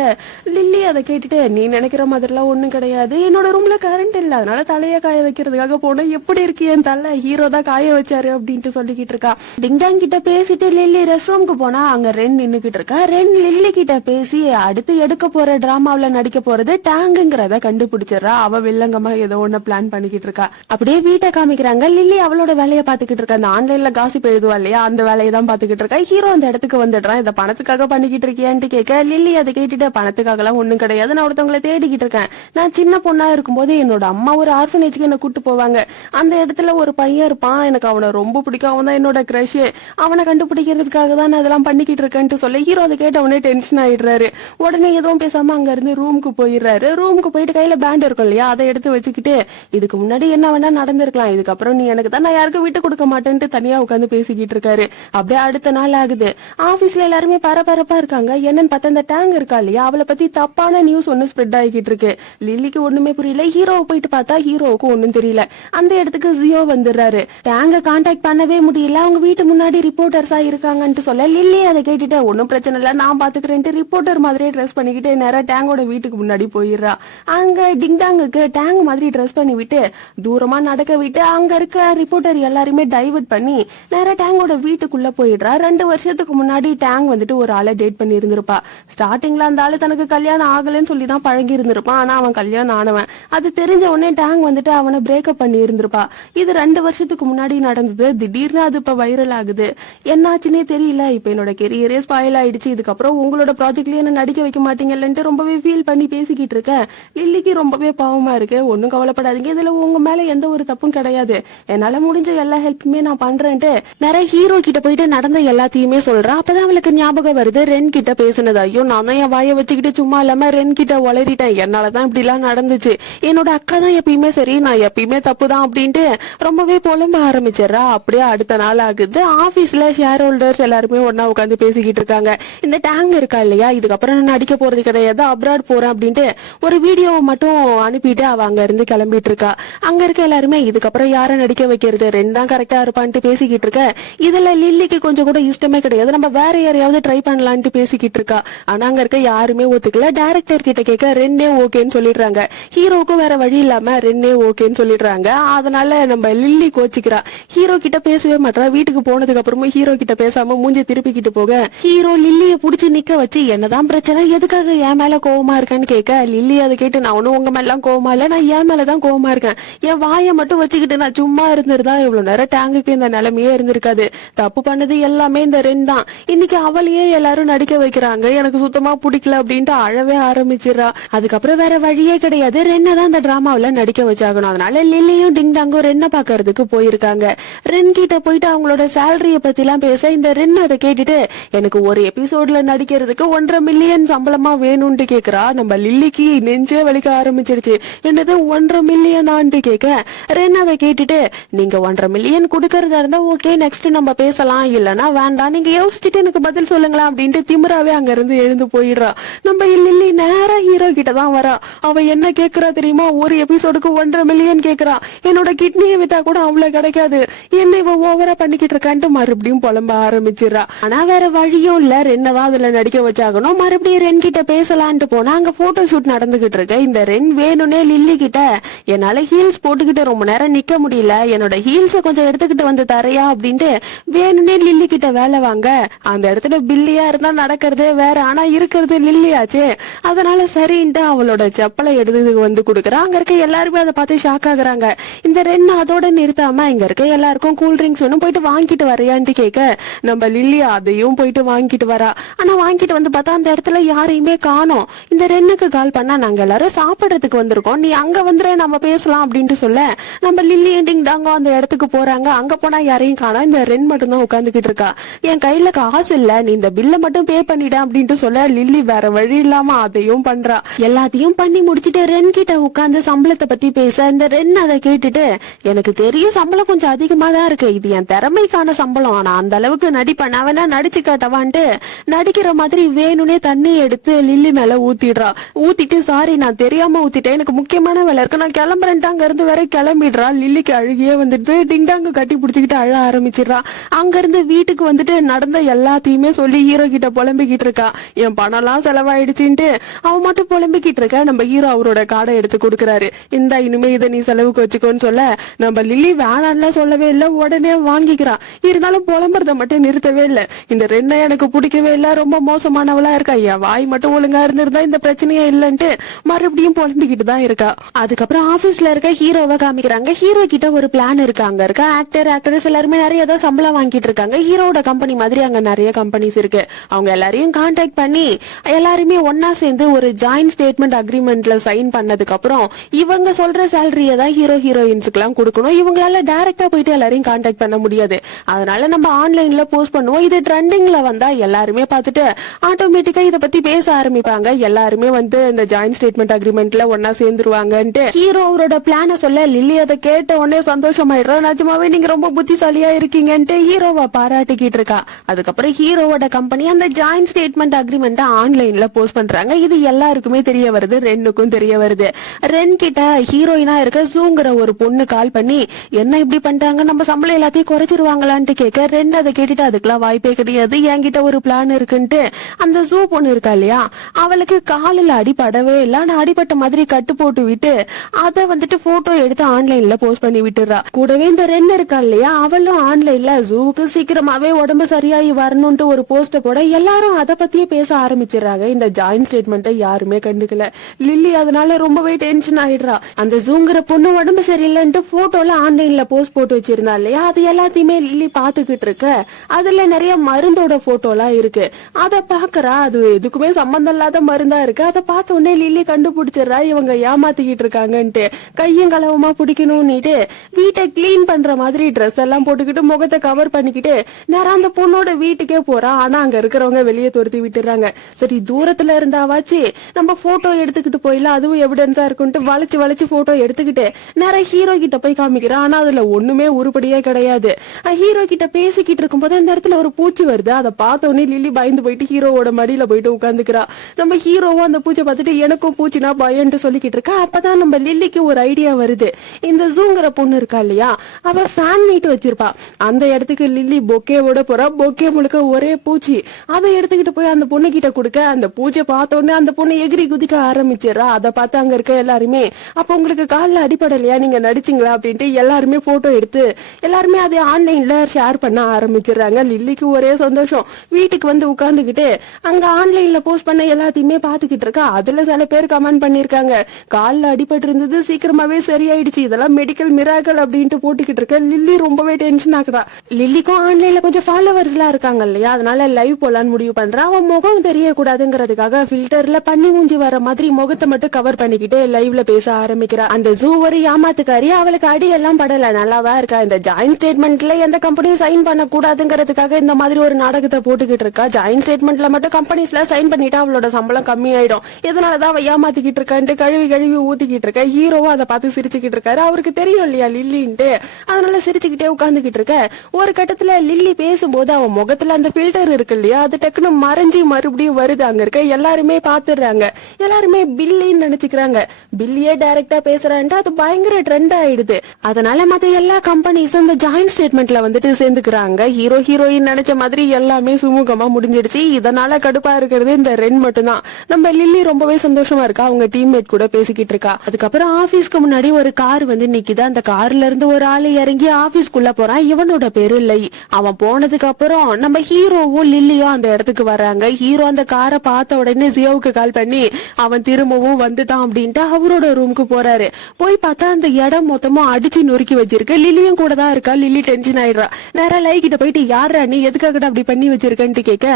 லில்லி அதை கேட்டுட்டு நீ நினைக்கிற மாதிரிலாம் ஒண்ணும் கிடையாது, என்னோட ரூம்ல கரண்ட் இல்ல, அதனால தலைய காய வைக்கிறதுக்காக போனேன், எப்படி இருக்கு என் தலை, ஹீரோ தான் காய வச்சாரு அப்படின்ட்டு சொல்லிக்கிட்டு இருக்கா. டிங்டாங் கிட்ட பேசிட்டு லில்லி ரெஸ்ட் ரூம்க்கு போனா அங்க ரென் நின்னுகிட்டு இருக்கா. ரென் லில்லி கிட்ட பேசி அடுத்து எடுக்க போற டிராமாவில நடிக்க போறது டேங்குங்கிறத கண்டுபிடிச்சிடறா. அவ வில்லங்கமா ஏதோ ஒண்ணு பிளான் பண்ணிக்கிட்டு இருக்கா. அப்படியே வீட்டை காமிக்கிறாங்க. லில்லி அவளோட வேலையை பாத்துக்கிட்டு இருக்கா. அந்த ஆன்லைன்ல காசிப் எழுதுவா இல்லையா, அந்த வேலையை தான் பாத்துக்கிட்டு இருக்கா. ஹீரோ அந்த இடத்துக்கு வந்துடுறான். இதை பணத்துக்காக பண்ணிக்கிட்டு இருக்கியான்னு கேட்க லில்லி அதை கேட்டுட்டு பணத்துக்காக எல்லாம் ஒண்ணும் கிடையாது, நான் ஒருத்தவங்களை தேடிக்கிட்டு இருக்கேன், நான் சின்ன பொண்ணா இருக்கும்போது என்னோட அம்மா ஒரு ஆர்ஃபனேஜ்க்கு என்ன கூட்டு போவாங்க, அந்த இடத்துல ஒரு பையன் இருப்பான், எனக்கு அவனை ரொம்ப பிடிக்கும், அவன் தான் என்னோட கிரஷ், அவனை கண்டுபிடிக்கிறதுக்காக தான் நான் இதெல்லாம் பண்ணிக்கிட்டு இருக்கேன்ட்டு சொல்ல ஹீரோ அதை கேட்ட உடனே டென்ஷன் ஆயிடுறாரு. உடனே எதுவும் பேசாம அங்க இருந்து ரூமுக்கு போயிடுறாரு. ரூமுக்கு போயிட்டு கையில பேண்ட் இருக்கும் இல்லையா, அதை எடுத்து வச்சுக்கிட்டு இதுக்கு முன்னாடி என்ன வேணா நடந்திருக்கலாம், இதுக்கப்புறம் நீ எனக்கு தான், நான் யாருக்கும் விட்டு கொடுக்க மாட்டேன்ட்டு தனியா உட்காந்து பேசிக்கிட்டு இருக்காரு. அப்படியே அடுத்த நாள் ஆகுது. ஆபீஸ்ல எல்லாருமே பரபரப்பா இருக்காங்க. என்னன்னு பார்த்தா அந்த டேங் இருக்கா இல்லையா, அவளை பத்தி தப்பான நியூஸ் ஒண்ணு ஸ்ப்ரெட் ஆகிக்கிட்டு இருக்கு. லில்லிக்கு ஒண்ணுமே புரியல. ஹீரோவை போயிட்டு பார்த்தா ஹீரோவுக்கும் ஒண்ணும் தெரியல. அந்த இடத்துக்கு ஜியோ வந்துடுறாரு. டேங்க கான்டாக்ட் பண்ணவே முடியல, அவங்க வீட்டு முன்னாடி ரிப்போர்ட்டர்ஸா இருக்காங்கன்னு சொல்ல லில்லி அதை கேட்டுட்டு ஒன்னும் பிரச்சனை இல்ல நான் பாத்துக்கிறேன்ட்டு ரிப்போர்ட்டர் மாதிரியே ட்ரெஸ் பண்ணிக்கிட்டு நேரா டேங்கோட வீட்டுக்கு முன்னாடி போயிடுறா. அங்க டிங்டாங்குக்கு டேங் மாதிரி ட்ரெஸ் பண்ணி விட்டு தூரமா நடக்க விட்டு அங்க இருக்க ரிப்போர்ட்டர் எல்லாருமே டைவர்ட் பண்ணி நேரா டேங்கோட வீட்டுக்குள்ள போயிடுறா. 2 வருஷத்துக்கு முன்னாடி டேங் வந்துட்டு ஒரு ஆளை டேட் பண்ணி இருந்திருப்பா. ஸ்டார்டிங்ல அந்த ஆளு தனக்கு கல்யாணம் ஆகலன்னு சொல்லிதான் பழகி இருந்திருப்பான். ஆனா அவன் கல்யாணம் ஆனவன். அது தெரிஞ்ச உடனே டேங் வந்துட்டு அவனை பிரேக்கப் பண்ணி இருந்திருப்பா. இது 2 வருஷத்துக்கு முன்னாடி நடந்தது. திடீர்னு அது இப்ப வைரல் ஆகுது. என்னாச்சுன்னே தெரியல. இப்ப என்னோட கெரியரே ஸ்பாயில் ஆயிடுச்சு. இதுக்கப்புறம் உங்களோட ப்ராஜெக்ட்லயே என்ன நடிக்க வைக்க மாட்டீங்கன்னு ரொம்பவே ஃபீல் பண்ணி பேசிக்கிட்டு இருக்கேன். லில்லிக்கு ரொம்பவே பாவமா இருக்கு. ஒன்னும் கவலைப்படாதீங்க, இதுல உங்க மேல எந்த ஒரு தப்பும் கிடையாது, என்னால முடிஞ்ச எல்லா ஹெல்ப்புமே நான் பண்றேன்ட்டு நிறைய ஹீரோ கிட்ட போயிட்டு நடந்த எல்லாத்தையுமே சொல்றான். அப்பதான் அவளுக்கு ஞாபகம் வருது ரென் கிட்ட பேசுனது. ஐயோ நான் தான் என் வாயை வச்சுக்கிட்டு சும்மா இல்லாம ரென் கிட்ட உளறிட்டேன், என்னாலதான் இப்படி எல்லாம் நடந்துச்சு, என்னோட அக்கா தான் எப்பயுமே சரி, நான் எப்பயுமே தப்புதான் அப்படின்ட்டு ரொம்பவே புலம்ப ஆரம்பிச்சிடறா. அப்படியே அடுத்த நாள் ஆகுது. ஆபீஸ்ல ஷேர் ஹோல்டர்ஸ் எல்லாருமே ஒன்னா உட்காந்து பேசிக்கிட்டு இருக்காங்க. இந்த டேங் இருக்கா இல்லையா, இதுக்கப்புறம் நான் நடிக்க போறது கிடையாது, அப்ராட் போறேன் அப்படின்ட்டு ஒரு வீடியோ மட்டும் அனுப்பிட்டு அவ அங்க இருந்து கிளம்பிட்டு இருக்கா. அங்க இருக்க எல்லாருமே இதுக்கப்புறம் யார நடிக்க வைக்கிறது, ரெண்டு தான் கரெக்டா இருப்பான்ட்டு பேசிக்கிட்டு இருக்க. இதுல லில்லிக்கு கொஞ்சம் கூட இஷ்டமே கிடையாது, நம்ம வேற யாரையாவது ட்ரை பண்ணலான்ட்டு பேசிக்கிட்டு இருக்கா. ஆனா அங்க இருக்க யாருமே ஒத்துக்கல. டைரக்டர் கிட்ட கேட்க ரெண்டே ஓகேன்னு சொல்லிடுறாங்க. ஹீரோக்கும் வேற வழி இல்லாம ரெண்டே ஓகேன்னு சொல்லிடுறாங்க. அதனால நம்ம லில்லி கோச்சிக்கிறா. ஹீரோ கிட்ட பேசவே மாட்டா. வீட்டுக்கு போனதுக்கு அப்புறமும் ஹீரோ கிட்ட பேசாம மூஞ்சி திருப்பிக்கிட்டு போக ஹீரோ லில்லிய புடிச்சு நிக்க வச்சு என்னதான் பிரச்சனை, எதுக்காக என் மேல கோவமா இருக்கேன்னு கேட்க லில்லி அதை கேட்டு நான் ஒன்னும் உங்க மேல கோவமா இல்ல, நான் என் மேலதான் கோவமா இருக்கேன். என் வாயை மட்டும் வச்சுக்கிட்டு நான் சும்மா இருந்திருந்தா இவ்வளவு நேரம் டேங்குக்கு இந்த நிலைமையே இருந்திருக்காது. தப்பு பண்ணது எல்லாமே இந்த ரென் தான். இன்னைக்கு அவளையே எல்லாரும் நடிக்க வைக்கிறாங்க, எனக்கு சுத்தமா பிடிக்கல அப்படின்ட்டு அழவே ஆரம்பிச்சிடறா. அதுக்கப்புறம் வேற வழியே கிடையாது, ரென்னை தான் இந்த டிராமாவில நடிக்க வச்சாகணும். அதனால லில்லியும் டிங் டாங்கும் ரென்னை பாக்குறதுக்கு போயிருக்காங்க. ரென் கிட்ட போயிட்டு அவங்களோட சேலரிய பத்தி எல்லாம் பேச இந்த ரென் அதை கேட்டுட்டு எனக்கு ஒரு எபிசோட்ல நடிக்கிறதுக்கு 1.5 மில்லியன் சம்பளமா வேணும்னு கேக்குறா. நம்ம லில்லிக்கு நெஞ்சே வலிக்க ஆரம்பிச்சிருச்சு. என்னது 1.5 மில்லியன் ஆண்டு கேட்க ரென் அதை கேட்டுட்டு நீங்க 1.5 மில்லியன் குடுக்கறதா இருந்தா ஓகே, நெக்ஸ்ட் நம்ம பேசலாம், இல்லனா வேண்டாம், நீங்க யோசிச்சுட்டு எனக்கு பதில் சொல்லுங்களா அப்படின்ட்டு திமிராவே அங்க இருந்து எழுந்து போயிடுறா. நம்ம லில்லி நேரா ஹீரோ கிட்ட தான் வரா. அவ என்ன கேக்குறா தெரியுமா, ஒரு எபிசோடுக்கு 1.5 மில்லியன் கேக்குறா. என்னோட கிட்னியை வித்தா கூட அவ்வளவு கிடைக்காது, என்ன இவ ஓவரா பண்ணிக்கிட்டு இருக்கான்ட்டு மறுபடியும் புலம்ப ஆரம்பிச்சிடறா. ஆனா வேற வழியும் இல்ல, ரென்னதான் அதுல நடிக்க வச்சாகணும். மறுபடியும் ரென் கிட்ட பேசலான்ட்டு போனா அங்க போட்டோ ஷூட் நடந்துகிட்டு இருக்கு. இந்த ரென் வேணும்னே லில்லி கிட்ட என்னால ஹீல்ஸ் போட்டுக்கிட்டு ரொம்ப நேரம் நிக்க முடியல, என்னோட ஹீல்ஸ கொஞ்சம் எடுத்துக்கிட்டு வந்து தரையா அப்படின்ட்டு வேணும்னே லில்லி கிட்ட வேலை வாங்க. அந்த இடத்துல பில்லியா இருந்தா நடக்கிறதே வேற, ஆனா இருக்கிறது லில்லியாச்சே. அதனால சரின்ட்டு அவளோட செப்பலை எடுத்து வந்து கொடுக்கறா. அங்க இருக்க எல்லாருமே அதை பார்த்து ஷாக் ஆகுறாங்க. இந்த ரென் அதோட நிறுத்தாம இங்க இருக்க எல்லாருக்கும் கூல் ட்ரிங்க்ஸ் வேணும், போயிட்டு வாங்கிட்டு வரையான்ட்டு கேட்க நம்ம லில்லி அதையும் போயிட்டு வாங்கிட்டு வரா. ஆனா வாங்கிட்டு வந்து பார்த்தா அந்த இடத்துல யாரையுமே காணோம். இந்த ரென்னுக்கு கால் பண்ணா நாங்க எல்லாரும் சாப்பிடறதுக்கு வந்திருக்கோம், நீ அங்க வந்துரு நம்ம பேசலாம் அப்படின்ட்டு சொல்ல நம்ம லில்லி டிங் டாங்கோ அந்த இடத்துக்கு போறாங்க. அங்க போனா யாரையும் காணோம், இந்த ரென் மட்டும் தான் உட்காந்துக்கிட்டு இருக்கா. என் கையில காசு இல்ல, நீ இந்த பில்ல மட்டும் பே பண்ணிட அப்படின்ட்டு சொல்ல லில்லி வேற வழி இல்லாம அதையும் பண்றா. எல்லாத்தையும் பண்ணி முடிச்சிட்டு ரென் கிட்ட உட்கார்ந்து சம்பளத்தை பத்தி பேச இந்த ரென் அதை கேட்டுட்டு எனக்கு தெரியும் சம்பளம் கொஞ்சம் அதிகமா தான் இருக்கு, இது என் திறமைக்கான சம்பளம், ஆனா அந்த அளவுக்கு நடிப்பேன், நான் வேணா நடிச்சு காட்டவான்ட்டு நடிக்கிற மாதிரி வேணும்னே தண்ணி எடுத்து லில்லி மேல ஊத்திடுறா. ஊத்திட்டு சாரி நான் தெரியாம ஊத்திட்டேன், எனக்கு முக்கியமான வேலை இருக்கு, நான் கிளம்புறேன்ட்டு அங்க இருந்து வேற கிளம்பிடுறா. லில்லிக்கு அழுகியே வந்துட்டு டிங்டாங்க கட்டி பிடிச்சிக்கிட்டு அழ ஆரம்பிச்சிடறா. அங்க இருந்து வீட்டுக்கு வந்துட்டு நடந்த எல்லாத்தையுமே சொல்லி ஹீரோ கிட்ட புலம்பிக்கிட்டு இருக்கா. என் பணம் எல்லாம் செலவாயிடுச்சுட்டு அவன் மட்டும் புலம்பிக்கிட்டு இருக்க. நம்ம ஹீரோ அவரோட கார்டை எடுத்து கொடுக்கறாரு. இந்த இனிமே இதை நீ செலவுக்கு வச்சுக்கோன்னு சொல்ல நம்ம லில்லி வேணான்னு சொல்லவே இல்ல, உடனே வாங்கிக்கிறா. இருந்தாலும் புலம்புறத மட்டும் நிறுத்தவே இல்ல. இந்த ரென்னை எனக்கு பிடிக்கவே இல்ல, ரொம்ப மோசமானவளா இருக்கா, என் வாய் மட்டும் ஒழுங்கா இருந்திருந்தா இந்த பிரச்சனையே இல்லன்ட்டு மறுபடியும் புலம்பிக்கிட்டு தான் இருக்கா. அதுக்கப்புறம் ஆபீஸ்ல இருக்க ஹீரோவை காமிக்கிறாங்க. ஹீரோ கிட்ட ஒரு பிளான் இருக்கு. அங்க இருக்க ஆக்டர்ஸ் எல்லாருமே நிறைய ஏதோ சம்பளம் வாங்கிட்டு இருக்காங்க. ஹீரோட கம்பெனி மாதிரி அங்க நிறைய கம்பெனிஸ் இருக்கு. அவங்க எல்லாரையும் கான்டாக்ட் பண்ணி எல்லாருமே ஒன்னா சேர்ந்து ஒரு ஜாயிண்ட் ஸ்டேட்மெண்ட் அக்ரிமெண்ட்ல சைன் பண்ணதுக்கு அப்புறம் இவங்க சொல்ற சேலரிய தான் ஹீரோயின்ஸ்க்கு எல்லாம் கொடுக்கணும். இவங்களால டைரக்டா போயிட்டு எல்லாரையும் கான்டாக்ட் பண்ண முடியாது. அதனால நம்ம ஆன்லைன்ல போஸ்ட் பண்ணுவோம். இது ட்ரெண்டிங்ல வந்தா எல்லாருமே பார்த்துட்டு ஆட்டோமேட்டிக்கா இத பத்தி பேச ஆரம்பிப்பாங்க. எல்லாருமே வந்து இந்த ஜாயிண்ட் ஸ்டேட்மெண்ட் அக்ரிமெண்ட்ல ஒன்னா சேர்ந்துருவாங்கன்ட்டு ஹீரோ அவரோட பிளான சொல்ல லில்லி அதை கேட்ட உடனே சந்தோஷமாயிடுறா. நிஜமாவே நீங்க ரொம்ப புத்திசாலியா இருக்கீங்கன்ட்டு ஹீரோவை பாராட்டிக்கிட்டு இருக்கா. அதுக்கப்புறம் ஹீரோவோட கம்பெனி அந்த ஜாயிண்ட் ஸ்டேட்மெண்ட் அக்ரிமெண்ட் ஆன்லைன்ல போஸ்ட் பண்றாங்க. இது எல்லாருக்குமே தெரிய வருது, ரென்னுக்கும் தெரிய வருது. ரென் கிட்ட ஹீரோயினா இருக்க ஜூங்கிற ஒரு பொண்ணு கால் பண்ணி என்ன இப்படி பண்றாங்க, நம்ம சம்பளம் எல்லாத்தையும் குறைச்சிருவாங்களான்ட்டு கேட்க ரென் அதை கேட்டுட்டு அதுக்கெல்லாம் வாய்ப்பே கிடையாது, என்கிட்ட ஒரு பிளான் இருக்குன்ட்டு அந்த ஜூ பொண்ணு இருக்கா இல்லையா அவளுக்கு காலில் அடிபடவே இல்ல, ஆனா அடிபட்ட மாதிரி கட்டு போட்டு விட்டு அதை வந்துட்டு போட்டோ எடுத்து ஆன்லைன்ல போஸ்ட் பண்ணி விட்டுறா. கூடவே இந்த ரென் இருக்கா இல்லையா அவளும் ஆன்லைன்ல ஜூவுக்கு சீக்கிரமாவே உடம்பு சரியாகி வரணும்ட்டு ஒரு போஸ்ட போட எல்லாரும் அதை பத்தியே பேச ஆரம்பிச்சிடறாங்க. இந்த ஜாயிண்ட் ஸ்டேட்மெண்ட்டை யாருமே கண்டுக்கல. லில்லி அதனால ரொம்பவே டென்ஷன் ஆயிடுறா. அந்த ஜூங்கிற பொண்ணு உடம்பு சரியில்லைன்ட்டு போட்டோல ஆன்லைன்ல போஸ்ட் போட்டு வச்சிருந்தா இல்லையா அது எல்லாத்தையுமே லில்லி பாத்துக்கிட்டு இருக்க. அதுல நிறைய மருந்தோட போட்டோ எல்லாம் இருக்கு. அத பாக்குறா, அது எதுக்குமே சம்பந்தம் இல்லாத மருந்தா இருக்கு. அதை பார்த்த உடனே லில்லி கண்டுபிடிச்சிடறா இவங்க ஏமாத்திக்கிட்டு இருக்காங்கன்ட்டு. கையும் களவுமா பிடிக்கணும்னுட்டு வீட்டை கிளீன் பண்ற மாதிரி ட்ரெஸ் எல்லாம் போட்டுக்கிட்டு முகத்தை கவர் பண்ணிக்கிட்டு நேரம் அந்த பொண்ணோட வீட்டுக்கே போறா. ஆனா அங்க இருக்கிறவங்க வெளியே துரத்தி விட்டுறாங்க. சரி தூரத்துல இருந்தாவாச்சு நம்ம போட்டோ எடுத்துக்கிட்டு போயிடலாம், அதுவும் எவிடன்ஸா இருக்குன்ட்டு வளைச்சு வளைச்சு போட்டோ எடுத்துக்கிட்டு நிறைய ஹீரோ கிட்ட போய் காமிக்கிறா. ஆனா அதுல ஒண்ணுமே உருப்படியே கிடையாது. ஹீரோ கிட்ட பேசிக்கிட்டு இருக்கும் போது அந்த இடத்துல ஒரு பூச்சி வருது. அதை பார்த்த உடனே லில்லி பயந்து போயிட்டு ஹீரோவோட மடியில போயிட்டு உட்காந்துக்கிறா. நம்ம ஹீரோவும் அந்த பூச்சை பார்த்துட்டு எனக்கும் பூச்சினா பயன்ட்டு சொல்லிக்கிட்டு இருக்கா. அப்பதான் நம்ம லில்லிக்கு ஒரு ஐடியா வருது. இந்த ஜூங்கிற பொண்ணு இருக்கா இல்லையா அவ ஃபேன் மீட் வச்சிருப்பா. அந்த இடத்துக்கு லில்லி பொக்கேவோட போறா. பொக்கே முழுக்க ஒரே பூச்சி. அதை எடுத்துக்கிட்டு போய் அந்த பொண்ணு கிட்ட கொடுக்க அந்த பூச்சை பார்த்த உடனே அந்த பொண்ணு எகிரி குதிக்க ஆரம்பிச்சிடறா. அதை பார்த்து அங்க இருக்க எல்லாருமே அப்ப உங்களுக்கு காலில் அடிப்படலையா, நீங்க நடிச்சீங்களா அப்படின்ட்டு எல்லாருமே போட்டோ எடுத்து எல்லாருமே அதை ஆன்லைன்ல ஷேர் பண்ண ஆரம்பிச்சிடுறாங்க. லில்லிக்கு ஒரே சந்தோஷம். வீட்டுக்கு வந்து உட்கார்ந்துகிட்டு உட்காந்துக்கிட்டு அங்க ஆன்லைன்ல போஸ்ட் பண்ண எல்லாத்தையுமே பாத்துக்கிட்டு இருக்கா. அதுல சில பேர் கமெண்ட் பண்ணிருக்காங்க, கால்ல அடிபட்டு இருந்தது சீக்கிரமாவே சரியாயிடுச்சு, இதெல்லாம் மெடிக்கல் மிராக்கல் அப்படின்ட்டு போட்டுக்கிட்டு இருக்க. லில்லி ரொம்பவே டென்ஷன் ஆகுறா. லில்லிக்கும் ஆன்லைன்ல கொஞ்சம் ஃபாலோவர்ஸ் எல்லாம் இருக்காங்க இல்லையா, அதனால லைவ் போலான்னு முடிவு பண்றா. அவன் முகம் தெரியக்கூடாதுங்கிறதுக்காக ஃபில்டர்ல பண்ணி மூஞ்சி வர மாதிரி முகத்தை மட்டும் கவர் பண்ணிக்கிட்டு லைவ்ல பேச ஆரம்பிக்கிறா. அந்த ஜூ ஒரு ஏமாத்துக்காரி, அவளுக்கு அடி எல்லாம் படல, நல்லாவா இருக்கா. இந்த ஜாயின்ட் ஸ்டேட்மெண்ட்ல எந்த கம்பெனியும் சைன் பண்ண கூடாதுங்கிறதுக்காக இந்த மாதிரி ஒரு நாடகத்தை போட்டுக்கிட்டு இருக்கா. ஜாயின்ட் ஸ்டேட்மெண்ட்ல மட்டும் கம்பெனிஸ்ல சைன் பண்ணிட்டா அவளோட சம்பளம் கம்மியாயிடும், இதனாலதான் அவ ஏமாத்திக்கிட்டு இருக்கான்ட்டு கழுவி கழுவி ஊத்திக்கிட்டு இருக்கா. ஹீரோவா அதை பார்த்து சிரிச்சுக்கிட்டு இருக்காரு. அவருக்கு தெரியும் இல்லையா லில்லின்ட்டு, அதனால சிரிச்சுக்கிட்டே உட்கார்ந்துகிட்டு இருக்க. ஒரு கட்டத்துல லில்லி பேசும்போது அவன் முகத்துல அந்த பில்டர் இருக்கு இல்லையா, அது டக்குன்னு மறைஞ்சி மறுபடியும் வருது. அங்க இருக்க எல்லாருமே பாத்துறாங்க, எல்லாருமே பில்லின்னு நினைச்சுக்கிறாங்க. பில்லியே டைரக்டா பேசுறான்ட்டு அது பயங்கர ட்ரெண்ட் ஆயிடுது. அதனால மத்த எல்லா கம்பெனிஸும் இந்த ஜாயின்ட் ஸ்டேட்மெண்ட்ல வந்துட்டு சேர்ந்துக்கிறாங்க. ஹீரோ ஹீரோயின் நினைச்ச மாதிரி எல்லாமே சுமூகமா முடிஞ்சிடுச்சு. இதனால கடுப்பா இருக்கிறது இந்த ரென் மட்டும்தான். நம்ம லில்லி ரொம்பவே சந்தோஷமா இருக்கா, அவங்க டீம்மேட் கூட பேசிக்கிட்டு இருக்கா. அதுக்கப்புறம் ஆபீஸ்க்கு முன்னாடி ஒரு கார் வந்து நிக்குது. அந்த கார்ல இருந்து ஒரு ஆளு இறங்கி ஆபீஸ்க்குள்ள போறான். இவனோட பேரு லை. அவன் போனதுக்கு அப்புறம் நம்ம ஹீரோவும் லில்லியும் அந்த இடத்துக்கு வர்றாங்க. ஹீரோ அந்த காரை பார்த்த உடனே ஜியோவுக்கு கால் பண்ணி அவன் திரும்பவும் வந்துட்டான் அப்படின்ட்டு அவரோட ரூமுக்கு போறாரு. போய் பார்த்தா அந்த இடம் மொத்தமா அடிச்சு நொறுக்கி வச்சிருக்கு. லில்லியும் கூட தான் இருக்கா. லில்லி டென்ஷன் ஆயிடுறா. நேரா லை கிட்ட போயிட்டு யாரா நீ, எதுக்காக அப்படி பண்ணி வச்சிருக்கன்ட்டு கேட்க,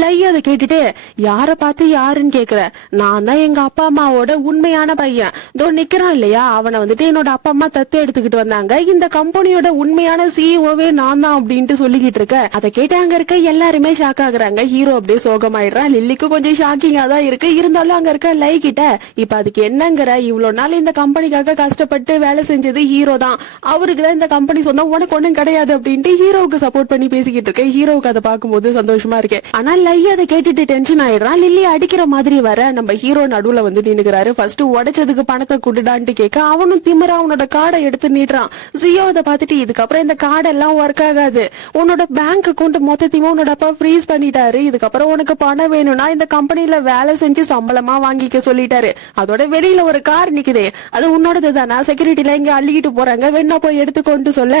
லை அதை கேட்டுட்டு யார பார்த்து யாருன்னு கேக்குற, நான் தான் எங்க அப்பா அம்மாவோட உண்மையான பையன், தோ நிக்கிறான் இல்லையா, அவனை வந்துட்டு என்னோட அப்பா அம்மா தத்து எடுத்துக்கிட்டு வந்தாங்க, இந்த கம்பெனியோட உண்மையான சிஇஓவே நான் தான் அப்படின்ட்டு சொல்லிக்கிட்டு இருக்க. அதை கேட்டு அங்க இருக்க எல்லாருமே ஷாக் ஆகுறாங்க. ஹீரோ அப்படியே சோகமாயிடுறான். லில்லிக்கு கொஞ்சம் ஷாக்கிங்கா தான் இருக்கு. இருந்தாலும் அங்க இருக்க லை கிட்ட இப்ப அதுக்கு என்னங்கிற, இவ்வளவு நாள் இந்த கம்பெனிக்காக கஷ்டப்பட்டு வேலை செஞ்சது ஹீரோ தான், அவருக்கு தான் இந்த கம்பெனி சொந்தம், உனக்கு ஒண்ணும் கிடையாது அப்படின்ட்டு ஹீரோவுக்கு சப்போர்ட் பண்ணி பேசிக்கிட்டு இருக்க. ஹீரோவுக்கு அதை பார்க்கும்போது சந்தோஷமா இருக்கு. ஆனா லை அதை கேட்டுட்டு டென்ஷன் ஆயிடுறான். லில்லி அடிக்கிற மாதிரி வர நம்ம ஹீரோ நடுவுல வந்து நின்னுக்கிறாரு. ஃபர்ஸ்ட் உடைச்சதுக்கு பணத்தை குடுடான்ட்டு கேட்க, அவனும் திமிரா அவனோட கார்டை எடுத்து நீட்டுறான். ஜியோ அதை பார்த்துட்டு இதுக்கப்புறம் இந்த கார்டு எல்லாம் ஒர்க் ஆகாது, உன்னோட பேங்க் அக்கௌண்ட் மொத்தத்தையும் உன்னோட அப்பா ஃப்ரீஸ் பண்ணிட்டாரு, இதுக்கப்புறம் உனக்கு பணம் வேணும்னா இந்த கம்பெனில வேலை செஞ்சு சம்பளமா வாங்கிக்க சொல்லிட்டாரு, அதோட வெளியில ஒரு கார் நிக்குதே அது உன்னோடது தானா, செக்யூரிட்டில இங்க அள்ளிக்கிட்டு போறாங்க, வேணா போய் எடுத்துக்கொண்டு சொல்ல.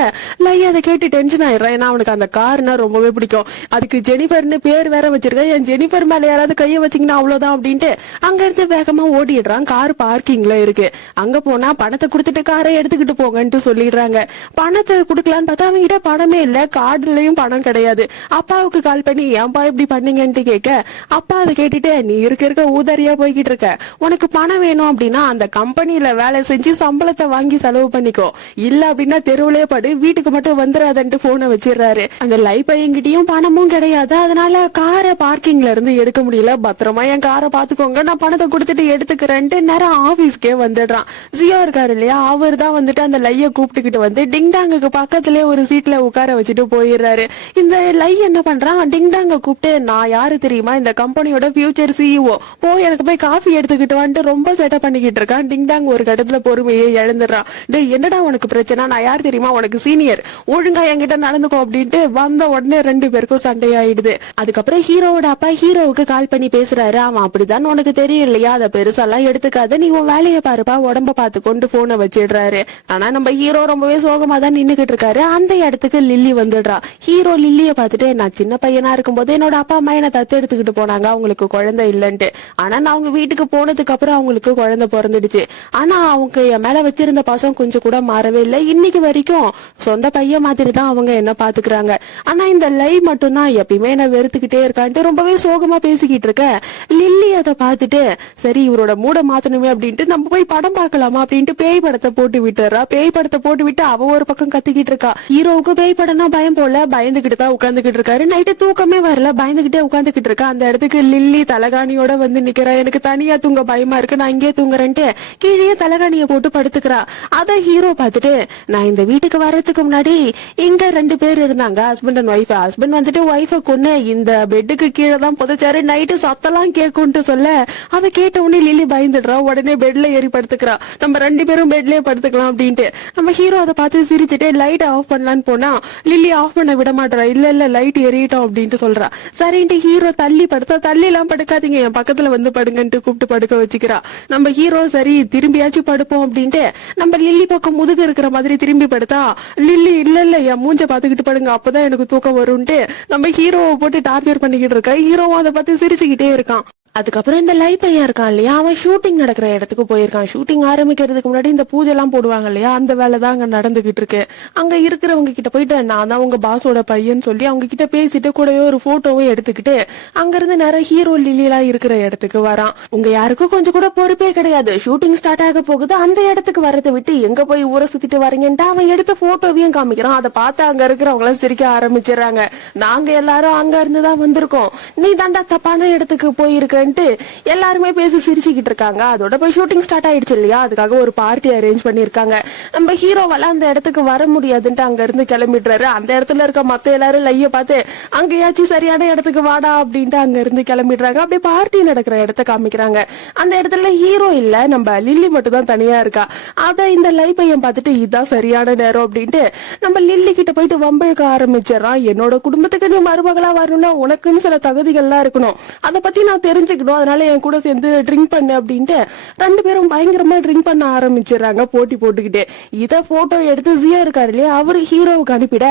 லை அதை கேட்டு டென்ஷன் ஆயிடுறான். ஏன்னா அவனுக்கு அந்த கார்னா ரொம்பவே பிடிக்கும். அதுக்கு ஜெனிஃபர்னு பேர் வேற வச்சிருக்கேன், என் ஜெனிஃபர் மேல யாராவது கைய வச்சீங்கன்னா அவ்வளவுதான் அப்படின்ட்டு அங்க இருந்து வேகமா ஓடிடுறான். கார் பார்க்கிங்ல இருக்கு. அங்க போனா பணத்தை கொடுத்துட்டு காரை எடுத்துக்கிட்டு போங்கன்ட்டு சொல்லிடுறாங்க. பணத்தை குடுக்கலான்னு பார்த்தா அவங்க கிட்ட பணமே இல்ல, கார்டுலயும் பணம் கிடையாது. அப்பாவுக்கு கால் பண்ணி ஏன்பா இப்படி பண்ணீங்கன்ட்டு கேட்க, அப்பா அதை கேட்டுட்டு நீ இருக்க ஊதாரியா போய்கிட்டு இருக்க, உனக்கு பணம் வேணும் அப்படின்னா அந்த கம்பெனில வேலை செஞ்சு சம்பளத்தை வாங்கி செலவு பண்ணிக்கோ, இல்ல அப்படின்னா தெருவிலே படு, வீட்டுக்கு மட்டும் வந்துடாதன்ட்டு போனை வச்சிடுறாரு. அந்த லைஃப் பையன்கிட்டயும் பணமும் கிடையாது. அதனால காரை பார்க்கிங்ல இருந்து எடுக்க முடியல. பத்திரமா என் காரை பாத்துக்கோங்க, நான் பணத்தை கொடுத்துட்டு எடுத்துக்கிறேன்ட்டு நேரம் ஆபீஸ்க்கே வந்துடுறான். ஜியோ இருக்காரு இல்லையா, அவர் தான் வந்துட்டு அந்த லைய கூப்பிட்டுக்கிட்டு வந்து டிங்டாங்குக்கு பக்கத்திலே ஒரு சீட்ல உட்கார வச்சுட்டு போயிடுறாரு. இந்த லை என்ன பண்றான், டிங்டாங்க கூப்பிட்டு நான் யாரு தெரியுமா, இந்த கம்பெனியோட ஃபியூச்சர் சிஇஓ, போய் எனக்கு போய் காஃபி எடுத்துக்கிட்டு வந்துட்டு ரொம்ப செட்டப் பண்ணிக்கிட்டு இருக்கான். டிங்டாங் ஒரு கட்டத்துல பொறுமையை இழந்துடுறான். டே என்னடா உனக்கு பிரச்சனை, நான் யார் தெரியுமா, உனக்கு சீனியர், ஒழுங்கா என்கிட்ட நடந்துக்கோ அப்படின்ட்டு வந்த உடனே ரெண்டு பேருக்கும் சண்டையாயிடுது. அதுக்கப்புறம் ஹீரோவோட அப்பா ஹீரோவுக்கு கால் பண்ணி பேசுறாரு. அவன் அப்படிதான் உனக்கு தெரியும் இல்லையா, அதை பெருசாலாம் எடுத்துக்காத, நீ உன் வேலையை பாருப்பா, உடம்ப பார்த்து கொண்டு போனை வச்சிடுறாரு. ஆனா நம்ம ஹீரோ ரொம்பவே சோகமா தான் நின்னுகிட்டு இருக்காரு. அந்த இடத்துக்கு லில்லி வந்துடுறா. ஹீரோ லில்லிய பார்த்துட்டு நான் சின்ன பையனா இருக்கும்போது என்னோட அப்பா அம்மா என்ன தத்து எடுத்துக்கிட்டு போனாங்க, அவங்களுக்கு குழந்தை இல்லன்ட்டு, ஆனா நான் அவங்க வீட்டுக்கு போனதுக்கு அப்புறம் அவங்களுக்கு குழந்தை பிறந்துடுச்சு, ஆனா அவங்க என் மேல வச்சிருந்த பாசம் கொஞ்சம் கூட மாறவே இல்லை, இன்னைக்கு வரைக்கும் சொந்த பையன் மாதிரி தான் அவங்க என்ன பாத்துக்கிறாங்க, ஆனா இந்த லை மட்டும் தான் எப்பயுமே என்ன வெறுத்துக்கிட்டே இருக்கான்ட்டு ரொம்பவே சோகமா பேசிக்கிட்டு இருக்க. லில்லி அதை பார்த்துட்டு சரி இவரோட மூட மாத்தணுமே அப்படின்ட்டு நம்ம போய் படம் பார்க்கலாமா அப்படின்ட்டு பேய் படத்தை போட்டு விட்டுறா. பேய் படத்தை போட்டு விட்டு அவ ஒரு பக்கம் கத்திக்கிட்டு இருக்கா. ஹீரோவுக்கு பேய் படம்னா பயம் போல, பயந்துகிட்டு தான் உட்காந்துக்கிட்டு இருக்காரு. நைட்டு தூக்கமே வரல, பயந்துகிட்டே உட்காந்துக்கிட்டு இருக்கா. அந்த இடத்துக்கு லில்லி தலகாணியோட வந்து நிக்கிறா. எனக்கு தனியா தூங்க பயமா இருக்கு, நான் இங்கே தூங்குறேன்ட்டு கீழே தலகாணிய போட்டு படுத்துக்கிறா. அத ஹீரோ பார்த்துட்டு நான் இந்த வீட்டுக்கு வர்றதுக்கு முன்னாடி இங்க ரெண்டு பேர் இருந்தாங்க, ஹஸ்பண்ட் அண்ட் ஒய்ஃப். ஹஸ்பண்ட் வந்துட்டு ஒய்ஃப கொன்னு இந்த பெட்டுக்கு கீழே தான் புதைச்சாரு, நைட்டு சத்தெல்லாம் கேட்கும்ட்டு சொல்ல அதை கேட்ட உடனே லில்லி பயந்துடுறா. உடனே பெட்ல ஏறி படுத்துக்கிறா. நம்ம ரெண்டு பேரும் பெட்லயே படுத்துக்கலாம் அப்படின்ட்டு நம்ம ஹீரோ அதை பார்த்து சிரிச்சுட்டு லைட் ஆஃப் பண்ணலான்னு போனா லில்லி ஆஃப் பண்ண விட மாட்டா. இல்ல இல்ல லைட் எரியட்டும் அப்படின்ட்டு சொல்றா. சரின்ட்டு ஹீரோ தள்ளி படுத்தா, தள்ளி எல்லாம் படுக்காதீங்க என் பக்கத்துல வந்து படுங்கன்ட்டு கூப்பிட்டு படுக்க வச்சுக்கிறா. நம்ம ஹீரோ சரி திரும்பியாச்சும் படுப்போம் அப்படின்ட்டு நம்ம லில்லி பக்கம் முதுகு இருக்கிற மாதிரி திரும்பி படுத்தா லில்லி இல்ல இல்ல என் மூஞ்ச பாத்துக்கிட்டு படுங்க அப்பதான் எனக்கு தூக்கம் வரும்ட்டு நம்ம ஹீரோவை போட்டு டார்ச்சர் பண்ணிக்கிட்டு சொல்லிக்கிட்டு இருக்கா. ஹீரோவும் அதை பார்த்து சிரிச்சுக்கிட்டே இருக்கான். அதுக்கப்புறம் இந்த லை பையன் இருக்கான் இல்லையா, அவன் ஷூட்டிங் நடக்கிற இடத்துக்கு போயிருக்கான். ஷூட்டிங் ஆரம்பிக்கிறதுக்கு முன்னாடி இந்த பூஜை எல்லாம் போடுவாங்க இல்லையா, அந்த வேலை தான் அங்க நடந்துகிட்டு இருக்கு. அங்க இருக்கிறவங்க கிட்ட போயிட்டு நான் தான் உங்க பாஸோட பையன் சொல்லி அவங்க கிட்ட பேசிட்டு கூடவே ஒரு போட்டோவும் எடுத்துக்கிட்டு அங்க இருந்து நேரம் ஹீரோ லில்லி எல்லாம் இருக்கிற இடத்துக்கு வரான். உங்க யாருக்கும் கொஞ்சம் கூட பொறுப்பே கிடையாது, ஷூட்டிங் ஸ்டார்ட் ஆக போகுது, அந்த இடத்துக்கு வரதை விட்டு எங்க போய் ஊரை சுத்திட்டு வரீங்கன்ட்டு அவன் எடுத்த போட்டோவையும் காமிக்கிறான். அதை பார்த்து அங்க இருக்கிறவங்க எல்லாம் சிரிக்க ஆரம்பிச்சிடறாங்க. நாங்க எல்லாரும் அங்க இருந்துதான் வந்திருக்கோம், நீ தாண்டா தப்பான இடத்துக்கு போயிருக்க எல்லாருமே பேசி சிரிச்சுக்கிட்டு இருக்காங்க. அதோட போய் ஷூட்டிங் ஸ்டார்ட் ஆயிடுச்சு இல்லையா, அதுக்காக ஒரு பார்ட்டி அரேஞ்ச் பண்ணிருக்காங்க. நம்ம ஹீரோவால அந்த இடத்துக்கு வர முடியாதுன்ட்டு அங்க இருந்து கிளம்பிடுறாரு. அந்த இடத்துல இருக்க மத்த எல்லாரும் லைய பார்த்து அங்கேயாச்சும் சரியான இடத்துக்கு வாடா அப்படின்ட்டு அங்க இருந்து கிளம்பிடுறாங்க. அப்படியே பார்ட்டி நடக்கிற இடத்த காமிக்கிறாங்க. அந்த இடத்துல ஹீரோ இல்ல, நம்ம லில்லி மட்டும் தான் தனியா இருக்கா. அத இந்த லை பையன் பார்த்துட்டு இதுதான் சரியான நேரம் அப்படின்ட்டு நம்ம லில்லி கிட்ட போயிட்டு வம்பிழுக்க ஆரம்பிச்சிடறான். என்னோட குடும்பத்துக்கு நீ மருமகளா வரணும்னா உனக்குன்னு சில தகுதிகள்லாம் இருக்கணும், அதை பத்தி நான் தெரிஞ்சுக்கணும், அதனால என் கூட சேர்ந்து ட்ரிங்க் பண்ணு அப்படின்ட்டு ரெண்டு பேரும் பயங்கரமா ட்ரிங்க் பண்ண ஆரம்பிச்சிடறாங்க போட்டி போட்டுக்கிட்டு. இத போட்டோ எடுத்து ஜியா இருக்காரு இல்லையா, அவரு ஹீரோவுக்கு அனுப்பிட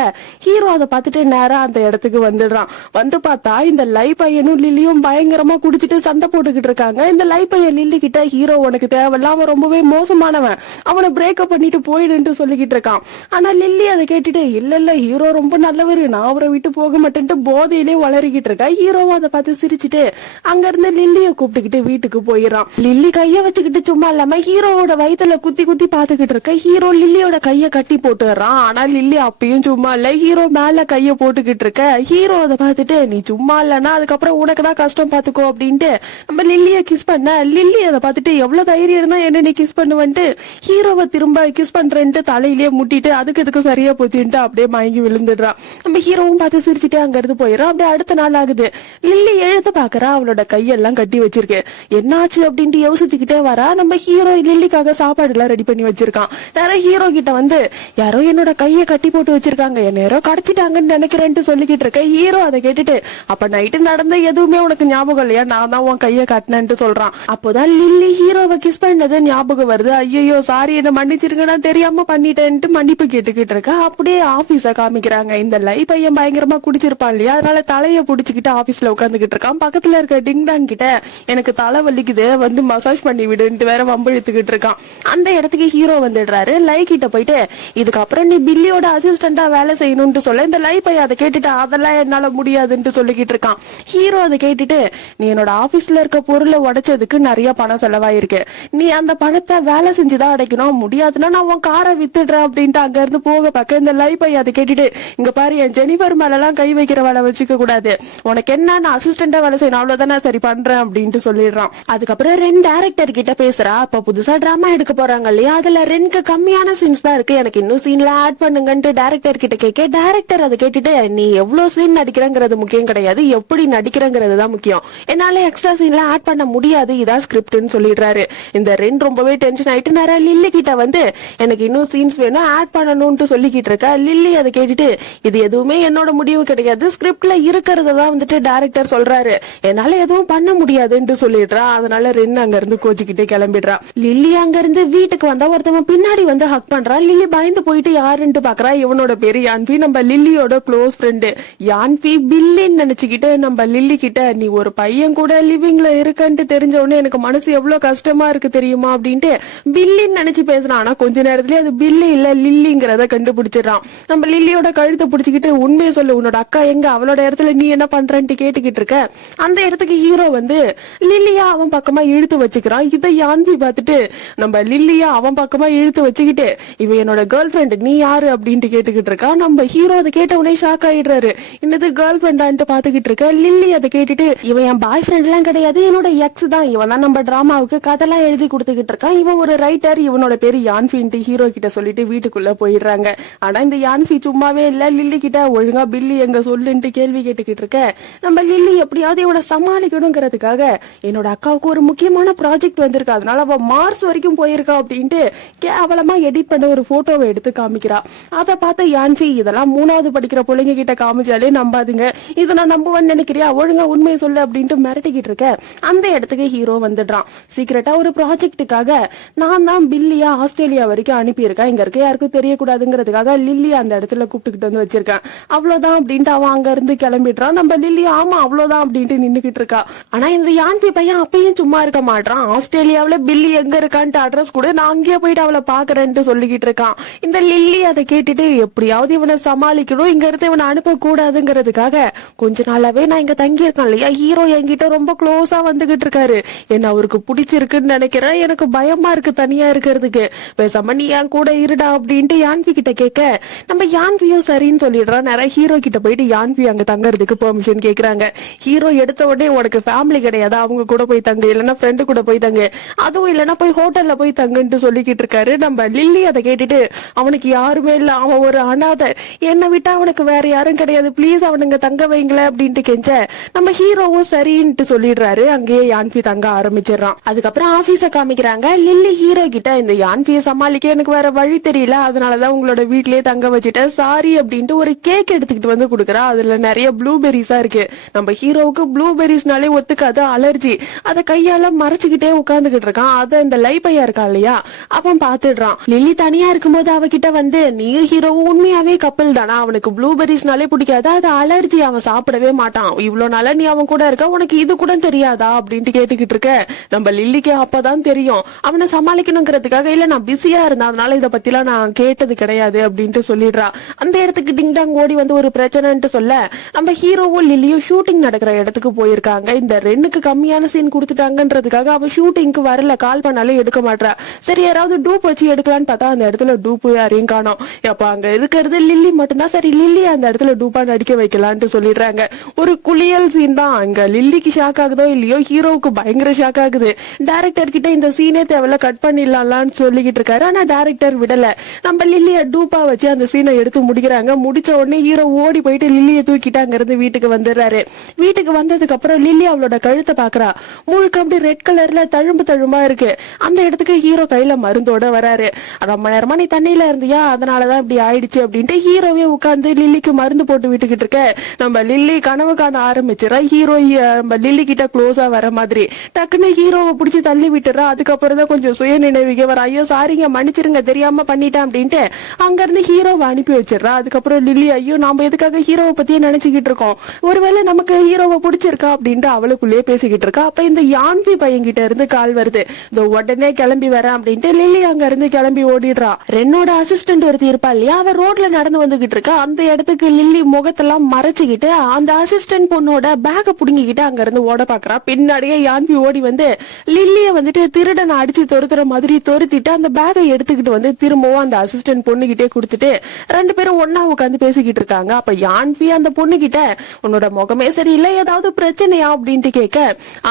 ஹீரோ அதை பார்த்துட்டு நேரா அந்த இடத்துக்கு வந்துடுறான். வந்து பார்த்தா இந்த லை பையனும் லில்லியும் பயங்கரமா குடிச்சிட்டு சண்டை போட்டுக்கிட்டு இருக்காங்க. இந்த லை பையன் லில்லி கிட்ட ஹீரோ உனக்கு தேவையில்ல, அவன் ரொம்பவே மோசமானவன், அவனை பிரேக்கப் பண்ணிட்டு போயிடுன்ட்டு சொல்லிக்கிட்டு இருக்கான். ஆனா லில்லி அதை கேட்டுட்டு இல்ல இல்ல ஹீரோ ரொம்ப நல்லவரு, நான் அவரை விட்டு போக மாட்டேன்ட்டு போதையிலே வளரிக்கிட்டு இருக்கா. ஹீரோவும் அதை பார்த்து சிரிச்சுட்டு அங்க இருந்து லில்லிய கூப்பிட்டுக்கிட்டு வீட்டுக்கு போயிடறான். லில்லி கைய வச்சுக்கிட்டு சும்மா இல்லாம ஹீரோவோட வயித்துல குத்தி குத்தி பாத்துக்கிட்டு இருக்க. ஹீரோ லில்லியோட கைய கட்டி போட்டுறான். ஆனா லில்லி அப்பயும் சும்மா இல்ல, ஹீரோ மேல கைய போட்டுக்கிட்டு இருக்க. ஹீரோ அதை பார்த்துட்டு நீ சும்மா இல்லன்னா அதுக்கப்புறம் உனக்குதான் கஷ்டம் பாத்துக்கோ அப்படின்ட்டு நம்ம லில்லிய கிஸ் பண்ண. லில்லி அதை பார்த்துட்டு எவ்வளவு தைரியம் இருந்தா என்ன நீ கிஸ் பண்ணுவன்ட்டு ஹீரோவை திரும்ப கிஸ் பண்றேன்ட்டு தலையிலேயே முட்டிட்டு அதுக்கு இதுக்கு சரியா போச்சுன்ட்டு அப்படியே மயங்கி விழுந்துடுறான். நம்ம ஹீரோவும் பார்த்து சிரிச்சுட்டு அங்க இருந்து போயிடறான். அப்படியே அடுத்த நாள் ஆகுது. லில்லி எழுத்து பாக்குறா, அவளோட கையெல்லாம் கட்டி வச்சிருக்கு. என்னாச்சு அப்படின்ட்டு யோசிச்சுக்கிட்டே வரா. நம்ம ஹீரோ லில்லிக்காக சாப்பாடு எல்லாம் ரெடி பண்ணி வச்சிருக்கான். நேரம் ஹீரோ கிட்ட வந்து யாரோ என்னோட கைய கட்டி போட்டு வச்சிருக்காங்க, என்ன யாரோ கடத்திட்டாங்கன்னு நினைக்கிறேன்ட்டு சொல்லிக்கிட்டு இருக்க. ஹீரோ அதை கேட்டுட்டு அப்ப நைட்டு நடந்த எதுவுமே உனக்கு ஞாபகம் இல்லையா, நான் தான் உன் கைய கட்டினேன்ட்டு சொல்றான். அப்போதான் லில்லி ஹீரோவை கிஸ் பண்ணது ஞாபகம் வருது. ஐயோ சாரி என்ன மன்னிச்சிருங்க, நான் தெரியாம பண்ணிட்டேன்ட்டு மன்னிப்பு கேட்டுக்கிட்டு இருக்க. அப்படியே ஆபீஸ காமிக்கிறாங்க. இந்த லை பையன் பயங்கரமா குடிச்சிருப்பான் இல்லையா, அதனால தலைய புடிச்சுக்கிட்டு ஆபீஸ்ல உட்காந்துக்கிட்டு இருக்கான். பக்கத்துல இருக்க டிங்டாங் கிட்ட எனக்கு தலை வலிக்குது வந்து மசாஜ் பண்ணி விடுன்ட்டு வேற வம்பு இழுத்துக்கிட்டு இருக்கான். அந்த இடத்துக்கு ஹீரோ வந்துடுறாரு. லை கிட்ட போயிட்டு இதுக்கப்புறம் நீ பில்லியோட அசிஸ்டண்டா வேலை செய்யணும்னு சொல்ல. இந்த லை பையன் அதை கேட்டுட்டு அதெல்லாம் என்னால முடியாதுன்னு சொல்லிக்கிட்டு இருக்கான். ஹீரோ அதை கேட்டுட்டு நீ என்னோட ஆபீஸ்ல இருக்க பொருளை உடைச்சதுக்கு நிறைய பணம் செலவாயிருக்கு, நீ அந்த பணத்தை வேலை செஞ்சுதான் அடைக்கணும், முடியாதுன்னா நான் உன் காரை வித்துடுறேன் அப்படின்ட்டு அங்க இருந்து போக பார்க்க. இந்த லை பையன் அதை கேட்டுட்டு இங்க பாரு, என் ஜெனிஃபர் மேல எல்லாம் கை வைக்கிற வேலை வச்சுக்க கூடாது, உனக்கு என்ன நான் அசிஸ்டண்டா வேலை செய்யணும் அவ்வளவுதான், நான் சரி பண்றேன் அப்படின்ட்டு சொல்லிடுறான். அதுக்கப்புறம் ரெண்டு டைரக்டர் கிட்ட பேசுறா. அப்ப புதுசா டிராமா எடுக்க போறாங்க இல்லையா, அதுல ரெண்டுக்கு கம்மியான சீன்ஸ் தான் இருக்கு, எனக்கு இன்னும் சீன்ல ஆட் பண்ணுங்கன்ட்டு டைரக்டர் கிட்ட கேட்க. டைரக்டர் அதை கேட்டுட்டு நீ எவ்வளவு சீன் நடிக்கிறங்கிறது முக்கியம் கிடையாது, எப்படி நடிக்கிறங்கிறது தான் முக்கியம், என்னால எக்ஸ்ட்ரா சீன்ல ஆட் பண்ண முடியாது, இதான் ஸ்கிரிப்ட்னு சொல்லிடுறாரு. இந்த ரெண்டு ரொம்பவே டென்ஷன் ஆயிட்டு நேரா லில்லி கிட்ட வந்து எனக்கு இன்னும் சீன்ஸ் வேணும் ஆட் பண்ணணும்னு சொல்லிக்கிட்டு இருக்க. லில்லி அதை கேட்டுட்டு இது எதுவுமே என்னோட முடிவு கிடையாது, ஸ்கிரிப்ட்ல இருக்கிறதான் வந்துட்டு டைரக்டர் சொல்றாரு, என்னால எதுவும் பண்ண முடியாதுன்னு சொல்லிடுறா. அதனால ரெண்டு அங்க இருந்து கோச்சிக்கிட்டே கிளம்பிடுறா. லில்லி அங்க இருந்து வீட்டுக்கு வந்தா ஒருத்தவன் பின்னாடி வந்து ஹக் பண்றா. லில்லி பயந்து போயிட்டு யாருன்னு பாக்குறா. இவனோட பேரு யான்பி, நம்ம லில்லியோட க்ளோஸ் ஃப்ரெண்டு. யான்பி பில்லின்னு நினைச்சுக்கிட்டு நம்ம லில்லி கிட்ட நீ ஒரு பையன் கூட லிவிங்ல இருக்கன்ட்டு தெரிஞ்ச உடனே எனக்கு மனசு எவ்வளவு கஷ்டமா இருக்கு தெரியுமா அப்படின்ட்டு பில்லின்னு நினைச்சு பேசுறான். ஆனா கொஞ்ச நேரத்துலயே அது பில்லி இல்ல லில்லிங்கிறத கண்டுபிடிச்சிடறான். நம்ம லில்லியோட கழுத்தை பிடிச்சிக்கிட்டு உண்மையை சொல்லு, உன்னோட அக்கா எங்க, அவளோட இடத்துல நீ என்ன பண்றன்ட்டு கேட்டுக்கிட்டு இருக்க. அந்த இடத்துக்கு ஹீரோ வந்து லில்லியா அவன் பக்கமா இழுத்து வச்சுக்கிறான். இதை யான்பி பார்த்துட்டு நம்ம லில்லியா அவன் பக்கமா இழுத்து வச்சுக்கிட்டு இவ என்னோட கேர்ள் ஃபிரெண்ட் நீ யாரு அப்படின்ட்டு கேட்டுக்கிட்டு இருக்கா. நம்ம ஹீரோ அதை கேட்ட உடனே ஷாக் ஆயிடுறாரு. என்னது கேர்ள் ஃபிரெண்டான்ட்டு பாத்துக்கிட்டு இருக்க. லில்லி அதை கேட்டுட்டு இவன் என் பாய் ஃப்ரெண்ட் எல்லாம் கிடையாது, என்னோட எக்ஸ் தான், இவன் தான் நம்ம டிராமாவுக்கு கதெல்லாம் எழுதி கொடுத்துக்கிட்டு இருக்கான், இவன் ஒரு ரைட்டர், இவனோட பேரு யான்பின்ட்டு ஹீரோ கிட்ட சொல்லிட்டு வீட்டுக்குள்ள போயிடுறாங்க. ஆனா இந்த யான்பி சும்மாவே இல்ல, லில்லி கிட்ட ஒழுங்கா பில்லி எங்க சொல்லுன்ட்டு கேள்வி கேட்டுக்கிட்டு இருக்க. நம்ம லில்லி எப்படியாவது இவனை சமாளிக்கணும் சொல்லணுங்கிறதுக்காக என்னோட அக்காவுக்கு ஒரு முக்கியமான ப்ராஜெக்ட் வந்திருக்கு, அதனால அவ மார்ஸ் வரைக்கும் போயிருக்கா அப்படின்ட்டு கேவலமா எடிட் பண்ண ஒரு போட்டோவை எடுத்து காமிக்கிறா. அதை பார்த்த யான்வி, இதெல்லாம் 3வது படிக்கிற பிள்ளைங்க கிட்ட காமிச்சாலே நம்பாதுங்க, இதை நான் நம்புவேன்னு நினைக்கிறியா, ஒழுங்கா உண்மையை சொல்லு அப்படின்ட்டு மிரட்டிக்கிட்டு இருக்க. அந்த இடத்துக்கு ஹீரோ வந்துடுறான். சீக்கிரட்டா ஒரு ப்ராஜெக்டுக்காக நான் தான் பில்லியா ஆஸ்திரேலியா வரைக்கும் அனுப்பியிருக்கேன், இங்க இருக்க யாருக்கும் தெரியக்கூடாதுங்கிறதுக்காக லில்லி அந்த இடத்துல கூப்பிட்டுக்கிட்டு வந்து வச்சிருக்கேன், அவ்வளவுதான் அப்படின்ட்டு அவன் அங்க இருந்து கிளம்பிடுறான். நம்ம லில்லி ஆமா அவ்வளவுதான் அப்படின்ட்டு நின்னுக்கிட்டு இருக்கா. ஆனா இந்த யான்பி பையன் அப்பயும் சும்மா இருக்க மாட்டான். ஆஸ்திரேலியாவில பில்லி எங்க இருக்கான்ட்டு அட்ரஸ் கூட, நான் அங்கேயே போயிட்டு அவளை பாக்குறேன்ட்டு சொல்லிக்கிட்டு இருக்கான். இந்த லில்லி அதை கேட்டுட்டு எப்படியாவது இவனை சமாளிக்கணும், இங்க இருந்து இவனை அனுப்ப கூடாதுங்கிறதுக்காக கொஞ்ச நாளாவே நான் இங்க தங்கி இருக்கேன் இல்லையா, ஹீரோ என்கிட்ட ரொம்ப க்ளோஸா வந்துகிட்டு இருக்காரு, என்ன அவருக்கு பிடிச்சிருக்குன்னு நினைக்கிறேன், எனக்கு பயமா இருக்கு தனியா இருக்கிறதுக்கு, பேசாம நீ என் கூட இருடா அப்படின்ட்டு யான்பி கிட்ட கேட்க நம்ம யான்வியும் சரின்னு சொல்லிடுறான். நிறைய ஹீரோ கிட்ட போயிட்டு யான்பி அங்க தங்கறதுக்கு பெர்மிஷன் கேக்குறாங்க. ஹீரோ எடுத்த உடனே உனக்கு ஃபேமிலி கிடையாது, அவங்க கூட போய் தங்கு, இல்லன்னா ஃப்ரெண்டு கூட போய் தங்கு, அதுவும் இல்லன்னா போய் ஹோட்டல்ல போய் தங்குன்ட்டு சொல்லிக்கிட்டு இருக்காரு. நம்ம லில்லி அதை கேட்டுட்டு அவனுக்கு யாருமே இல்ல, அவன் ஒரு அனாதை, என்னை விட்டா அவனுக்கு வேற யாரும் கிடையாது, பிளீஸ் அவனுங்க தங்க வைங்களேன் அப்படின்ட்டு கெஞ்ச நம்ம ஹீரோவும் சரின்ட்டு சொல்லிடுறாரு. அங்கேயே யான்பி தங்க ஆரம்பிச்சிடறான். அதுக்கப்புறம் ஆபீஸ காமிக்கிறாங்க. லில்லி ஹீரோ கிட்ட இந்த யான்பியை சமாளிக்க எனக்கு வேற வழி தெரியல, அதனாலதான் உங்களோட வீட்லயே தங்க வச்சுட்டேன், சாரி அப்படின்ட்டு ஒரு கேக் எடுத்துக்கிட்டு வந்து கொடுக்குறா. அதுல நிறைய ப்ளூபெரிஸா இருக்கு. நம்ம ஹீரோவுக்கு ப்ளூபெரிஸ்னாலே ஒத்துக்காது, அலர்ஜி, அதை கையால மறைச்சுக்கிட்டே உட்கார்ந்துகிட்டு இருக்கான். அத இந்த லை பையா இருக்கா இல்லையா அவன் பாத்துடுறான். லில்லி தனியா இருக்கும்போது அவகிட்ட வந்து நீ ஹீரோவும் உண்மையாவே கப்பல் தானா, அவனுக்கு ப்ளூபெரிஸ்னாலே பிடிக்காது, அது அலர்ஜி, அவன் சாப்பிடவே மாட்டான், இவ்வளவு நாளா நீ அவன் கூட இருக்க, உனக்கு இது கூட தெரியாதா அப்படின்ட்டு கேட்டுக்கிட்டு இருக்க. நம்ம லில்லிக்கு அப்பதான் தெரியும் அவனை சமாளிக்கணுங்கிறதுக்காக, இல்ல நான் பிஸியா இருந்தேன் அதனால இதை பத்திலாம் நான் கேட்டது கிடையாது அப்படின்ட்டு சொல்லிடுறா. அந்த இடத்துக்கு டிங்டாங் ஓடி வந்து ஒரு பிரச்சனைன்னு சொல்ல நம்ம ஹீரோவும் லில்லியும் ஷூட்டிங் நடக்கிற இடத்துக்கு போயிருக்காங்க. இந்த ரெண்டுக்கு கம்மியான சீன் கொடுத்துட்டாங்கன்றதுக்காக அவ ஷூட்டிங்க்கு வரல, கால் பண்ணாலும் எடுக்க மாட்டா. சரி யாராவது டூப் வச்சு எடுக்கலான்னு பார்த்தா அந்த இடத்துல டூப் யாரையும் காணோம். அப்ப அங்க இருக்கிறது லில்லி மட்டும்தான். சரி லில்லி அந்த இடத்துல டூப்பா நடிக்க வைக்கலான்ட்டு சொல்லிடுறாங்க. ஒரு குளியல் சீன் தான். அங்க லில்லிக்கு ஷாக் ஆகுதோ இல்லையோ ஹீரோவுக்கு பயங்கர ஷாக் ஆகுது. டைரக்டர் கிட்ட இந்த சீனே தேவையில்ல, கட் பண்ணிடலாம்னு சொல்லிக்கிட்டு இருக்காரு. ஆனா டைரக்டர் விடல. நம்ம லில்லிய டூப்பா வச்சு அந்த சீனை எடுத்து முடிக்கிறாங்க. முடிச்ச உடனே ஹீரோ ஓடி போயிட்டு லில்லிய தூக்கிட்டு அங்க இருந்து வீட்டுக்கு வந்துடுறாரு. வீட்டுக்கு வந்ததுக்கு அப்புறம் லில்லி அவளோட கழுத்தை பாக்குறா. முழுக்க அப்படி ரெட் கலர்ல தழும்பு தழும்பா இருக்கு. அந்த இடத்துக்கு ஹீரோ கையில மருந்தோட வராரு. ரொம்ப நேரமா நீ தண்ணியில இருந்தியா, அதனாலதான் இப்படி ஆயிடுச்சு அப்படின்ட்டு ஹீரோவே உட்கார்ந்து லில்லிக்கு மருந்து போட்டு விட்டுக்கிட்டு இருக்க. நம்ம லில்லி கனவு காண ஆரம்பிச்சிடறா. ஹீரோ நம்ம லில்லி கிட்ட க்ளோஸா வர மாதிரி டக்குன்னு ஹீரோவை பிடிச்சி தள்ளி விட்டுறா. அதுக்கப்புறம் தான் கொஞ்சம் சுய நினைவுக்கு வர, ஐயோ சாரிங்க மன்னிச்சிருங்க தெரியாம பண்ணிட்டேன் அப்படின்ட்டு அங்க இருந்து ஹீரோவை அனுப்பி வச்சிடறா. அதுக்கப்புறம் லில்லி ஐயோ நாம எதுக்காக ஹீரோவை பத்தியே நினைச்சுக்கிட்டு இருக்கோம், ஒருவேளை நமக்கு ஹீரோவை பிடிச்சிருக்கா அப்படின்ட்டு அவளுக்குள்ளேயே பேசிக்கிட்டு இருக்கா. அப்ப இந்த யான்வி பையன் கிட்ட இருந்து கால் வருது. இந்த உடனே கிளம்பி வரேன் அப்படின்ட்டு லில்லி அங்க இருந்து கிளம்பி ஓடிடுறா. ரென்னோட அசிஸ்டன்ட் ஒருத்தி இருப்பா இல்லையா, அவ ரோட்ல நடந்து வந்துகிட்டு இருக்கா. அந்த இடத்துக்கு லில்லி முகத்தெல்லாம் மறைச்சுக்கிட்டு அந்த அசிஸ்டன்ட் பொண்ணோட பேக புடுங்கிக்கிட்டு அங்க இருந்து ஓட பாக்குறா. பின்னாடியே யான்பி ஓடி வந்து லில்லிய வந்துட்டு திருடனை அடிச்சு தொருத்துற மாதிரி தொருத்திட்டு அந்த பேகை எடுத்துக்கிட்டு வந்து திரும்பவும் அந்த அசிஸ்டன்ட் பொண்ணுகிட்டே கொடுத்துட்டு ரெண்டு பேரும் ஒன்னா உட்காந்து பேசிக்கிட்டு இருக்காங்க. அப்ப யான்பி அந்த பொண்ணு கிட்ட உன்னோட முகமே சரியில்லை, ஏதாவது பிரச்சனையா அப்படின்ட்டு கேட்க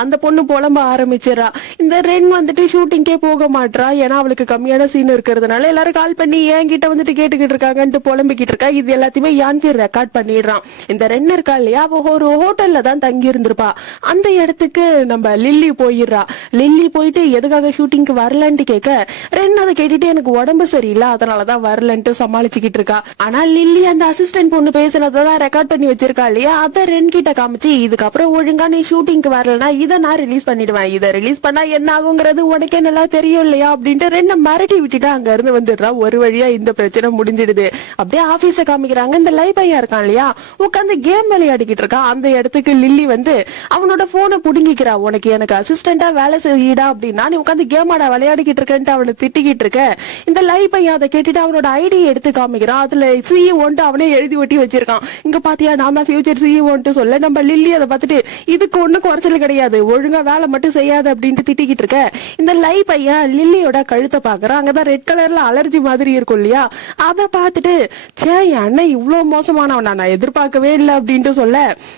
அந்த பொண்ணு புலம்ப ஆரம்பிச்சிடறா. இந்த ரென் வந்துட்டு ஷூட்டிங்கே போக மாட்டா, ஏன்னா அவளுக்கு கம்மியான சீன் இருக்கிறதுனால எல்லாரும் கால் பண்ணி என்கிட்ட வந்துட்டு கேட்டுக்கிட்டு இருக்காங்கன்ட்டு புலம்பிக்கிட்டு இருக்கா. இது எல்லாத்தையுமே யான்பி ரெக்கார்ட் பண்ணிடுறான். இந்த ரென் இருக்கா இல்லையா, அவ ஒரு ஹோட்டல்ல தான் தங்கி இருந்திருப்பா. அந்த இடத்துக்கு நம்ம லில்லி போயிடுறா. லில்லி போயிட்டு எதுக்காக ஷூட்டிங்க்கு வரலன்ட்டு கேட்க ரென் அதை கேட்டுட்டு எனக்கு உடம்பு சரியில்லை அதனாலதான் வரலன்ட்டு சமாளிச்சுக்கிட்டு இருக்கா. ஆனா லில்லி அந்த அசிஸ்டன்ட் பொண்ணு பேசினதான் ரெக்கார்ட் பண்ணி வச்சிருக்கா இல்லையா, அதை ரென் கிட்ட காமிச்சு இதுக்கப்புறம் ஒழுங்கா நீ ஷூட்டிங்க்கு வரலன்னா இதை நான் ரிலீஸ் பண்ணிடுவேன், இதை ரிலீஸ் பண்ணா என்ன ஆகுங்கிறது உனக்கே நல்லா தெரியும் இல்லையா அப்படின்ட்டு ரென்ன மிரட்டி விட்டுட்டு அங்க இருந்து வந்துடுறா. ஒரு வழியா இந்த பிரச்சனை முடிஞ்சிடுது. அப்படியே ஆபீஸ காமிக்கிறாங்க. இந்த லை பையா இருக்கான் இல்லையா, உட்காந்து கேம் விளையாடிக்கிட்டு இருக்கா. அந்த இடத்துக்கு லில்லி வந்து அவனோட போனை புடுங்கிக்கிறா. உனக்கு எனக்கு அசிஸ்டண்டா வேலை செய்யடா அப்படின்னா நீ உட்காந்து கேம் ஆட விளையாடிக்கிட்டு இருக்கேன்ட்டு அவனை திட்டிக்கிட்டு இருக்க. இந்த லை பையன் அதை கேட்டுட்டு அவனோட ஐடி எடுத்து காமிக்கிறான். அதுல CEO அவனே எழுதி ஒட்டி வச்சிருக்கான். இங்க பாத்தியா நான் தான் ஃபியூச்சர் CEO சொல்ல நம்ம லில்லி அதை பார்த்துட்டு இதுக்கு ஒண்ணு குறைச்சல் கிடையாது, ஒழுங்கா வேலை மட்டும் செய்யாது அப்படின்ட்டு திட்டிக்கிட்டு இருக்க. இந்த லை பையன் லில்லியோட கழுத்தை பாக்குறான். அங்கதான் ரெட் கலர்ல அலர்ஜி மாதிரி இருக்கும் இல்லையா, அதை பார்த்துட்டு சே என் அண்ணன் இவ்வளவு மோசமானவனா நான் எதிர்பார்க்கவே இல்லை அப்படின்ட்டு சொல்ல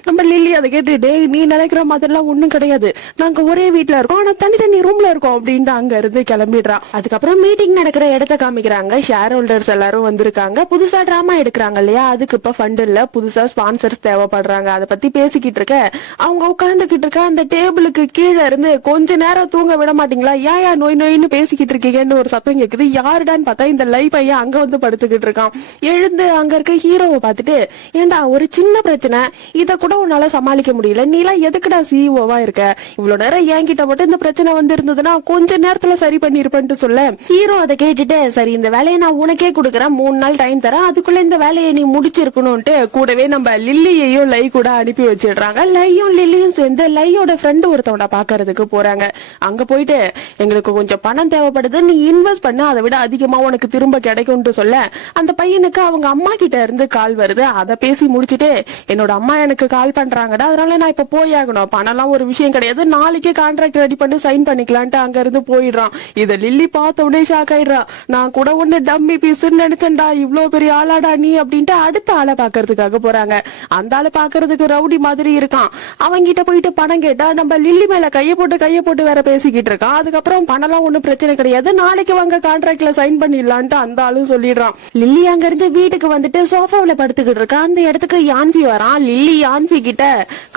நம்ம லில்லி அதை கேட்டு டேய் நீ நினைக்கிற மாதிரி எல்லாம் ஒண்ணும் கிடையாது, நாங்க ஒரே வீட்டுல இருக்கோம் ஆனா தனித்தனி ரூம்ல இருக்கோம் அப்படின்ட்டு அங்க இருந்து கிளம்பிடுறா. அதுக்கப்புறம் மீட்டிங் நடக்கிற இடத்த காமிக்கிறாங்க. ஷேர் ஹோல்டர்ஸ் எல்லாரும் வந்திருக்காங்க. புதுசா டிராமா எடுக்கிறாங்க இல்லையா, அதுக்கு இப்ப ஃபண்ட் இல்ல, புதுசா ஸ்பான்சர்ஸ் தேவைப்படுறாங்க. அதை பத்தி பேசிக்கிட்டு இருக்க அவங்க உட்கார்ந்து உட்காந்துக்கிட்டு இருக்க அந்த டேபிளுக்கு கீழே இருந்து கொஞ்ச நேரம் தூங்க விட மாட்டீங்களா, ஏன் நோய் நோயின்னு பேசிக்கிட்டு இருக்கீங்கன்னு ஒரு சத்தம் கேக்குது. யாருடான்னு பார்த்தா இந்த லை பையன் அங்க வந்து படுத்துக்கிட்டு இருக்கான். எழுந்து அங்க இருக்க ஹீரோவை பார்த்துட்டு, ஏண்டா ஒரு சின்ன பிரச்சனை இத கூட உன்னால சமாளிக்க முடியல, நீலாம் எதுக்குடா சிஇஓவா இருக்க, இவ்வளவு நேரம் என்கிட்ட மட்டும் இந்த பிரச்சனை வந்து இருந்ததுன்னா கொஞ்ச நேரத்துல சரி பண்ணிருப்பேன்ட்டு சொல்ல, ஹீரோ அதை கேட்டுட்டு, சரி இந்த வேலையை நான் உனக்கே கொடுக்குறேன், 3 நாள் டைம் தரேன், அதுக்குள்ள இந்த வேலையை நீ முடிச்சிருக்கணும்ட்டு கூடவே நம்ம லில்லியையும் லை கூட அனுப்பி வச்சிடுறாங்க. லையும் லில்லியும் சேர்ந்து லையோட ஃப்ரெண்டு ஒருத்தவனை பாக்குறதுக்கு போறாங்க. அங்க போயிட்டு, எங்களுக்கு கொஞ்சம் பணம் தேவைப்படுது, நீ இன்வெஸ்ட் பண்ண, அதை விட அதிகமா உனக்கு திரும்ப கிடைக்கும்னு சொல்ல, அந்த பையனுக்கு அவங்க அம்மா கிட்ட இருந்து கால் வருது. அதை பேசி முடிச்சுட்டு, என்னோட அம்மா எனக்கு கால் பண்றாங்கடா, அதனால நான் இப்ப போய் ஆகணும், பணம்லாம் ஒரு விஷயம் கிடையாது, நாளைக்கே கான்ட்ராக்ட் ரெடி பண்ணி சைன் பண்ணிக்கலான்ட்டு அங்க இருந்து போயிடுறான். இத லில்லி பார்த்த உடனே ஷாக் ஆயிடுறா. நான் கூட ஒண்ணு டம்மி பீஸ்ன்னு நினைச்சேன்டா, இவ்வளவு பெரிய ஆளாடா நீ அப்படின்ட்டு அடுத்த ஆளை பாக்குறதுக்காக போறாங்க. அந்த ஆளை பாக்குறதுக்கு ரவுடி மாதிரி இருக்கான். அவங்கிட்ட போயிட்டு பணம் கேட்டா நம்ம லில்லி மேல கைய போட்டு வேற பேசிக்கிட்டு இருக்கான். அதுக்கப்புறம் பணம்லாம் ஒண்ணும் பிரச்சனை கிடையாது, நாளைக்கு வாங்க கான்ட்ராக்ட்ல சைன் பண்ணிடலான்ட்டு அந்த ஆளும் சொல்லிடுறான். லில்லி அங்க இருந்து வீட்டுக்கு வந்துட்டு சோஃபாவில படுத்துக்கிட்டு இருக்கா. அந்த இடத்துக்கு யான்பி வரான். லில்லி யான்பி கிட்ட,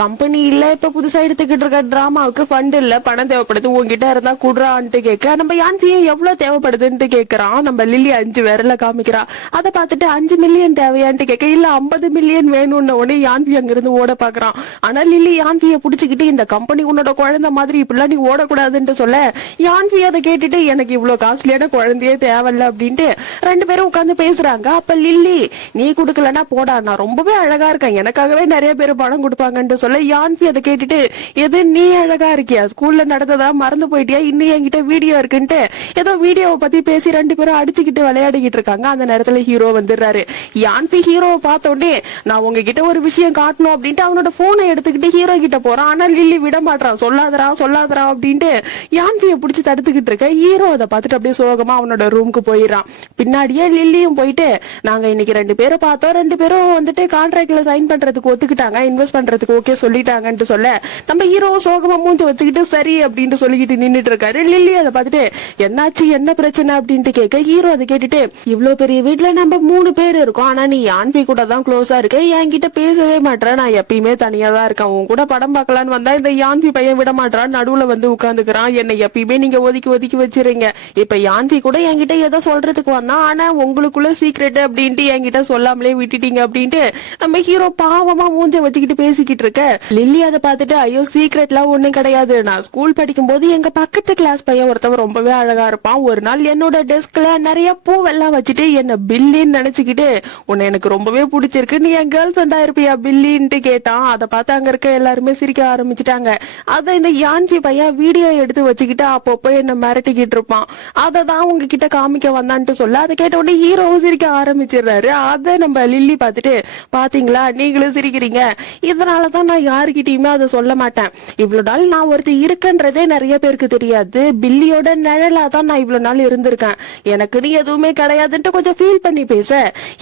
கம்பெனி இல்ல, இப்ப புதுசா எடுத்துக்கிட்டு இருக்க டிராமாவுக்கு ஃபண்ட் இல்ல, பணம் தேவைப்படுது, உங்ககிட்ட இருந்தா குடுறான்ட்டு கேட்க, நம்ம யான்பியை எவ்வளவு தேவைப்படுதுன்னு கேக்குறான். நம்ம லில்லி 5 விரல காமிக்கிறா. அதை பார்த்துட்டு 5 மில்லியன் தேவையான்ட்டு கேட்க, இல்ல 50 மில்லியன் வேணும்னு உடனே யான்பி அங்க இருந்து ஓட பாக்குறான். ஆனா லில்லி யான்பியை புடிச்சுக்கிட்டு, இந்த கம்பெனி உன்னோட குழந்தை மாதிரி இப்படிலாம் நீ ஓடக்கூடாதுன்னு சொல்ல, யான்பி அதை கேட்டுட்டு, எனக்கு இவ்வளவு காஸ்ட்லியான குழந்தையே தேவையில்ல அப்படின்ட்டு 2 பேரும் உட்கார்ந்து பேசுறாங்க. அப்ப லில்லி, நீ குடுக்கலன்னா போடா, நான் ரொம்பவே அழகா இருக்கேன், எனக்காகவே நிறைய பேர் பணம் கொடுப்பாங்கன்னு சொல்ல, யான்பி அதை கேட்டுட்டு, எது நீ அழகா இருக்கியா, ஸ்கூல்ல நடந்ததா மறந்து போயிட்டியா, இன்னும் என்கிட்ட வீடியோ இருக்குன்ட்டு ஏதோ வீடியோவை பத்தி பேசி 2 பேரும் அடிச்சுக்கிட்டு விளையாடிக்கிட்டு இருக்காங்க. அந்த நேரத்துல ஹீரோ வந்துடுறாரு. யான்பி ஹீரோவை பார்த்த உடனே, நான் உங்ககிட்ட ஒரு விஷயம் காட்டணும் அப்படின்ட்டு அவனோட போனை எடுத்துக்கிட்டு ஹீரோ கிட்ட போறான். ஆனா லில்லி விட மாட்டான். சொல்லாதரா அப்படின்ட்டு யான்பியை பிடிச்சு தடுத்துக்கிட்டு இருக்க. ஹீரோ அதை பார்த்துட்டு அப்படியே சோகமா அவனோட ரூமுக்கு போயிடறான். பின்னாடியே லில்லியும் போயிட்டு, நாங்க இன்னைக்கு 2 பேரை பார்த்தோம், 2 பேரும் வந்துட்டு கான்ட்ராக்ட்ல சைன் பண்றதுக்கு ஒத்துக்கிட்டாங்க, இன்வெஸ்ட் பண்றதுக்கு ஓகே சொல்லிட்டாங்கன்னு சொல்ல, நம்ம ஹீரோ சோகமா மூஞ்சி வச்சுக்கிட்டு சரி அப்படின்னு சொல்லிக்கிட்டு நின்னுட்டு இருக்காரு. லில்லி அதை பார்த்துட்டு, என்னாச்சு என்ன பிரச்சனை அப்படின்ட்டு கேட்க, ஹீரோ அதை கேட்டுட்டு, இவ்வளவு பெரிய வீட்டுல நம்ம 3 பேர் இருக்கோம், ஆனா நீ யான்பி கூட தான் க்ளோஸா இருக்க, என்கிட்ட பேசவே மாட்டேன், நான் எப்பயுமே தனியா தான் இருக்கேன், உன் கூட படம் பார்க்கலான்னு வந்தா இந்த யான்பி பையன் விட மாட்டான், நடுவுல வந்து உட்கார்ந்துக்கிறான், என்னை எப்பயுமே நீங்க ஒதுக்கி வச்சிருங்க, இப்ப யான்பி கூட என்கிட்ட ஏதோ சொல்றதுக்கு வந்தான், ஆனா உங்களுக்குள்ள சீக்ரெட் அப்படின்ட்டு என்கிட்ட சொல்லாமலே விட்டுட்டீங்க அப்படின்ட்டு நம்ம ஹீரோ பாவமா மூஞ்ச வச்சுக்கிட்டு பேசிக்கிட்டு இருக்க. லில்லி அதை பார்த்துட்டு, ஐயோ சீக்ரெட்லாம் ஒண்ணும் கிடையாது, நான் ஸ்கூல் படிக்கும் போது எங்க பக்கத்து கிளாஸ் பையன் ஒருத்தவன் ரொம்பவே அழகா இருப்பான், ஒரு நாள் என்னோட டெஸ்க்ல நிறைய பூவெல்லாம் வச்சுட்டு என்ன பில்லின்னு நினைச்சுக்கிட்டு, உன்னை எனக்கு ரொம்பவே பிடிச்சிருக்கு, நீ என் கேர்ள் ஃபிரெண்டா இருப்பியா பில்லின்ட்டு கேட்டான். அதை பார்த்து அங்க இருக்க எல்லாருமே சிரிக்க ஆரம்பிச்சுட்டாங்க. அத இந்த யான்பி பையன் வீடியோ எடுத்து வச்சுக்கிட்டு அப்பப்போ என்ன மிரட்டிக்கிட்டு இருப்பான், அதை தான் உங்ககிட்ட காமிக்க வந்தான்ட்டு சொல்ல, அதை கேட்ட உடனே ஹீரோவும் சிரிக்க ஆரம்பிச்சிடுறாரு. அதை நம்ம லில்லி பார்த்துட்டு, பாத்தீங்களா நீங்களும் சிரிக்கிறீங்க, இதனாலதான் நான் யாருக்கிட்டயுமே அதை சொல்ல மாட்டேன், இவ்வளவு நாள் நான் ஒருத்தர் இருக்கன்றதே நிறைய பேருக்கு தெரியாது, பில்லியோட நிழலா தான் நான் இவ்வளவு நாள் இருந்திருக்கேன், எனக்கு நீ எதுவுமே கிடையாதுன்ட்டு கொஞ்சம் ஃபீல் பண்ணி பேச,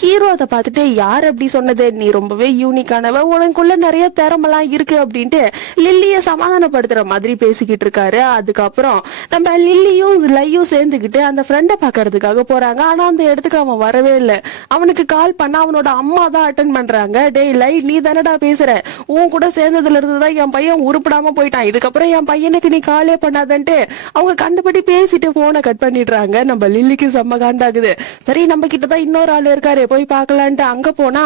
ஹீரோ அதை பார்த்துட்டு, யார் அப்படி சொன்னது, நீ ரொம்பவே யூனிக்கானவ, உனக்குள்ள நிறைய திறமெல்லாம் இருக்கு அப்படின்ட்டு லில்லிய சமாதானப்படுத்துற மாதிரி பேசிக்கிட்டு இருக்காரு. அதுக்கப்புறம் நம்ம லில்லியும் லையும் சேர்ந்துக்கிட்டு அந்த ஃப்ரெண்ட பாக்குறதுக்காக போறாங்க. ஆனா அந்த இடத்துக்கு அவன் வரவே இல்லை. அவனுக்கு கால் பண்ண அவனோட அம்மா தான் அட்டன் பண்றாங்க. டேய் லை, நீ தானடா பேசுற, உன் கூட சேர்ந்ததுல இருந்துதான் என் பையன் உருப்படாம போயிட்டான், இதுக்கப்புறம் என் பையனுக்கு நீ காலே பண்ணாதன்ட்டு அவங்க கண்டுபடி பேசிட்டு போனை கட் பண்ணிடுறாங்க. நம்ம லில்லிக்கு செம்ம காண்டாகுது. சரி நம்ம கிட்டதான் இன்னொரு ஆள் இருக்காரு, போய் பாக்கலான்ட்டு அங்க போனா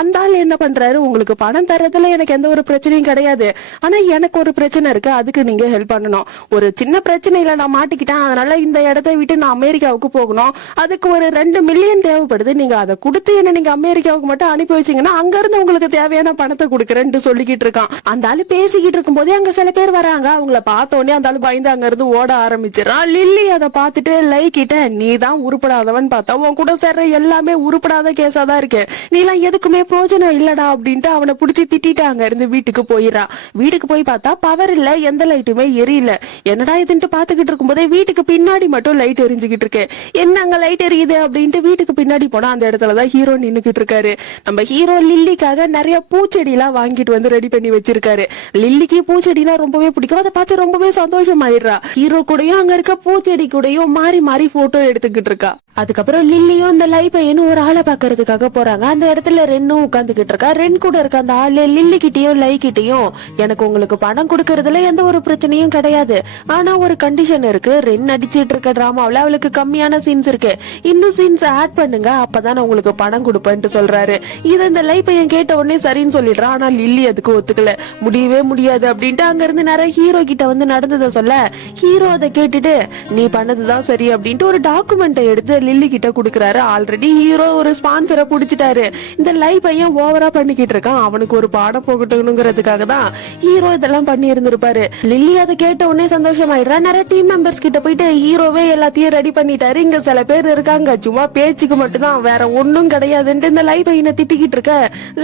அந்த ஆள் என்ன பண்றாரு, உங்களுக்கு பணம் தரதுல எனக்கு எந்த ஒரு பிரச்சனையும் கிடையாது, ஆனா எனக்கு ஒரு பிரச்சனை இருக்கு, அதுக்கு நீங்க ஹெல்ப் பண்ணணும், ஒரு சின்ன பிரச்சனையில நான் மாட்டிக்கிட்டேன், அதனால இந்த இடத்தை விட்டு நான் அமெரிக்காவுக்கு போகணும், அதுக்கு ஒரு 2 மில்லியன் தேவைப்படுது, நீங்க அதை கொடுத்து என்ன நீங்க அமெரிக்காவுக்கு மட்டும் அனுப்பி வச்சீங்கன்னா அங்க இருந்து உங்களுக்கு தேவையான பணத்தை கொடுக்கறேன்னு சொல்லிக்கிட்டு இருக்கான். அந்த ஆளு பேசிக்கிட்டு இருக்கும் போதே அங்க சில பேர் வராங்க. அவங்கள பார்த்த உடனே அந்த ஆளு பயந்து அங்க இருந்து ஓட ஆரம்பிச்சிடறான். லில்லி அதை பார்த்துட்டு லைக்கிட்ட, நீ தான் உருப்படாதவன் பார்த்தா, உன் கூட சேர்ற எல்லாமே உருப்படாத கேஸாதான் இருக்கு, நீ எல்லாம் எதுக்குமே பிரோஜனம் இல்லடா அப்படின்ட்டு அவனை புடிச்சு திட்டிட்டு அங்க இருந்து வீட்டுக்கு போயிடா. வீட்டுக்கு போய் பார்த்தா பவர் இல்ல, எந்த லைட்டுமே எரியல. என்னடா இதுன்ட்டு பாத்துக்கிட்டு இருக்கும் போதே வீட்டுக்கு பின்னாடி மட்டும் லைட் எரிஞ்சுக்கிட்டு இருக்கு. என்ன அங்க லைட் எரியுது அப்படின்ட்டு வீட்டுக்கு பின்னாடி போனா அந்த இடத்துலதான் ஹீரோ நின்னுக்கிட்டு இருக்காரு. நம்ம ஹீரோ லில்லிக்காக நிறைய பூச்செடி எல்லாம் வாங்கிட்டு வந்து ரெடி பண்ணி வச்சிருக்காரு. லில்லிக்கு பூச்செடினா ரொம்பவே பிடிக்கும், அதை பார்த்து ரொம்பவே சந்தோஷமாயிடுறா. ஹீரோ கூடயும் அங்க இருக்க பூச்செடி கூடயும் மாறி மாறி போட்டோ எடுத்துக்கிட்டு இருக்கா. அதுக்கப்புறம் லில்லியும் இந்த லை பையனும் ஒரு ஆளை பாக்குறதுக்காக போறாங்க. அந்த இடத்துல ரென்னும் உட்காந்துக்கிட்டு இருக்கா. ரென் கூட இருக்க அந்த ஆளு லில்லி கிட்டயும் லை கிட்டயும் எனக்கு உங்களுக்கு பணம் கொடுக்கறதுல எந்த ஒரு பிரச்சனையும் கிடையாது, ஆனா ஒரு கண்டிஷன் இருக்கு. ரென் அடிச்சிட்டு இருக்க டிராமாவில அவளுக்கு கம்மியான சீன்ஸ் இருக்கு, இன்னும் சீன்ஸ் ஆட் பண்ணுங்க, அப்பதான் உங்களுக்கு பணம் கொடுப்பேன்ட்டு சொல்றாரு. இத இந்த லை பையன் கேட்ட உடனே சரின்னு சொல்லிடுறான். ஆனா லில்லி அதுக்கு ஒத்துக்கல. முடியவே முடியாது அப்படின்ட்டு அங்க இருந்து நிறைய ஹீரோ கிட்ட வந்து நடந்ததை சொல்ல, ஹீரோ அதை கேட்டுட்டு நீ பண்ணதுதான் சரி அப்படின்ட்டு ஒரு டாக்குமெண்ட் எடுத்து லில்லி கிட்ட குடுக்கறாரு. ஆல்ரெடி ஹீரோ ஒரு ஸ்பான்சரை புடிச்சிட்டாரு. இந்த லை பையன் ஓவரா பண்ணிக்கிட்டு இருக்கான். அவனுக்கு ஒரு பாடம் போகட்டும்ங்கிறதுக்காக தான் ஹீரோ இதெல்லாம் பண்ணி இருந்திருப்பாரு. லில்லி அதை கேட்ட உடனே சந்தோஷமாயிடுறா. நிறைய டீம் மெம்பர்ஸ் கிட்ட போயிட்டு ஹீரோவே எல்லாத்தையும் ரெடி பண்ணிட்டாரு. இங்க சில பேர் இருக்காங்க சும்மா பேச்சுக்கு மட்டும்தான், வேற ஒண்ணும் கிடையாதுன்ட்டு இந்த லை பையனை திட்டிக்கிட்டு இருக்க.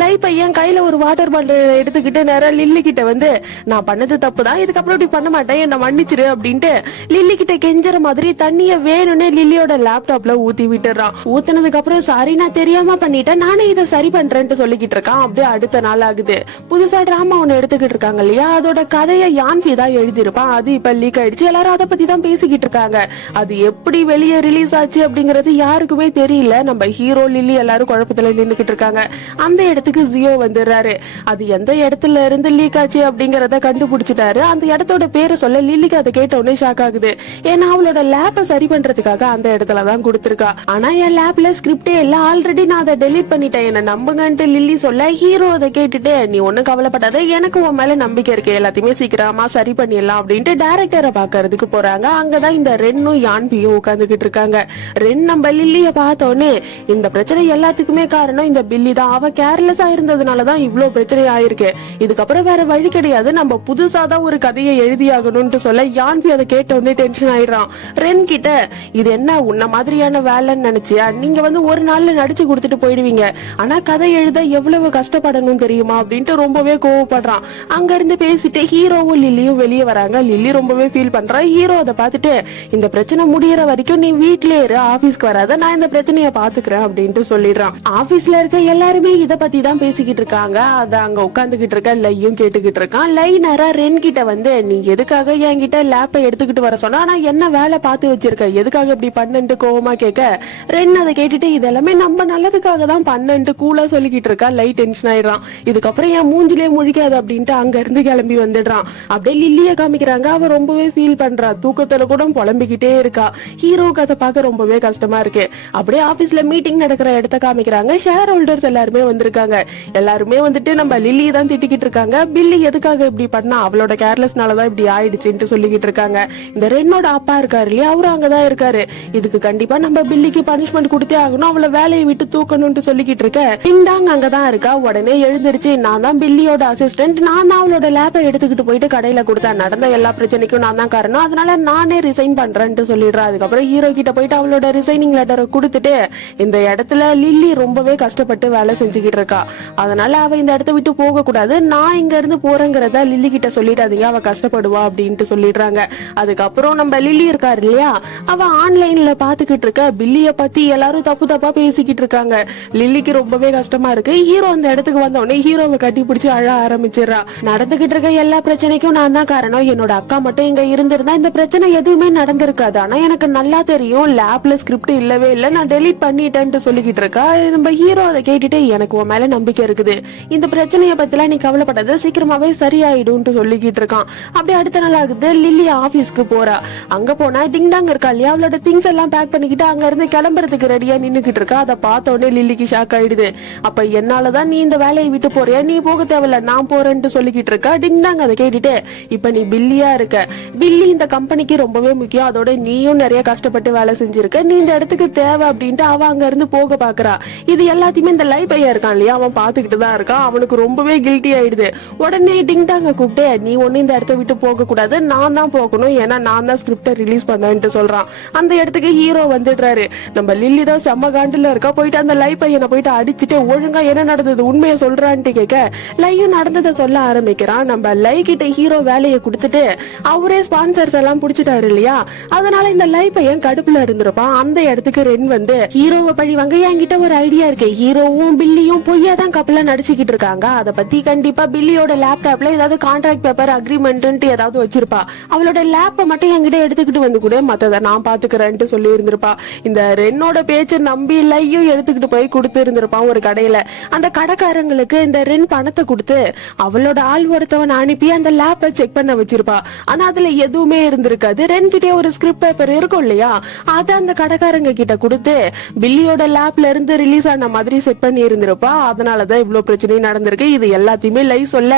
லை பையன் கையில ஒரு வாட்டர் பாட்டில் எடுத்துக்கிட்டு நேரா லில்லி கிட்ட வந்து நான் பண்ணது தப்புதான், இதுக்கப்புறம் இப்படி பண்ண மாட்டேன், என்ன மன்னிச்சிரு அப்படின்ட்டு லில்லி கிட்ட கெஞ்சற மாதிரி தண்ணிய வேணும்னே லில்லியோட லேப்டாப்ல ஊத்தி விட்டுறான். ஊத்துனதுக்கு அப்புறம் சாரி நான் தெரியாம பண்ணிட்டேன், நானே இதை சரி பண்றேன்னு சொல்லிக்கிட்டு இருக்கான். அப்படியே அடுத்த நாள் ஆகுது. புதுசா டிராமா ஒண்ணு எடுத்துக்கிட்டு இருக்காங்க இல்லையா, அதோட கதையை யான்வி தான் எழுதிருப்பான். அது இப்ப லீக் ஆயிடுச்சு. எல்லாரும் அதை பத்தி தான் பேசிக்கிட்டு இருக்காங்க. அது எப்படி வெளியே ரிலீஸ் ஆச்சு அப்படிங்கறது யாருக்குமே தெரியல. நம்ம ஹீரோ லில்லி எல்லாரும் குழப்பத்துல நின்னுக்கிட்டு இருக்காங்க. அந்த இடத்துக்கு ஜியோ வந்துடுறாரு. அது எந்த இடத்துல இருந்து லீக் ஆச்சு அப்படிங்கறத கண்டுபிடிச்சிட்டாரு. அந்த இடத்தோட பேரை சொல்ல லில்லிக்கு அதை கேட்ட உடனே ஷாக் ஆகுது. ஏன்னா அவளோட லேப்ப சரி பண்றதுக்காக அந்த இடத்துலதான் கொடுத்திருக்கா. ஆனா என் லேப்ல ஸ்கிரிப்டே இல்ல, ஆல்ரெடி நான் அதை டெலீட் பண்ணிட்டேன், என்ன நம்புங்கன்ட்டு லில்லி சொல்ல, ஹீரோ அதை கேட்டுட்டு நீ ஒண்ணும் கவலைப்படாத, எனக்கு உன் மேல நம்பிக்கை இருக்கு, எல்லாத்தையுமே சீக்கிரமா சரி பண்ணிடலாம் அப்படின்ட்டு டைரக்டரை பாக்குறதுக்கு போறாங்க. அங்கதான் இந்த ரென்னும் யான்பியும் உட்காந்துக்கிட்டு இருக்காங்க. ரென் நம்ம லில்லிய பார்த்தோன்னே இந்த பிரச்சனை எல்லாத்துக்குமே காரணம் இந்த பில்லி தான், அவ கேர்லெஸ்ஸா இருந்ததுனாலதான் இவ்வளவு பிரச்சனை ஆயிருக்கு, இதுக்கப்புறம் வேற வழி கிடையாது, நம்ம புதுசா தான் ஒரு கதையை எழுதியாகணும்னு சொல்ல யான்பி அதை கேட்ட உடனே டென்ஷன் ஆயிடுறான். ரென் கிட்ட இது என்ன உன்ன மாதிரியான வேலைன்னு நினைச்சியா, நீங்க வந்து ஒரு நாள்ல நடிச்சு கொடுத்துட்டு போயிடுவீங்க, ஆனா கதை எழுத எவ்வளவு கஷ்டப்படணும் தெரியுமா அப்படின்ட்டு ரொம்பவே கோவப்படுறான். அங்க இருந்து பேசிட்டு ஹீரோவும் லில்லியும் வெளியே வராங்க. லில்லி ரொம்பவே ஃபீல் பண்றா. ஹீரோ அதை பார்த்துட்டு இந்த பிரச்சனை முடியற வரைக்கும் நீ வீட்லயே இரு, ஆபீஸ்க்கு வராத, நான் இந்த பிரச்சனைய பாத்துக்கிறேன் அப்படின்ட்டு சொல்லிடுறான். ஆபீஸ்ல இருக்க எல்லாருமே இத பத்தி தான் பேசிக்கிட்டு இருக்காங்க. அத அங்க உட்காந்துக்கிட்டு இருக்க லையும் கேட்டுக்கிட்டு இருக்கான். லை நேரா ரென் கிட்ட வந்து நீ எதுக்காக என்கிட்ட லேப்பை எடுத்துக்கிட்டு வர சொன்னா, நான் என்ன வேலை பார்த்து வச்சிருக்க, எதுக்காக இப்படி பண்ணுன்ட்டு கோவமா கேட்க, ரென் அதை கேட்டுட்டு இதெல்லாமே நம்ம நல்லதுக்காக தான் பண்ணன்ட்டு கூலா சொல்லிக்கிட்டு இருக்கா. லை டென்ஷன் ஆயிடுறான். இதுக்கப்புறம் என் மூஞ்சிலே முழிக்காது அப்படின்ட்டு அங்க இருந்து கிளம்பி வந்துடுறான். அப்படியே லில்லிய காமிக்கிறாங்க. அவ ரொம்பவே ஃபீல் பண்றா. தூக்கத்துல கூட புலம்பிக்கிட்டே இருக்கா. ஹீரோக்கு அதை பார்க்க ரொம்பவே கஷ்டமா இருக்கு. அப்படியே ஆபீஸ்ல மீட்டிங் நடக்கிற இடத்த காமிக்கிறாங்க. ஷேர் ஹோல்டர்ஸ் எல்லாருமே வந்திருக்காங்க. எல்லாருமே வந்துட்டு நம்ம லில்லி தான் திட்டிக்கிட்டு இருக்காங்க. பில்லி எதுக்காக இப்படி பண்ணா, அவளோட கேர்லெஸ்னாலதான் இப்படி ஆயிடுச்சுன்னு சொல்லிக்கிட்டு இருக்காங்க. இந்த ரென்னோட அப்பா இருக்காரு இல்லையா, அவரு அங்கதான் இருக்காரு. இதுக்கு கண்டிப்பா நம்ம பில்லிக்கு பனிஷ்மெண்ட் கொடுத்தே ஆகணும், அவளை வேலையை விட்டு தூக்கணும்னு சொல்லிக்கிட்டு இருக்க. டிங்டாங் அங்கதான் இருக்கா. உடனே எழுந்திருச்சு நான் தான் பில்லியோட அசிஸ்டன்ட், நான் தான் அவளோட லேப்பை எடுத்துக்கிட்டு போயிட்டு கடையில கொடுத்தேன், நடந்த எல்லா பிரச்சனைக்கும் நான் தான் காரணம், அதனால நானே ரிசைன் பண்றேன்ட்டு சொல்லிடுறா. அதுக்கப்புறம் ஹீரோ கிட்ட போயிட்டு அவளோட ரிசைனிங் லெட்டரை கொடுத்துட்டு இந்த இடத்துல லில்லி ரொம்பவே கஷ்டப்பட்டு வேலை செஞ்சுக்கிட்டு இருக்கா, அதனால அவ இந்த இடத்த விட்டு போக கூடாது, நான் இங்க இருந்து போறேங்கிறத லில்லி கிட்ட சொல்லிடாதீங்க, அவ கஷ்டப்படுவா அப்படின்ட்டு சொல்லிடுறாங்க. அதுக்கப்புறம் நம்ம லில்லி இருக்காரு இல்லையா, அவ ஆன்லைன்ல பாத்துக்கிட்டு இருக்க பில்லிய பத்தி எல்லாரும் தப்பு தப்பா பேசிக்கிட்டு இருக்காங்க. லில்லிக்கு ரொம்பவே கஷ்டமா இருக்கு. ஹீரோ அந்த இடத்துக்கு வந்த உடனே ஹீரோவை கட்டி பிடிச்சு அழ ஆரம்பிச்சிடறா. நடந்துகிட்டு இருக்க எல்லா பிரச்சனைக்கும் நான் தான் காரணம், என்னோட அக்கா மட்டும் இங்க இருந்திருந்தா இந்த பிரச்சனை எதுவுமே நடந்திருக்காது, ஆனா எனக்கு நல்லா தெரியும் லேப்ல ஸ்கிரிப்ட் இல்லவே இல்ல, நான் டெலீட் பண்ணிட்டேன்ட்டு சொல்லிக்கிட்டு இருக்கா. நம்ம ஹீரோ அதை கேட்டுட்டு எனக்கு உன் மேல நம்பிக்கை இருக்குது, இந்த பிரச்சனைய பத்திலாம் நீ கவலைப்படாத, சீக்கிரமாவே சரியாயிடும் சொல்லிக்கிட்டு இருக்கான். அப்படி அடுத்த நாள் ஆகுது. லில்லி ஆபீஸ்க்கு போறா. அங்க போனா டிங்டாங் இருக்கா இல்லையா, அவளோட திங்ஸ் எல்லாம் பேக் பண்ணிக்கிட்டு அங்க இருந்து கிளம்புறதுக்கு ரெடியா நின்னுக்கிட்டு இருக்கா. அதை பார்த்த உடனே லில்லிக்கு ஷாக் ஆயிடுது. அப்ப என்னாலதான் நீ இந்த வேலையை விட்டு போறியா, நீ போக தேவையில்ல, நான் போறேன்ட்டு சொல்லிக்கிட்டு இருக்கா. டிங்டாங் அதை கேட்டுட்டு இப்ப நீ பில்லியா இருக்க, பில்லி இந்த கம்பெனிக்கு ரொம்பவே முக்கியம், அதோட நீயும் நிறைய கஷ்டப்பட்டு வேலை செஞ்சிருக்க, நீ இந்த இடத்துக்கு தேவை அப்படின்ட்டு அவ அங்க இருந்து போக பாக்குறா. இது எல்லாத்தையுமே இந்த லை பையன் இருக்கான் இல்லையா, அவன் பாத்துக்கிட்டு தான் இருக்கான். அவனுக்கு ரொம்பவே கில்ட்டி ஆயிடுது. உடனே டிங்டாங்க கூப்பிட்டு நீ ஒண்ணு இந்த இடத்த விட்டு போக கூடாது, நான் தான் போகணும், ஏன்னா நான் தான் ஸ்கிரிப்ட ரிலீஸ் பண்ணேன்ட்டு சொல்றான். அந்த இடத்துக்கு ஹீரோ வந்துடுறாரு. நம்ம லில்லி தான் செம்ம காண்டுல இருக்கா. போயிட்டு அந்த லை பையனை போயிட்டு அடிச்சுட்டு ஒழுங்கா என்ன நடந்தது உண்மையை சொல்றான்ட்டு கேட்க லையும் நடந்ததை சொல்ல ஆரம்பிக்கிறான். நம்ம லை கிட்ட ஹீரோ வேலையை கொடுத்துட்டு அவரே ஸ்பான்சர்ஸ் எல்லாம் புடிச்சிட்டாரு இல்லையா, அதனால இந்த லை பையன் கடுப்புல இருந்திருப்பான். அந்த இடத்துக்கு ரென் வந்து ஹீரோவை பழி வாங்க என்கிட்ட ஒரு ஐடியா இருக்கு, ஹீரோவும் பில்லியும் பொய்யா தான் கப்பல நடிச்சுக்கிட்டு இருக்காங்க, அதை பத்தி கண்டிப்பா பில்லியோட லேப்டாப்ல ஏதாவது கான்ட்ராக்ட் பேப்பர் அக்ரிமெண்ட் ஏதாவது வச்சிருப்பா, அவளோட லேப்ப மட்டும் என்கிட்ட எடுத்துக்கிட்டு வந்து கூட மத்தத நான் பாத்துக்கிறேன்ட்டு சொல்லி இருந்திருப்பா. இந்த ரென்னோட பேச்சை நம்பி லையும் எடுத்துக்கிட்டு போய் கொடுத்து இருந்திருப்பான் ஒரு கடையில. அந்த கடைக்காரங்களுக்கு இந்த ரென் பணத்தை கொடுத்து அவளோட ஆள் ஒருத்தவன் அனுப்பி அந்த லேப்பை செக் பண்ண வச்சிருப்பா. ஆனா அதுல எதுவுமே இருந்திருக்காது. ரென் கிட்டே ஒரு ஸ்கிரிப்ட் பேப்பர் இருக்கும் இல்லையா, அதை அந்த கடைக்காரங்க கிட்ட கொடுத்து பில்லியோட லேப்ல இருந்து ரிலீஸ் ஆன மாதிரி செட் பண்ணி இருந்திருப்பா. அதனாலதான் இவ்வளவு பிரச்சனையும் நடந்திருக்கு. இது எல்லாத்தையுமே லை சொல்ல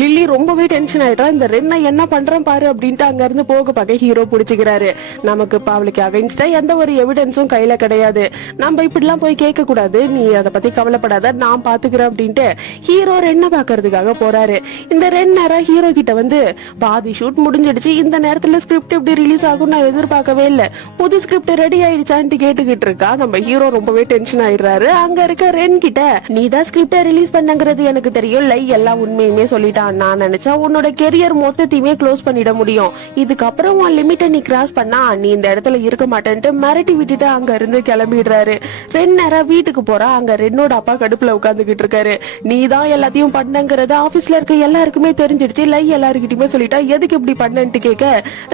லில்லி ரொம்பவே டென்ஷன் ஆயிட்டா. இந்த ரென்னை என்ன பண்றேன் பாரு அப்படின்ட்டு அங்க இருந்து போக பார்க்க ஹீரோ புடிச்சுக்கிறாரு. நமக்கு அவளுக்கு அகைன்ஸ்டா எந்த ஒரு எவிடன்ஸும் கையில கிடையாது, நம்ம இப்படிலாம் போய் கேட்க கூடாது, நீ அதை பத்தி கவலைப்படாத, நான் பாத்துக்கிறேன் அப்படின்ட்டு ஹீரோ ரென்னை பாக்குறதுக்காக போறாரு. இந்த ரென் நேரம் ஹீரோ கிட்ட வந்து பாதி ஷூட் முடிஞ்சிடுச்சு, இந்த நேரத்துல ஸ்கிரிப்ட் எப்படி ரிலீஸ் ஆகும் நான் எதிர்பார்க்கவே இல்ல, புது ஸ்கிரிப்ட் ரெடி ஆயிடுச்சான்ட்டு கேட்டுக்கிட்டு இருக்கா. நம்ம ஹீரோ ரொம்பவே டென்ஷன் ஆயிடுறாரு. அங்க இருக்க ரென் கிட்ட நீ தான் ஸ்கிரிப்ட ரிலீஸ் பண்ணங்கிறது எனக்கு தெரியும், லை எல்லா உண்மையுமே சொல்லிட்டான், நான் நினைச்சா உன்னோட கெரியர் மொத்தத்தையுமே க்ளோஸ் பண்ணிட முடியும், இதுக்கப்புறம் உன் லிமிட்டை நீ கிராஸ் பண்ணா நீ இந்த இடத்துல இருக்க மாட்டேன்ட்டு மிரட்டி விட்டுட்டு அங்க இருந்து கிளம்பிடுறாரு. ரென் நேரா வீட்டுக்கு போறா. அங்க ரென்னோட அப்பா கடுப்புல உட்கார்ந்துகிட்டு இருக்காரு. நீ தான் எல்லாத்தையும் பண்ணங்கிறது ஆபீஸ்ல இருக்க எல்லாருக்குமே தெரிஞ்சிடுச்சு, லை எல்லாருக்கிட்டுமே சொல்லிட்டா, எதுக்கு இப்படி பண்ணன்ட்டு கேட்க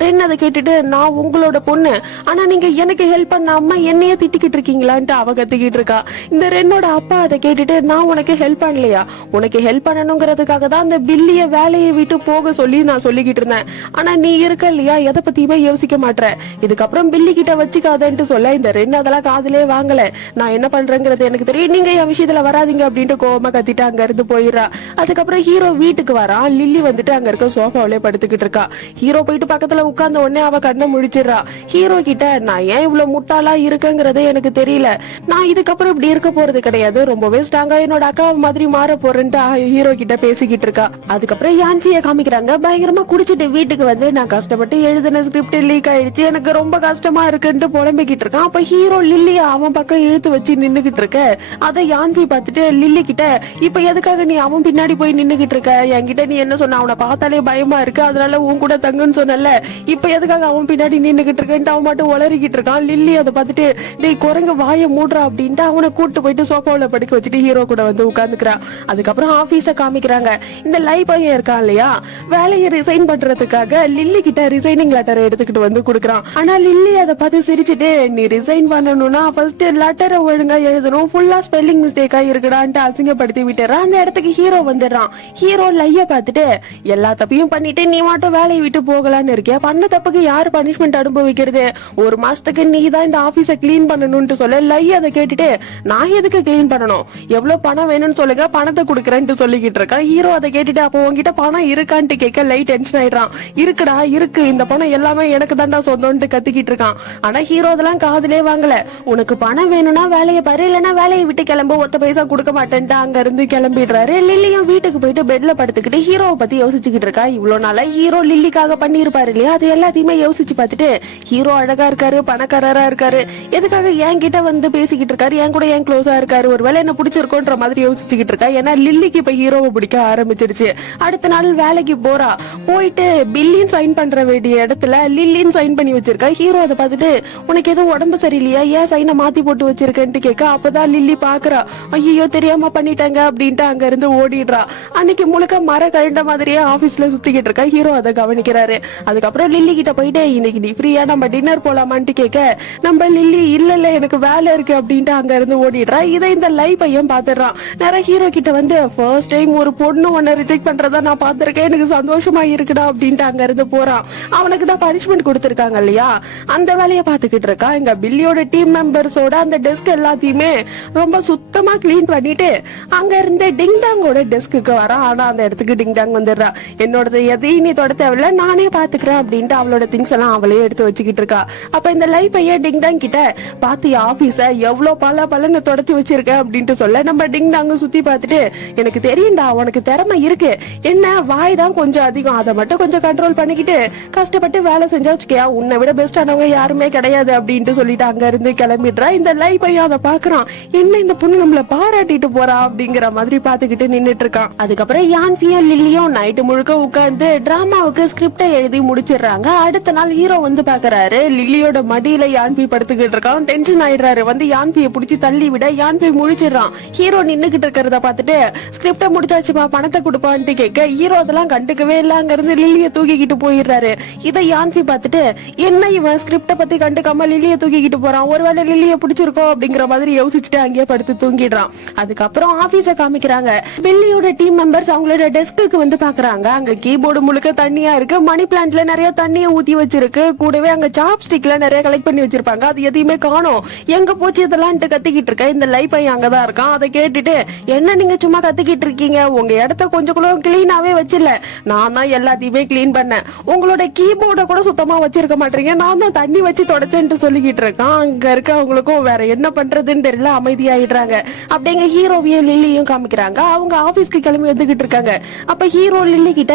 ரென் அதை கேட்டுட்டு நான் உங்களோட பொண்ணு, ஆனா நீங்க எனக்கு ஹெல்ப் பண்ணாம என்னையே திட்டிக்கிட்டு இருக்கீங்களான்ட்டு அவ கத்திக்கிட்டு இருக்கா. இந்த ரென்னோட அப்பா அதை கேட்டுட்டு நான் உனக்கு ஹெல்ப் பண்ணலையா, உனக்கு ஹெல்ப் பண்ணணுங்கிறதுக்காக தான் அந்த பில்லிய வேலையை விட்டு போக சொல்லி நான் சொல்லிக்கிட்டு இருந்தேன், ஆனா நீ இருக்க இல்லையா எதை பத்தியுமே யோசிக்க மாட்டேற, இதுக்கப்புறம் பில்லி கிட்ட வச்சுக்காதன்ட்டு சொல்ல இந்த ரென் அதெல்லாம் காதுலே வாங்கல, நான் என்ன பண்றேங்கிறது எனக்கு தெரியும், நீங்க என் விஷயத்துல வராதிங்க அப்படின்ட்டு கோவமா கத்திட்டு அங்க இருந்து போயிடுறா. அதுக்கப்புறம் ஹீரோ வீட்டுக்கு வரான். லில்லி வந்துட்டு அங்க இருக்க சோஃபாவிலே படுத்துக்கிட்டு இருக்கா. ஹீரோ போயிட்டு பக்கத்துல உட்கார்ந்த உடனே அவ கண்ணை முழிச்சிடுறா. ஹீரோ கிட்ட நான் ஏன் இவ்வளவு முட்டாளா இருக்குங்கிறது எனக்கு தெரியல, நான் இதுக்கப்புறம் இப்படி இருக்க போறது கிடையாது, ரொம்பவே ஸ்ட்ராங்கா என்னோட அக்கா மாதிரி மாற போறேன்ட்டு ஹீரோ கிட்ட பேசிக்கிட்டு இருக்கா. அதுக்கப்புறம் யான்விய காமிக்கிறாங்க. பயங்கரமா குடிச்சிட்டு வீட்டுக்கு வந்து நான் கஷ்டப்பட்டு எழுதின ஸ்கிரிப்ட் லீக் ஆயிடுச்சு, எனக்கு ரொம்ப கஷ்டமா இருக்குன்னு புலம்பிக்கிட்டு இருக்கான். அப்ப ஹீரோ லில்லிய அவன் பக்கம் இழுத்து வச்சு நின்னுகிட்டு இருக்க. அதை யான்வி பார்த்துட்டு லில்லி கிட்ட இப்ப எதுக்காக நீ அவன் பின்னாடி போய் நின்னுகிட்டு இருக்க, என்கிட்ட நீ என்ன சொன்ன, அவனை பார்த்தாலே பயமா இருக்கு, அதனால உன் கூட தங்குன்னு சொன்னல, இப்ப எதுக்காக அவன் பின்னாடி நின்னுகிட்டு இருக்கேன்ட்டு அவன் மட்டும் உளறிக்கிட்டு இருக்கான். லில்லி அதை பார்த்துட்டு டேய் குரங்கு வாய மூடுறா அப்படின்ட்டு அவனை கூட்டு போயிட்டு சோஃபாவில படுக்க வச்சுட்டு ஹீரோ கூட வந்து உட்கார்ந்துக்கிறான். அதுக்கப்புறம் ஆபீஸ காமிக்கிறாங்க. இந்த லை பையன் இருக்கான் இல்லையா, வேலையை ரிசைன் பண்றதுக்காக லில்லி கிட்ட ரிசைனிங் லெட்டரை எடுத்துக்கிட்டு வந்து குடுக்கறான். ஆனா லில்லி அதை பார்த்து சிரிச்சுட்டு நீ ரிசைன் பண்ணணும்னா ஃபர்ஸ்ட் லெட்டரை ஒழுங்கா எழுதணும், ஃபுல்லா ஸ்பெல்லிங் மிஸ்டேக்கா இருக்குடான்ட்டு அசிங்கப்படுத்தி விட்டுறான். அந்த இடத்துக்கு ஹீரோ வந்துடுறான். ஹீரோ லைய பார்த்துட்டு எல்லா தப்பையும் பண்ணிட்டு நீ மட்டும் வேலையை விட்டு போகலான்னு இருக்கியா, பண்ண தப்புக்கு யாரு பனிஷ்மெண்ட் அனுபவிக்கிறது, ஒரு மாசத்துக்கு நீ தான் இந்த ஆபீஸ கிளீன் பண்ணணும்னு சொல்ல லை அதை கேட்டுட்டு நான் எதுக்கு கிளீன் பண்ணணும், எவ்வளவு பணம் வேணும்னு சொல்லுங்க பணத்தை கொடுக்கறேன்னு சொல்லிக்கிட்டு இருக்கான். ஹீரோ அதை கேட்டுட்டு அப்போ உங்ககிட்ட பணம் இருக்கான்ட்டு கேட்க லை டென்ஷன் ஆயிடுறான். இருக்குடா இருக்கு, இந்த பணம் எல்லாமே எனக்கு தாண்டா சொந்தம்னு கத்திக்கிட்டு இருக்கான். ஆனா ஹீரோ அதெல்லாம் காதுலே வாங்கல. உனக்கு பணம் வேணும்னா வேலையை பாரு, இல்லன்னா வேலையை விட்டு கிளம்ப, ஒத்த பைசா கொடுக்க மாட்டேன்ட்டு அங்க இருந்து கிளம்பிடுறாரு. லில்லியும் வீட்டுக்கு போயிட்டு பெட்ல படுத்துக்கிட்டு ஹீரோவை பத்தி யோசிச்சுக்கிட்டு இருக்கா. இவ்வளவு நாளா ஹீரோ லில்லிக்காக பண்ணிருப்பாரு இல்லையா, அது எல்லாத்தையுமே யோசிச்சு பார்த்துட்டு ஹீரோ அழகா இருக்காரு, பணக்காரரா இருக்காரு, எதுக்காக என் கிட்ட வந்து பேசிக்கிட்டு இருக்காரு, என் கூட ஏன் க்ளோஸா இருக்காரு, ஒருவேளை என்ன பிடிச்சிருக்கோன்ற மாதிரி யோசிச்சுக்கிட்டு இருக்கா. ஏன்னா லில்லிக்கு இப்ப ஹீரோவை பிடிக்க ஆரம்பிச்சிருச்சு. அடுத்த நாள் வேலைக்கு போறா. போயிட்டு பில்லின் சைன் பண்ற வேண்டிய இடத்துல லில்லின் சைன் பண்ணி வச்சிருக்கா. ஹீரோ அதை பார்த்துட்டு உனக்கு எதுவும் உடம்பு சரியில்லையா, ஏன் சைனை மாத்தி போட்டு வச்சிருக்கேன்ட்டு கேட்க அப்பதான் லில்லி பாக்குறா. ஐயோ தெரியாம பண்ணிட்டாங்க அப்படின்ட்டு அங்க இருந்து ஓடிடுறா. அன்னைக்கு முழுக்க மர கழுண்ட மாதிரியே ஆபீஸ்ல சுத்திக்கிட்டு இருக்கா. ஹீரோ அதை கவனிக்கிறாரு. அதுக்கப்புறம் லில்லி கிட்ட போயிட்டு இன்னைக்கு நீ ஃப்ரீயா நம்ம டின்னர் போலாமான்ட்டு கேட்க நம்ம லில்லி இல்ல இல்ல எனக்கு வேலை இருக்கு அப்படின்ட்டு அங்க இருந்து ஓடிடுறா. இதை இந்த லை பையன் பாத்துறான். நிறைய ஹீரோ கிட்ட வந்து ஃபர்ஸ்ட் டைம் ஒரு பொண்ணு ஒன்ன ரிஜெக்ட் பண்றதா நான் பாத்திருக்கேன், எனக்கு சந்தோஷமா இருக்குடா அப்படின்ட்டு அங்க இருந்து போறான். அவனுக்கு தான் பனிஷ்மெண்ட் கொடுத்திருக்காங்க இல்லையா, அந்த வேலையை பாத்துக்கிட்டு இருக்கா. இங்க பில்லியோட டீம் மெம்பர்ஸோட அந்த டெஸ்க் எல்லாத்தையுமே ரொம்ப சுத்தமா கிளீன் பண்ணிட்டு அங்க இருந்து டிங்டாங்கோட டெஸ்க்கு வரா. ஆனா அந்த இடத்துக்கு டிங்டாங் வந்துடுறா. என்னோட எதையும் நீ தொட தேவையில்ல, நானே பாத்துக்கிறேன் அப்படின்ட்டு அவளோட திங்ஸ் எல்லாம் அவளே எடுத்து வச்சுக்கிட்டு இருக்கா. அப்ப இந்த லை பையன் டிங்டாங் கிட்ட பாத்தி ஆபீஸ எவ்வளவு பலன்னு தொடச்சு வச்சிருக்க அப்படின்ட்டு சொல்ல நம்ம டிங்டாங்க சுத்தி பாத்துட்டு எனக்கு தெரியும்டா உனக்கு திறமை இருக்கு, என்ன வாய் தான் கொஞ்சம் அதிகம், அதை மட்டும் கொஞ்சம் கண்ட்ரோல் பண்ணிக்கிட்டு கஷ்டப்பட்டு வேலை செஞ்சா வச்சுக்கியா, உன்னை விட பெஸ்ட் ஆனவங்க யாருமே கிடையாது அப்படின்ட்டு சொல்லிட்டு அங்க இருந்து கிளம்பிடுறா. இந்த லை பையன் அதை பாக்குறான். என்ன இந்த பொண்ணு நம்மள பாராட்டிட்டு போறா அப்படிங்கிற மாதிரி பாத்துக்கிட்டு நின்னுட்டு இருக்கான். அதுக்கப்புறம் யான்வியும் லில்லியும் நைட்டு முழுக்க உட்கார்ந்து டிராமாவுக்கு ஸ்கிரிப்ட எழுதி முடிச்சிடுறாங்க. அடுத்த நாள் ஹீரோ வந்து பாக்குறாரு. லில்லியோட மடியில யான்வி படுத்துக்கிட்டு இருக்கான். டென்ஷன் ஆயிடுறாரு. வந்து யான்வியை புடிச்சு தள்ளி விட யான்வி முழிச்சிடறான். ஹீரோ நின்னுகிட்டு இருக்கிறத பாத்துட்டு ஸ்கிரிப்ட முடிச்சாச்சுப்பா பணத்தை கொடுப்பான்ட்டு கேட்க ஹீரோ அதெல்லாம் கண்டுக்கவே இல்ல. அங்க இருந்து லில்லிய தூக்கிக்கிட்டு போயிடுறாரு. இதை யான்வி பாத்துட்டு என்ன இவன் ஸ்கிரிப்ட பத்தி கண்டுக்காம லில்லிய லில்லிய தூக்கிக்கிட்டு போறான். ஒருவேளை லில்லிய பிடிச்சிருக்கோ அப்படிங்கிற மாதிரி யோசிச்சுட்டு அங்கேயே படுத்து தூங்கிடுறான். அதுக்கப்புறம் ஆபீஸ காமிக்கிறாங்க. பில்லியோட டீம் மெம்பர்ஸ் அவங்களோட டெஸ்க்கு வந்து பாக்குறாங்க. அங்க கீபோர்டு முழுக்க தண்ணியா இருக்கு. மணி பிளான்ட்ல நிறைய தண்ணிய ஊத்தி வச்சிருக்கு. கூடவே அங்க சாப்ஸ்டிக்ல நிறைய கலெக்ட் பண்ணி வச்சிருப்பாங்க. அது எதையுமே காணோம். எங்க போச்சு இதெல்லாம் கத்திக்கிட்டு இருக்க. இந்த லை பையன் அங்கதான் இருக்கான். அதை கேட்டுட்டு, என்ன நீங்க சும்மா கத்திக்கிட்டு இருக்கீங்க, உங்க இடத்த கொஞ்சம் கூட கிளீனாவே வச்சிடல, நான் தான் எல்லாத்தையுமே கிளீன் பண்ணேன், உங்களோட கீபோர்ட கூட சுத்தமா வச்சிருக்க மாட்டீங்க, நான் தான் தண்ணி வச்சு தொடச்சேன்ட்டு சொல்லிக்கிட்டு இருக்கான். அங்க இருக்க அவங்களுக்கும் வேற என்ன பண்றதுன்னு தெரியல, அமைதியாயிடுறாங்க. அப்படிங்க ஹீரோவையும் லில்லியும் காமிக்கிறாங்க. அவங்க ஆபீஸ்க்கு கிளம்பி வந்துகிட்டு இருக்காங்க. அப்ப ஹீரோ லில்லி கிட்ட,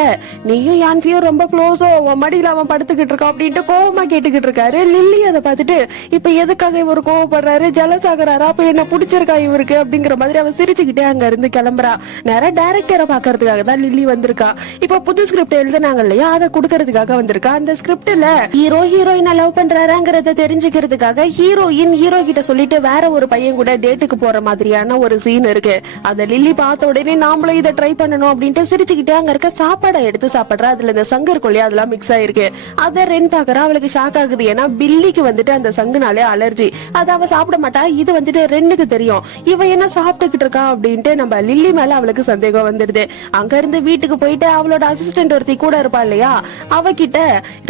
நீயும் யான்பியும் ரொம்ப க்ளோஸோ, உன் மடியில அவன் படுத்துக்கிட்டு இருக்கான் அப்படின்ட்டு கோவமா கேட்டுக்கிட்டு இருக்காரு. லில்லி அதை பார்த்துட்டு, இப்ப எதுக்காக இவர் கோவப்படுறாரு, ஜலஸ் ஆகுறாரா, அப்ப என்ன பிடிச்சிருக்கா இவருக்கு அப்படிங்கிற மாதிரி அவன் சிரிச்சுக்கிட்டே அங்க இருந்து கிளம்புறா. நேரா டைரக்டரை பாக்குறதுக்காக தான் லில்லி வந்திருக்கா. இப்ப புது ஸ்கிரிப்ட் எழுதுனாங்க இல்லையா, அதை குடுக்கறதுக்காக வந்திருக்கா. அந்த ஸ்கிரிப்ட்ல ஹீரோ ஹீரோயினை லவ் பண்றாருங்கிறத தெரிஞ்சுக்கிறதுக்காக ஹீரோயின் ஹீரோ கிட்ட சொல்லிட்டு வேற ஒரு பையன் கூட டேட்டுக்கு போற மாதிரியான ஒரு சீன் இருக்கு. அத லில்லி பார்த்த உடனே நாமளும் இதை ட்ரை பண்ணணும் அப்படின்ட்டு சிரிச்சுக்கிட்டே அங்க இருக்க சாப்பாடை எடுத்து சாப்பிடுறா. அதுல இந்த சங்கு இருக்கும் இல்லையா, அதெல்லாம் மிக்ஸ் ஆயிருக்கு. அத ரென் பாக்குறா. அவளுக்கு ஷாக் ஆகுது. ஏன்னா பில்லிக்கு வந்துட்டு அந்த சங்குனாலே அலர்ஜி. அத அவ சாப்பிட மாட்டா. இது வந்துட்டு ரெண்டுக்கு தெரியும். இவ என்ன சாப்பிட்டுக்கிட்டு இருக்கா அப்படின்ட்டு நம்ம லில்லி மேல அவளுக்கு சந்தேகம் வந்துடுது. அங்க இருந்து வீட்டுக்கு போயிட்டு அவளோட அசிஸ்டன்ட் ஒருத்தி கூட இருப்பா இல்லையா, அவகிட்ட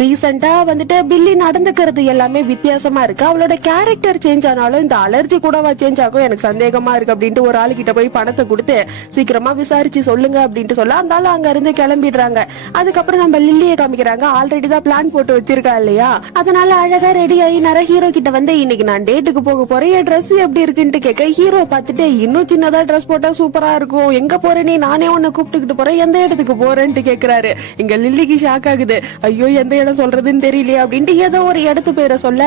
ரீசெண்டா வந்துட்டு பில்லி நடந்துக்கிறது எல்லாமே வித்தியாசமா இருக்கு, அவளோட கேரக்டர் சேஞ்ச் ஆனாலும் இந்த அலர்ஜி கூடவா சேஞ்ச் ஆகும், எனக்கு சந்தேகமா இருக்கு அப்படின்ட்டு ஒரு ஆளு கிட்ட போய் பணத்தை கொடுத்து சீக்கிரமா விசாரிச்சு சொல்லுங்க அப்படின்ட்டு சொல்ல அந்த ஆளு அங்க இருந்து கிளம்பிடுறாங்க. அதுக்கப்புறம் நம்ம லில்லியை காமிக்கிறாங்க. ஆல்ரெடி தான் பிளான் போட்டு வச்சிருக்கா இல்லையா, அதனால அழகா ரெடி ஆகி நிறைய ஹீரோ கிட்ட வந்து, இன்னைக்கு நான் டேட்டுக்கு போக போறேன், என் ட்ரெஸ் எப்படி இருக்குன்னு கேட்க, ஹீரோ பார்த்துட்டு, இன்னும் சின்னதா ட்ரெஸ் போட்டா சூப்பரா இருக்கும், எங்க போறேனே, நானே உன்னை கூப்பிட்டுக்கிட்டு போறேன், எந்த இடத்துக்கு போறேன்ட்டு கேக்குறாரு. இங்க லில்லிக்கு ஷாக் ஆகுது. ஐயோ எந்த இடம் சொல்றதுன்னு தெரியலையே அப்படின்ட்டு ஏதோ ஒரு இடத்து பேரை சொல்ல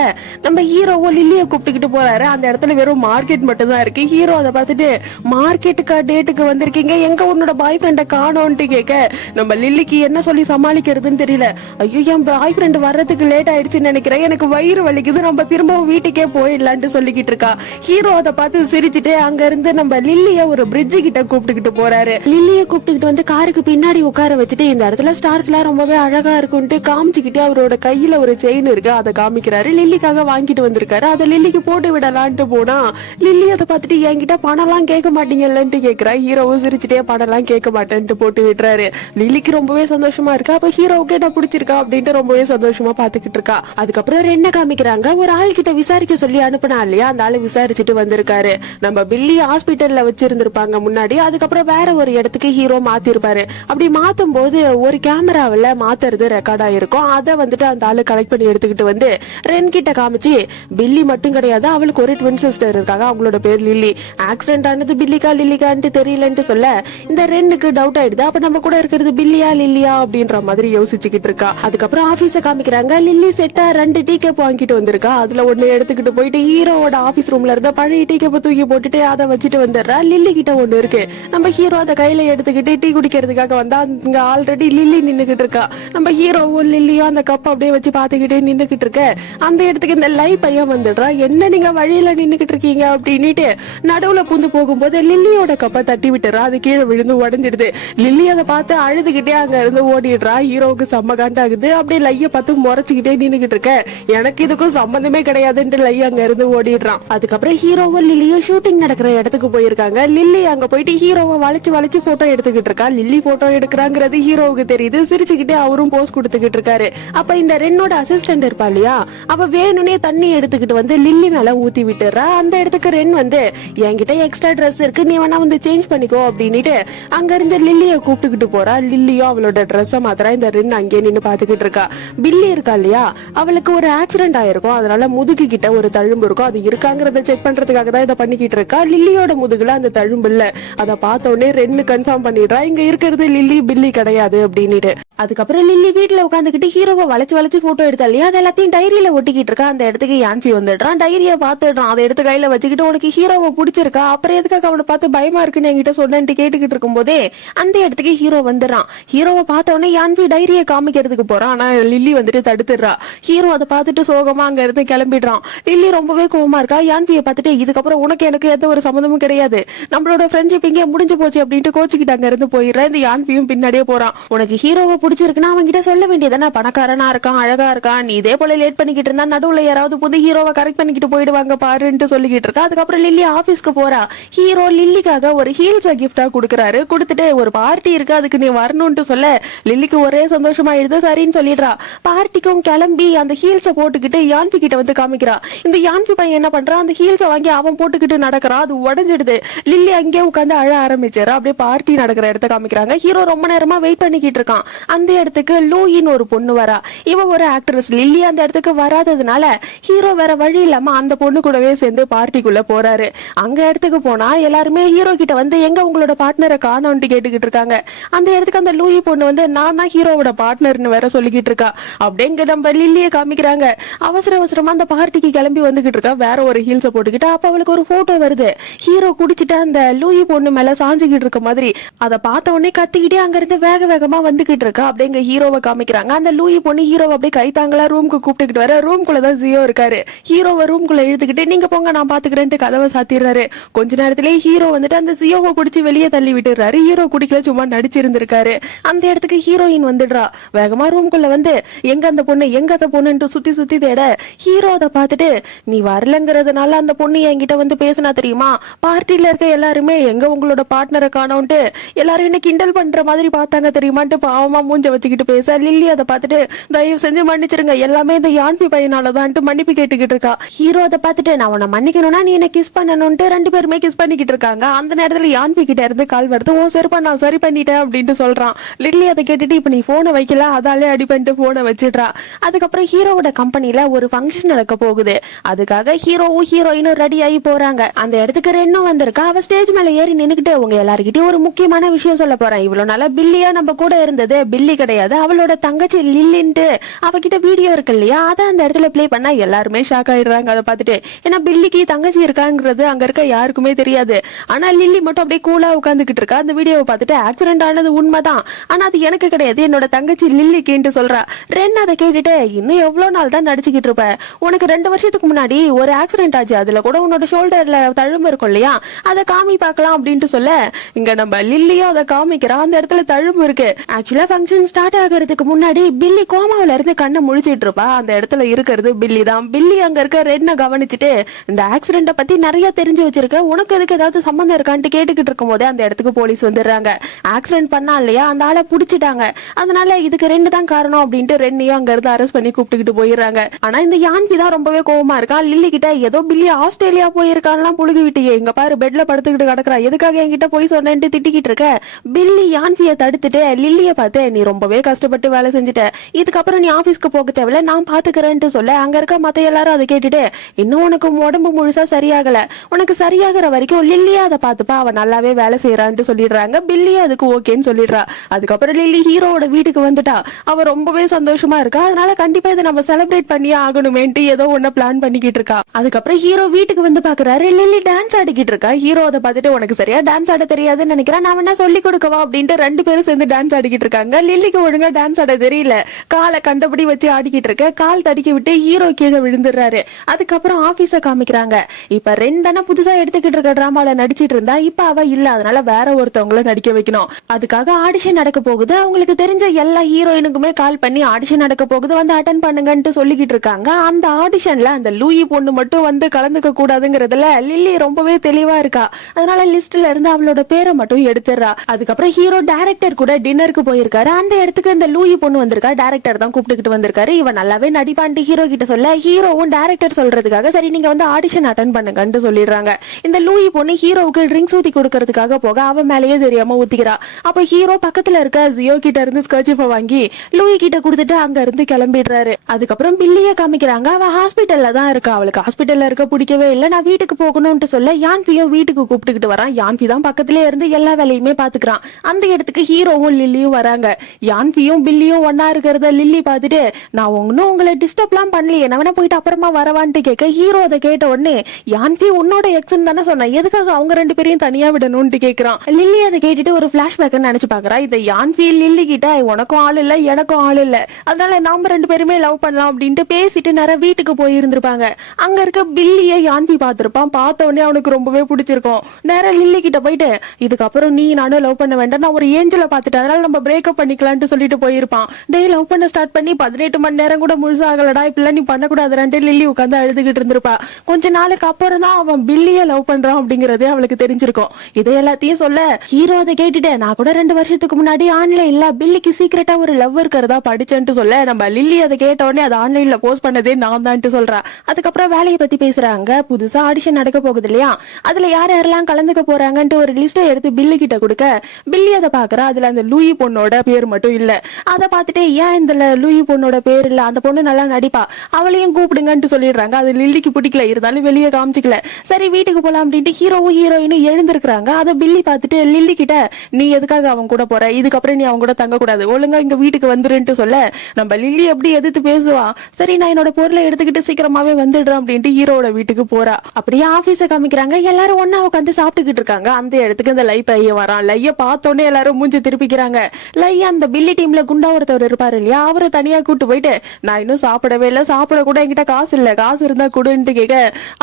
நம்ம ஹீரோவோ லில்லியை கூப்பிட்டுக்கிட்டு போறாரு. அந்த இடத்துல வெறும் மார்க்கெட் மட்டும் தான் இருக்கு. ஹீரோ அதை பார்த்துட்டு, மார்க்கெட்டுக்கா டேட்டுக்கு வந்திருக்கீங்க, எங்க உன்னோட பாய் ஃப்ரெண்ட காணோன்ட்டு கேட்க நம்ம லில்லிக்கு என்ன சொல்லி சமாளிக்கிறதுன்னு தெரியல. ஐயோ என் பாய் ஃப்ரெண்ட் வர்றதுக்கு லேட் ஆயிடுச்சுன்னு நினைக்கிறேன், எனக்கு வயிறு வலிக்குது, நம்ம திரும்பவும் வீட்டுக்கே போயிடலான்ட்டு சொல்லிக்கிட்டு இருக்கா. ஹீரோ அதை பார்த்து சிரிச்சுட்டு அங்க இருந்து நம்ம லில்லிய ஒரு பிரிட்ஜ் கிட்ட கூப்பிட்டுக்கிட்டு போறாரு. லில்லிய கூப்பிட்டுக்கிட்டு வந்து காருக்கு பின்னாடி உட்கார வச்சுட்டு, இந்த இடத்துல ஸ்டார்ஸ் எல்லாம் ரொம்பவே அழகா இருக்கும்ட்டு காமிச்சுக்கிட்டு அவரோட கையில ஒரு செயின் இருக்கு அதை காமிக்கிறாரு. லில்லிக்காக வாங்கிட்டு வந்திருக்காரு. அதை லில்லிக்கு போட்டு விடலான்ட்டு போனா லில்லி அதை பார்த்துட்டு, என்கிட்ட பணம் எல்லாம் கேட்க மாட்டீங்கல்லன்ட்டு கேக்குறா. ஹீரோவும் சிரிச்சுட்டே பணம் எல்லாம் கேட்க மாட்டேன்ட்டு போட்டு விட்டுறாரு. லில்லிக்கு ரொம்பவே சந்தோஷமா இருக்கா. அப்ப ஹீரோவுக்கு என்ன பிடிச்சிருக்கா அப்படின்ட்டு ரொம்பவே சந்தோஷமா பாத்துக்கிட்டு இருக்கா. அதுக்கப்புறம் என்ன காமிக்கிறாங்க, ஒரு ஆள் கிட்ட விசாரிக்க சொல்லி அனுப்புனா இல்லையா, அந்த ஆளு விசாரிச்சுட்டு வந்திருக்காரு. நம்ம பில்லி ஹாஸ்பிட்டல்ல வச்சிருந்திருப்பாங்க முன்னாடி, அதுக்கப்புறம் வேற ஒரு இடத்துக்கு ஹீரோ மாத்திருப்பாரு. அப்படி மாத்தும் போது ஒரு கேமராவில மாத்துறது ரெக்கார்ட் ஆயிருக்கும். அதை வந்துட்டு அந்த ஆளு கலெக்ட் பண்ணி எடுத்துக்கிட்டு வந்து ரென் கிட்ட காமிச்சு, பில்லி மட்டும் கிடையாது, அவளுக்கு ஒரு ட்வின் சிஸ்டர் இருக்காங்க, அவங்களோட பேர் லில்லி, ஆக்சிடென்ட் ஆனது பில்லிக்கா லில்லிக்கான்ட்டு தெரியலன்ட்டு சொல்ல இந்த ரென்னுக்கு டவுட் ஆயிடுது. அப்ப நம்ம கூட இருக்கிறது பில்லியா லில்லியா அப்படின்ற மாதிரி யோசிச்சுக்கிட்டு இருக்கா. அதுக்கப்புறம் ஆபீஸ காமிக்கிறாங்க. லில்லி செட்டா 2 டீ கப் வாங்கிட்டு வந்திருக்கா. அதுல ஒண்ணு எடுத்துக்கிட்டு போயிட்டு ஹீரோவோட ஆபீஸ் ரூம்ல இருந்த பழைய டீ கப்பை தூக்கி போட்டுட்டு அதை வச்சுட்டு வந்துடுறா. லில்லி கிட்ட ஒண்ணு இருக்கு. நம்ம ஹீரோ அதை கையில எடுத்துக்கிட்டு டீ குடிக்கிறதுக்காக வந்தா அங்க ஆல்ரெடி லில்லி நின்னுகிட்டு இருக்கா. நம்ம ஹீரோவும் லில்லியும் அந்த கப் அப்படியே வச்சு பாத்துக்கிட்டே நின்னுகிட்டு இருக்க. அந்த இடத்துக்கு இந்த லை பையன் வந்துடுறா. என்ன நீங்க வழியில நின்னுகிட்டு இருக்கீங்க அப்படின்னுட்டு நடுவுல பூந்து போகும்போது லில்லியோட கப்பை தட்டி விட்டுறா. அது கீழே விழுந்து உடஞ்சிடுது. லில்லி அதை பார்த்து அழுதுகிட்டே அங்க இருந்து ஓடிடுறா. ஹீரோவுக்கு செம்ம காண்டாகுது. அப்படியே லைய பார்த்து முறைச்சுக்கிட்டே நின்னுகிட்டு இருக்க. எனக்கு இதுக்கும் சம்பந்தமே கிடையாதுன்ட்டு லை அங்க இருந்து ஓடிடுறான். அதுக்கப்புறம் ஹீரோவும் லில்லியும் ஷூட்டிங் நடக்கிற இடத்துக்கு போயிருக்காங்க. லில்லி அங்க போயிட்டு ஹீரோவை வளைச்சு வளைச்சு போட்டோ எடுத்துக்கிட்டு இருக்கா. லில்லி போட்டோ எடுக்கிறாங்கிறது ஹீரோவுக்கு தெரியுது. சிரிச்சுக்கிட்டே அவரும் போஸ் கொடுத்துக்கிட்டு இருக்காரு. அப்ப இந்த ரென்னோட அசிஸ்டன்ட் இருப்பா இல்லையா, அவ வேணும்னே தண்ணி எடுத்துக்கிட்டு வந்து லில்லி மேல ஊத்தி விட்டுறா. அந்த இடத்துக்கு ரென் வந்து, என்கிட்ட எக்ஸ்ட்ரா ட்ரெஸ் இருக்கு, நீ வேணா வந்து சேஞ்ச் பண்ணிக்கோ அப்படின்னுட்டு அங்க இருந்து லில்லிய கூப்பிட்டுக்கிட்டு போறா. லில்லியும் அவளோட ட்ரெஸ் மாத்திரா. இந்த ரென் அங்கே நின்னு பாத்துக்கிட்டு இருக்கா. பில்லி இருக்கா இல்லையா, அவளுக்கு ஒரு ஆக்சிடென்ட் ஆயிருக்கும். அதனால முதுகு கிட்ட ஒரு தழும்பு இருக்கும். அது இருக்காங்கிறத செக் பண்றதுக்காக தான் இதை பண்ணிக்கிட்டு இருக்கா. லில்லியோட முதுகுல அந்த தழும்பு இல்ல. அதை பார்த்த உடனே ரென்னு கன்ஃபார்ம் பண்ணிடுறா, இங்க இருக்கிறது லில்லி, பில்லி கிடையாது அப்படின்னுட்டு. அதுக்கப்புறம் லில்லி வீட்டுல உட்காந்துக்கிட்டு ஹீரோவை வளைச்சு வளைச்சு போட்டோ எடுத்தா இல்லையா, அது எல்லாத்தையும் டைரியில ஒட்டிக்கிட்டு இருக்கா. அந்த இடத்துக்கு யான்ஃபி வந்துடுறான். டைரிய பாத்துடுறான். அதை எடுத்து கையில வச்சுக்கிட்டு, உனக்கு ஹீரோவை பிடிச்சிருக்கா, அப்புறம் எதுக்காக அவனை பார்த்து பயமா இருக்குன்னு என்கிட்ட சொன்னேன்ட்டு கேட்டுக்கிட்டு இருக்கும் போதே அந்த இடத்துக்கு ஹீரோ வந்துடுறான். ஹீரோவை பார்த்த உடனே யான்ஃபி டைரிய காமிக்கிறதுக்கு போறான். ஆனா லில்லி வந்துட்டு தடுத்துடுறா. ஹீரோ அதை பார்த்துட்டு சோகமா அங்க இருந்து கிளம்பிடுறான். லில்லி ரொம்பவே கோவமா இருக்கா. யான்ஃபியை பார்த்துட்டு, இதுக்கப்புறம் உனக்கு எனக்கு எந்த ஒரு சம்மந்தமும் கிடையாது, நம்மளோட ஃப்ரெண்ட்ஷிப் இங்கே முடிஞ்சு போச்சு அப்படின்ட்டு கோச்சுக்கிட்டு அங்க இருந்து போயிடுறா. இந்த யான்ஃபியும் பின்னாடியே போறான். உனக்கு ஹீரோவை பிடிச்சிருக்குன்னா அவன் கிட்ட சொல்ல வேண்டியதானே, பணக்காரனா இருக்கான், அழகா இருக்கான், நீ இதே போல லேட் பண்ணிக்கிட்டு இருந்தா நடுவுல யாராவது புது ஹீரோவை கரெக்ட் பண்ணிக்கிட்டு போயிடுவாங்க பாருன்னு சொல்லிக்கிட்டு இருக்கா. அதுக்கப்புறம் லில்லி ஆபீஸ்க்கு போறா. ஹீரோ லில்லிக்காக ஒரு ஹீல்ஸ் கிஃப்டா கொடுக்கறாரு. கொடுத்துட்டு ஒரு பார்ட்டி இருக்கு, அதுக்கு நீ வரணும்னு சொல்ல லில்லிக்கு ஒரே சந்தோஷமாயிடுது. சரின்னு சொல்லிடுறா. பார்ட்டிக்கும் கிளம்பி அந்த ஹீல்ஸ போட்டுக்கிட்டு யான்பி கிட்ட வந்து காமிக்கிறா. இந்த யான்பி பையன் என்ன பண்றான், அந்த ஹீல்ஸ வாங்கி அவன் போட்டுக்கிட்டு நடக்கிறான். அது உடஞ்சிடுது. லில்லி அங்கேயே உட்காந்து அழ ஆரம்பிச்சாரு. அப்படியே பார்ட்டி நடக்கிற இடத்த காமிக்கிறாங்க. ஹீரோ ரொம்ப நேரமா வெயிட் பண்ணிக்கிட்டு இருக்கான். அந்த இடத்துக்கு லூயின்னு ஒரு பொண்ணு வரா. இவ ஒரு ஆக்ட்ரஸ். லில்லி அந்த இடத்துக்கு வராததுனால ஹீரோ வேற வழி இல்லாம அந்த பொண்ணு கூடவே சேர்ந்து பார்ட்டிக்குள்ள போறாரு. அங்க இடத்துக்கு போனா எல்லாருமே ஹீரோ கிட்ட வந்து எங்க உங்களோட பார்ட்னரை காணோம்னு கேட்டுக்கிட்டு இருக்காங்க. அந்த இடத்துக்கு அந்த லூயி பொண்ணு வந்து நான் தான் ஹீரோவோட பார்ட்னர்னு வேற சொல்லிக்கிட்டு இருக்கா. அப்படிங்க நம்ம லில்லிய காமிக்கிறாங்க. அவசர அவசரமா அந்த பார்ட்டிக்கு கிளம்பி வந்துகிட்டு இருக்கா. வேற ஒரு ஹீல்ஸ போட்டுக்கிட்டு. அப்ப அவளுக்கு ஒரு போட்டோ வருது. ஹீரோ குடிச்சிட்டு அந்த லூயி பொண்ணு மேல சாஞ்சுக்கிட்டு இருக்க மாதிரி. அதை பார்த்த உடனே கத்திக்கிட்டே அங்க இருந்து வேக வேகமா வந்துகிட்டு இருக்கா. அப்படிங்க ஹீரோவை காமிக்கிறாங்க. அந்த லூயி பொண்ணு ஹீரோவை அப்படியே கைத்தாங்களா ரூம்க்கு கூப்பிட்டுக்கிட்டு வர. ரூம்குள்ளதான் ஜியோ இருக்காரு. ஹீரோவை ரூம்குள்ள இழுத்துக்கிட்டு நீங்க போங்க நான் பாத்துக்கிறேன்ட்டு கதவை சாத்திடுறாரு. கொஞ்ச நேரத்திலேயே ஹீரோ வந்துட்டு அந்த ஜியோவை குடிச்சு வெளியே தள்ளி விட்டுறாரு. ஹீரோ குடிக்கல, சும்மா நடிச்சிருந்திருக்காரு. அந்த இடத்துக்கு ஹீரோயின் வந்துடுறா. வேகமா ரூம்குள்ள வந்து எங்க அந்த பொண்ணு எங்க அந்த பொண்ணுன்ட்டு சுத்தி சுத்தி தேட ஹீரோ அதை பார்த்துட்டு நீ வரலங்கிறதுனால அந்த பொண்ணு என்கிட்ட வந்து பேசினா தெரியுமா, பார்ட்டில இருக்க எல்லாருமே எங்க உங்களோட பார்ட்னரை காணோன்ட்டு எல்லாரும் என்ன கிண்டல் பண்ற மாதிரி பார்த்தாங்க தெரியுமான்ட்டு பாவமா மூஞ்ச வச்சுக்கிட்டு பேச லில்லி அதை பார்த்துட்டு தயவு செஞ்சு மன்னிச்சிருங்க, எல்லாமே இந்த யான்பி பையனாலதான்ட்டு மன்னிப்பு கேட்டுக்கிட்டு இருக்கா. ஹீரோ அதை பார்த்துட்டு நான் உன்னை மன்னிக்கணும்னா நீ என்ன கிஸ் பண்ணணும்ட்டு ரெண்டு பேருமே கிஸ் பண்ணிக்கிட்டு இருக்காங்க. அந்த நேரத்துல யான்பி கிட்ட இருந்து கால் வருது. ஓ சரிப்பா நான் சரி பண்ணிட்டேன் அப்படின்ட்டு சொல்றான். லில்லி அதை கேட்டுட்டு இப்ப நீ போனை வைக்கல அதாலே அடி பண்ணிட்டு போனை வச்சிடுறா. அதுக்கப்புறம் ஹீரோவோட கம்பெனில ஒரு ஃபங்க்ஷன் நடக்க போகுது. அதுக்காக ஹீரோவும் ஹீரோயினும் ரெடி ஆகி போறாங்க. அந்த இடத்துக்கு ரென்னும் வந்திருக்கா. அவ ஸ்டேஜ் மேல ஏறி நின்னுக்கிட்டு உங்க எல்லாருக்கிட்டையும் ஒரு முக்கியமான விஷயம் சொல்ல போறேன். இவ்வளவு நாளா பில்லியா நம்ம கூட இருந்தது பில்லி கிடையாது, அவளோட தங்கச்சி லில்லின்ட்டு அவகிட்ட வீடியோ இருக்கு இல்லையா, அதை அந்த இடத்துல பிளே பண்ணா எல்லாருமே ஷாக் ஆயிடுறாங்க அதை பார்த்துட்டு. ஏன்னா பில்லிக்கு தங்கச்சி இருக்காங்கிறது அங்க இருக்க யாருக்குமே தெரியாது. ஆனா லில்லி மட்டும் அப்படியே கூலா உட்காந்துக்கிட்டு இருக்கா. அந்த வீடியோவை பார்த்துட்டு ஆக்சிடென்ட் ஆனது உண்மைதான், ஆனா அது எனக்கு கிடையாது, என்னோட தங்கச்சி லில்லிக்குன்ட்டு சொல்றா. ரென் அதை கேட்டுட்டு இன்னும் எவ்வளவு நாள் தான் நடிச்சுக்கிட்டு இருப்ப, உனக்கு 2 வருஷத்துக்கு முன்னாடி ஒரு ஆக்சிடென்ட் ஆச்சு, அதுல கூட உன்னோட ஷோல்டர்ல தழும்பு இருக்கும் இல்லையா, அதை காமி பார்க்கலாம் அப்படின்ட்டு சொல்ல இங்க நம்ம லில்லியும் அதை காமிக்கிறா. அந்த இடத்துல தழும்பு இருக்கு. ஆக்சுவலா ஃபங்க்ஷன் ஸ்டார்ட் ஆகிறதுக்கு முன்னாடி பில்லி கோமாவில இருந்து கண்ணை முழிச்சிட்டு இருப்பா. அந்த இடத்துல இருக்கிறது பில்லி தான். பில்லி அங்க இருக்க ரென்னை கவனிச்சுட்டு இந்த ஆக்சிடென்ட பத்தி நிறைய தெரிஞ்சு வச்சிருக்க, உனக்கு எதுக்கு ஏதாவது சம்பந்தம் இருக்கான்ட்டு கேட்டுக்கிட்டு இருக்கும் போதே அந்த இடத்துக்கு போலீஸ் வந்துடுறாங்க. ஆக்சிடென்ட் பண்ணா இல்லையா அந்த ஆளை புடிச்சிட்டாங்க, அதனால இதுக்கு ரெண்டு தான் காரணம் அப்படின்ட்டு ரென்னையும் அங்க இருந்து அரெஸ்ட் பண்ணி கூப்பிட்டுக்கிட்டு போயிடுறாங்க. ஆனா இந்த யான்பி தான் ரொம்பவே கோவமா இருக்கா. லில்லி கிட்ட ஏதோ பில்லி ஆஸ்திரேலியா போயிருக்கான்லாம் புழுகு விட்டியே, இங்க பாரு பெட்ல படுத்துக்கிட்டு கிடக்குறா, எதுக்காக என்கிட்ட போய் சொன்னேன்ட்டு திட்டிக்கிட்டு இருக்க. பில்லி யான்பிய தடுத்துட்டு லில்லிய பார்த்து நீ ரொம்பவே கஷ்டப்பட்டு வேலை செஞ்சுட்ட, இதுக்கப்புறம் நீ ஆபீஸ்க்கு போக தேவையில்ல நான் பாத்துக்கிறேன்ட்டு சொல்ல அங்க இருக்க மத்த எல்லாரும் அதை கேட்டுட்டு இன்னும் உனக்கு உடம்பு முழுசா சரியாகல, உனக்கு சரியாகிற வரைக்கும் லில்லியா அதை பாத்துப்பா, அவ நல்லாவே வேலை செய்யறான்ட்டு சொல்லிடுறாங்க. பில்லி அதுக்கு ஓகேன்னு சொல்லிடுறா. அதுக்கப்புறம் லில்லி ஹீரோவோட வீட்டுக்கு வந்துட்டா. அவ ரொம்பவே சந்தோஷமா இருக்கா. அதனால கண்டிப்பா இதை நம்ம செலிப்ரேட் பண்ணியே ஆகணுமேன்ட்டு ஏதோ ஒண்ணு பிளான் பண்ணிக்கிட்டு இருக்கா. அதுக்கப்புறம் ஹீரோ வீட்டுக்கு வந்து பாக்குறாரு. லில்லி டான்ஸ் ஆடிக்கிட்டு இருக்கா. ஹீரோ அதை பார்த்துட்டு உனக்கு சரியா டான்ஸ் ஆட தெரியாதுன்னு நினைக்கிறேன், நான் வேணா சொல்லி கொடுக்கவா அப்படின்ட்டு 2 பேரும் சேர்ந்து டான்ஸ் ஆடிக்கிட்டு இருக்காங்க. லில்லிக்கு ஒழுங்கா டான்ஸ் ஆட தெரியல, காலை கண்டபடி வச்சு ஆடிக்கிட்டு இருக்க. கால் தடிக்கி விட்டு ஹீரோ கீழே விழுந்துடுறாரு. அதுக்கப்புறம் ஆபீஸ காமிக்கிறாங்க. இப்ப ரெண்டான புதுசா எடுத்துக்கிட்டு இருக்க டிராமால நடிச்சிட்டு இருந்தா இப்ப அவ இல்ல, அதனால வேற ஒருத்தவங்கள நடிக்க வைக்கணும். அதுக்காக ஆடிஷன் நடக்க போகுது. அவங்களுக்கு தெரிஞ்ச எல்லா ஹீரோயினுக்குமே கால் பண்ணி ஆடிஷன் நடக்க போகுது, வந்து அட்டன் பண்ணுங்கன்னு சொல்லிக்கிட்டு இருக்காங்க. அந்த ஆடிஷன்ல அந்த லூயி பொண்ணு மட்டும் வந்து கலந்துக்க கூடாதுங்கிறதுல லில்லி ரொம்பவே தெளிவா இருக்கா. அதனால லிஸ்ட்ல இருந்து அவளோட பேரை மட்டும் எடுத்துறா. அதுக்கப்புறம் ஹீரோ டைரக்டர் கூட டின்னருக்கு போயிருக்காரு. அந்த இடத்துக்கு இந்த லூயி பொண்ணு வந்திருக்கா. டைரக்டர் தான் கூப்பிட்டுக்கிட்டு வந்திருக்காரு. இவன் நல்லாவே நடிப்பான்ட்டு ஹீரோ கிட்ட சொல்ல ஹீரோவும் டைரக்டர் சொல்றதுக்காக சரி நீங்க வந்து ஆடிஷன் அட்டன் பண்ணுங்கன்னு சொல்லிடுறாங்க. இந்த லூயி பொண்ணு ஹீரோவுக்கு ட்ரிங்க்ஸ் ஊத்தி கொடுக்கறதுக்காக போக அவன் மேலேயே தெரியாம ஊத்திக்கிறா. அப்ப ஹீரோ பக்கத்துல இருக்க ஜியோ கிட்ட இருந்து ஸ்கர்ச்சிஃபை வாங்கி லூயி கிட்ட கொடுத்துட்டு அங்க இருந்து கிளம்பிடுறாரு. அதுக்கப்புறம் பில்லிய காமிக்கிறாங்க. அவ ஹாஸ்பிட்டல்ல தான் இருக்கா. அவளுக்கு ஹாஸ்பிட்டல்ல இருக்க பிடிக்கவே இல்ல, நான் வீட்டுக்கு போகணும்னு சொல்ல யான்பியும் வீட்டுக்கு கூப்பிட்டுக்கிட்டு வரான். யான்பி தான் பக்கத்திலே இருந்து எல்லா வேலையுமே பாத்துக்கிறான். அந்த இடத்துக்கு ஹீரோவும் லில்லியும் வராங்க. யான்பியும் பில்லியும் ஒன்னா இருக்கிறத லில்லி பாத்துட்டு நான் ஒன்னும் உங்களை டிஸ்டர்ப் எல்லாம் பண்ணலையே, நான் வேணா போயிட்டு அப்புறமா வரவான்ட்டு கேட்க ஹீரோ அதை கேட்ட உடனே யான்பி உன்னோட எக்ஸ்ன்னு தானே சொன்ன, எதுக்காக அவங்க 2 பேரையும் தனியா விடணும்னு கேக்குறான். லில்லி அதை கேட்டுட்டு ஒரு பிளாஷ்பேக் நினைச்சு பாக்குறா. இந்த யான்பி லில்லி கிட்ட உனக்கும் ஆள் இல்ல எனக்கும் ஆள் இல்ல, அதனால நாம 2 பேருமே லவ் பண்ணலாம் அப்படின்ட்டு பேசிட்டு நேரம் வீட்டுக்கு போய் இருந்திருப்பாங்க. அங்க இருக்க பில்லிய யான்பி பாத்திருப்பான். பார்த்த உடனே அவனுக்கு ரொம்பவே பிடிச்சிருக்கும். நேரம் லில்லி கிட்ட போயிட்டு இதுக்கப்புறம் நீ நானும் லவ் பண்ண வேண்டாம், நான் ஒரு ஏஞ்சலை பாத்துட்டேன், அதனால நம்ம பிரேக்கப் பண்ணிக்கலாம்னு சொல்லிட்டு போயிருப்பான். டே லவ் பண்ண ஸ்டார்ட் பண்ணி 18 மணி நேரம் கூட முழுசா ஆகலடா, இப்பெல்லாம் நீ பண்ணக்கூடாதுன்ட்டு லில்லி உட்காந்து அழுதுகிட்டு இருந்திருப்பா. கொஞ்ச நாளுக்கு அப்புறம் தான் அவன் பில்லிய லவ் பண்றான் அப்படிங்கறதே அவளுக்கு தெரிஞ்சிருக்கும். இதை எல்லாத்தையும் சொல்ல ஹீரோ அதை கேட்டுட்டு நான் கூட 2 வருஷத்துக்கு முன்னாடி ஆன்லைன்ல பில்லிக்கு சீக்கிரட்டா ஒரு லவ் இருக்கிறதா படிச்சேன்ட்டு சொல்ல நம்ம லில்லி அதை கேட்ட உடனே அதை ஆன்லைன்ல போஸ்ட் பண்ணதே நான் தான் சொல்றா. அதுக்கப்புறம் வேலையை பத்தி பேசுறாங்க. புதுசா ஆடிஷன் நடக்க போகுது இல்லையா, அதுல யார் யாரெல்லாம் கலந்துக்க போறாங்கன்ட்டு ஒரு லிஸ்ட் எடுத்து பில்லி கிட்ட கொடுக்க பில்லி அதை பாக்குறா. அதுல அந்த லூயி பொண்ணோட பேர் மட்டும் இல்ல. அதை பார்த்துட்டு ஏன் இந்த லூயி பொண்ணோட பேர் இல்ல, அந்த பொண்ணு நல்லா நடிப்பா, அவளையும் கூப்பிடுங்கன்னு சொல்லிடுறாங்க. அது லில்லிக்கு பிடிக்கல, இருந்தாலும் வெளியே காமிச்சிக்கல. சரி வீட்டுக்கு போலாம் அப்படின்ட்டு ஹீரோவும் ஹீரோயினும் எழுந்திருக்கிறாங்க. அதை பில்லி பார்த்துட்டு லில்லி கிட்ட நீ எதுக்காக அவன் கூட போற, இதுக்கப்புறம் நீ அவங்க கூட தங்க கூடாது, ஒழுங்கா இங்க வீட்டுக்கு வந்துருன்னு சொல்ல நம்ம லில்லி எப்படி எதிர்த்து பேசுவா. சரி நான் என்னோட பொருளை எடுத்துக்கிட்டு சீக்கிரமாவே வந்துடுறேன் அப்படின்ட்டு ஹீரோட வீட்டுக்கு போறா. அப்படியே ஆபீஸ காமிக்கிறாங்க. எல்லாரும் ஒன்னா உட்காந்து சாப்பிட்டுக்கிட்டு இருக்காங்க. அந்த இடத்துக்கு இந்த லை பையன் வரான். லைய பார்த்தோன்னே எல்லாரும் மூஞ்சி திருப்பிக்கிறாங்க. லை அந்த பில்லி டீம்ல குண்டா ஒருத்தவர் இருப்பாரு இல்லையா, அவரை தனியா கூட்டு போயிட்டு நான் இன்னும் சாப்பிடவே இல்லை, சாப்பிட கூட என்கிட்ட காசு இல்ல, காசு இருந்தா கொடுன்னு கேட்க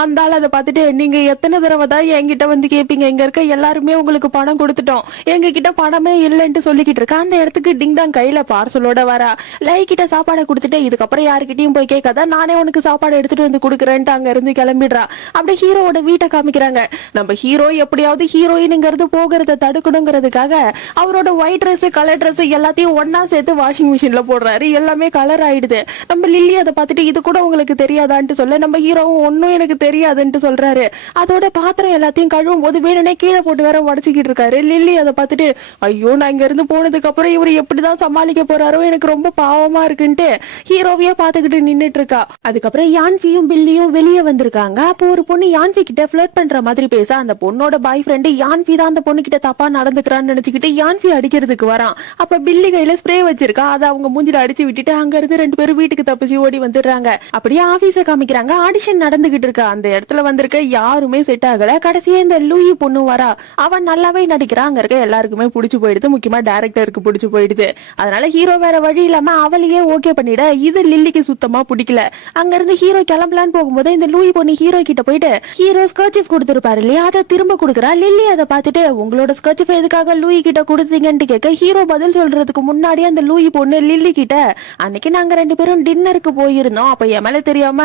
அந்த ஆள் அதை பார்த்துட்டு நீங்க எத்தனை தடவை தான் என்கிட்ட வந்து கேப்பீங்க, இங்க இருக்க எல்லாருமே உங்களுக்கு பணம் கொடுத்துட்டோம், எங்க கிட்ட பணமே இல்லைன்னு சொல்லிக்கிட்டு இருக்க. அந்த இடத்துக்கு டிங்டாங் கையில பார்சலோட வரா. லை கிட்ட சாப்பாடை கொடுத்துட்டு இதுக்கப்புறம் யாருக்கிட்டையும் போய் கேட்காத, நானே உனக்கு சாப்பாடு எடுத்துட்டு வந்து கொடுக்குறேன்ட்டு அங்க இருந்து கிளம்பிடுறா. அப்படியே ஹீரோவோட வீட்டை காமிக்கிறாங்க. நம்ம ஹீரோ எப்படியாவது ஹீரோயினுங்கிறது போகிறத தடுக்கணுங்கிறதுக்காக அவரோட ஒயிட் ட்ரெஸ் கலர் ட்ரெஸ் எல்லாத்தையும் ஒன்னா சேர்த்து வாஷிங் மிஷின்ல போடுறாரு. எல்லாமே கலர் ஆயிடுது. நம்ம லில்லி அதை பார்த்துட்டு இது கூட உங்களுக்கு தெரியாதான்ட்டு சொல்ல நம்ம ஹீரோவும் ஒன்னும் எனக்கு தெரியாதுன்ட்டு சொல்றாரு. அதோட பாத்திரம் எல்லாத்தையும் கழுவும் போது வேணுனே கீழே போட்டு வேற உடச்சிக்கிட்டு இருக்காரு. லில்லி அதை பார்த்துட்டு ஐயோ நான் இங்க இருந்து போனதுக்கு அப்புறம் இவர் எப்படிதான் சமாளிக்க போறாரோ எனக்கு ரொம்ப பாவமா இருக்குன்ட்டு ஹீரோவையே பாத்துக்கிட்டு நின்னுட்டு இருக்கா. அதுக்கப்புறம் யான்வியும் பில்லியும் வெளியே வந்திருக்காங்க. அப்போ ஒரு பொண்ணு யான்வி கிட்ட ஃபிளர்ட் பண்ற மாதிரி பேச அந்த பொண்ணோட பாய் ஃப்ரெண்ட் யான்வி தான் அந்த பொண்ணு கிட்ட தப்பா நடந்துக்கிறான்னு நினைச்சுக்கிட்டு யான்வி அடிக்கிறதுக்கு வரான். அப்ப பில்லி கையில ஸ்ப்ரே வச்சிருக்கா. அதை அவங்க மூஞ்சில அடிச்சு விட்டுட்டு அங்க இருந்து 2 பேரும் வீட்டுக்கு தப்பிச்சு ஓடி வந்துடுறாங்க. அப்படியே ஆபீஸ காமிக்கிறாங்க. ஆடிஷன் நடந்துகிட்டு இருக்கா. அந்த இடத்துல வந்திருக்க யாருமே செட் ஆகல. கடைசியா இந்த லூயி பொண்ணு வரா. அவன் நல்லாவே நடிக்கிறான். அங்க இருக்க எல்லாருக்குமே பிடிச்சு போயிடுது. முக்கியமா டைரக்டருக்கு பிடிச்சு போயிடுது. அதனால ஹீரோ வேற வழி இல்லாம அவளையே ஓகே பண்ணிட. இது லில்லிக்கு சுத்தமா பிடிக்கல. அங்க இருந்து ஹீரோ கிளம்பலான்னு போகும்போது இந்த லூயி பொண்ணு ஹீரோ கிட்ட போயிட்டு ஹீரோ ஸ்கர்ச்சிப் கொடுத்திருப்பாரு இல்லையா, அதை திரும்ப கொடுக்குறா. லில்லி அதை பார்த்துட்டு உங்களோட ஸ்கர்ச்சிப் எதுக்காக லூயி கிட்ட கொடுத்தீங்கன்னு கேட்க ஹீரோ பதில் சொல்றதுக்கு முன்னாடி அந்த லூயி பொண்ணு லில்லி கிட்ட அன்னைக்கு நாங்க 2 பேரும் டின்னருக்கு போயிருந்தோம், அப்ப என் மேல தெரியாம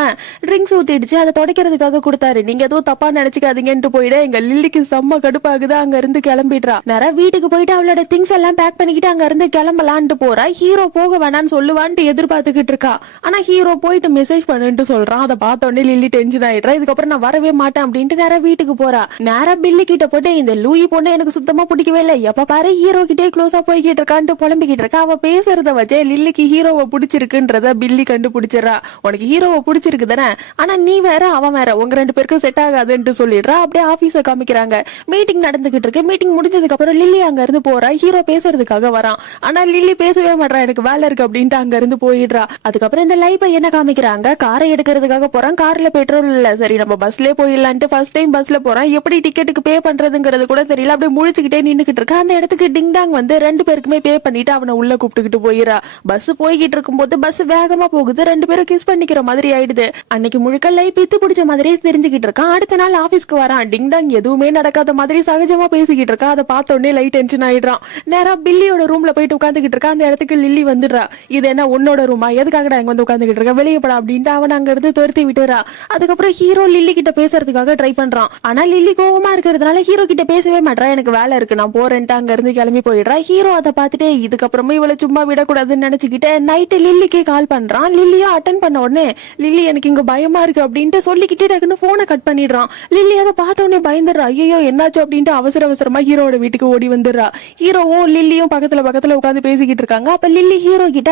ட்ரிங்க்ஸ் ஊத்திடுச்சு, அதை துடைக்கிறதுக்காக கொடுத்தாரு, நீங்க எதுவும் தப்பா நினைச்சுக்காதீங்கன்னு போயிட. எங்க லில்லிக்கு செம்ம கடுப்பாகுது. அங்க இருந்து கிளம்பிடுறா. நேரா வீட்டுக்கு போயிட்டு அவளோட திங்ஸ் எல்லாம் பேக் பண்ணிக்கிட்டு அங்க இருந்து கிளம்பலான்ட்டு போறா. ஹீரோ போக வேணான்னு சொல்லுவான்ட்டு எதிர்பார்த்துக்கிட்டு இருக்கா. ஆனா ஹீரோ போயிட்டு மெசேஜ் பண்ணுன்னு சொல்றான். அதை பார்த்த உடனே லில்லி டென்ஷன் ஆயிடுறா. இதுக்கப்புறம் நான் வரவே மாட்டேன் அப்படின்ட்டு நேரா வீட்டுக்கு போறா. நேரா பில்லி கிட்ட போட்டு இந்த லூயி பொண்ணு எனக்கு சுத்தமா பிடிக்கவே இல்லை, எப்ப பாரு ஹீரோ கிட்டே க்ளோஸா போய்கிட்டு இருக்கான்ட்டு புலம்பிக்கிட்டு இருக்கா. அவ பேசுறத வச்சே லில்லிக்கு ஹீரோவை பிடிச்சிருக்குன்றத பில்லி கண்டுபிடிச்சிடறா. உனக்கு ஹீரோவை பிடிச்சிருக்கு தானே, ஆனா நீ வேற அவன் வேற, உங்க 2 பேருக்கும் செட் ஆகாதுன்னு சொல்லிடுறா. அப்படியே ஆபீஸ காமிக்கிறாங்க. மீட்டிங் நடந்துகிட்டு இருக்கு. மீட்டிங் முடிஞ்சதுக்கு அப்புறம் லில்லி அங்க இருந்து போறா. ஹீரோ பேசுறதுக்காக வரான். ஆனா லில்லி பேசவே மாட்டா. எனக்கு வேலை இருக்கு அப்படின்ட்டு அங்க இருந்து போயிடுறா. அதுக்கப்புறம் இந்த லைஃப் என்ன காமிக்கிறாங்க. காரை எடுக்கிறதுக்காக போறான். கார்ல பெட்ரோல் இல்ல. சரி நம்ம பஸ்ல போயிடலான்ட்டு ஃபர்ஸ்ட் டைம் பஸ்ல போறான். எப்படி டிக்கெட்டுக்கு பே பண்றதுங்கிறது கூட தெரியல. அப்படியே முழிச்சுக்கிட்டே நின்னுக்கிட்டு இருக்கா. அந்த இடத்துக்கு டிங்டாங் வந்து 2 பேருக்குமே பே பண்ணிட்டு அவனை உள்ள கூப்பிட்டுக்கிட்டு போயிடா. பஸ் போய்கிட்டு இருக்கும் போது பஸ் வேகமா போகுது. 2 பேரும் கிஸ் பண்ணிக்கிற மாதிரி ஆயிடுது. அன்னைக்கு முழுக்க லைஃப் பித்து பிடிச்ச மாதிரியே தெரிஞ்சுக்கிட்டு இருக்கான். அடுத்த நாள் ஆபீஸ்க்கு வரான். டிங்டாங் எதுவுமே நடக்காத மாதிரி சகஜமா பேசிக்கிட்டு இருக்கா. அதை பார்த்த உடனே லைட் டென்ஷன் ஆயிடுறான். நேரா பில்லியோட ரூம்ல போயிட்டு உட்காந்துக்கிட்டு இருக்கா. அந்த இடத்துக்கு லில்லி வந்துடுறா. இது என்ன உன்னோட ரூமா, எதுக்காக இங்க வந்து உட்காந்துக்கிட்டு இருக்க, வெளியே படா அப்படின்ட்டு அவன் அங்க இருந்து துரத்தி விட்டுறா. அதுக்கப்புறம் ஹீரோ லில்லி கிட்ட பேசுறதுக்காக ட்ரை பண்றான். ஆனா லில்லி கோவமா இருக்கிறதுனால ஹீரோ கிட்ட பேசவே மாட்டா. எனக்கு வேலை இருக்கு நான் போறேன்ட்டு அங்க இருந்து கிளம்பி போயிடுறா. ஹீரோ அதை பார்த்துட்டு இதுக்கப்புறமா இவளை சும்மா விடக்கூடாதுன்னு நினைச்சுக்கிட்டு நைட்டு லில்லிக்கே கால் பண்றான். லில்லியும் அட்டன் பண்ண உடனே லில்லி எனக்கு இங்க பயமா இருக்கு அப்படின்ட்டு சொல்லிக்கிட்டே டக்குன்னு போனை கட் பண்ணிடுறான். லில்லி அதை பார்த்த உடனே பயந்துடுறா. ஐயோ என்னாச்சு அப்படின்ட்டு அவசர அவசரமா ஹீரோட வீட்டுக்கு ஓடி வந்துடுறா. ஹீரோவும் லில்லியும் பக்கத்துல உட்காந்து பேசிக்கிட்டு இருக்காங்க. அப்ப லில்லி ஹீரோ கிட்ட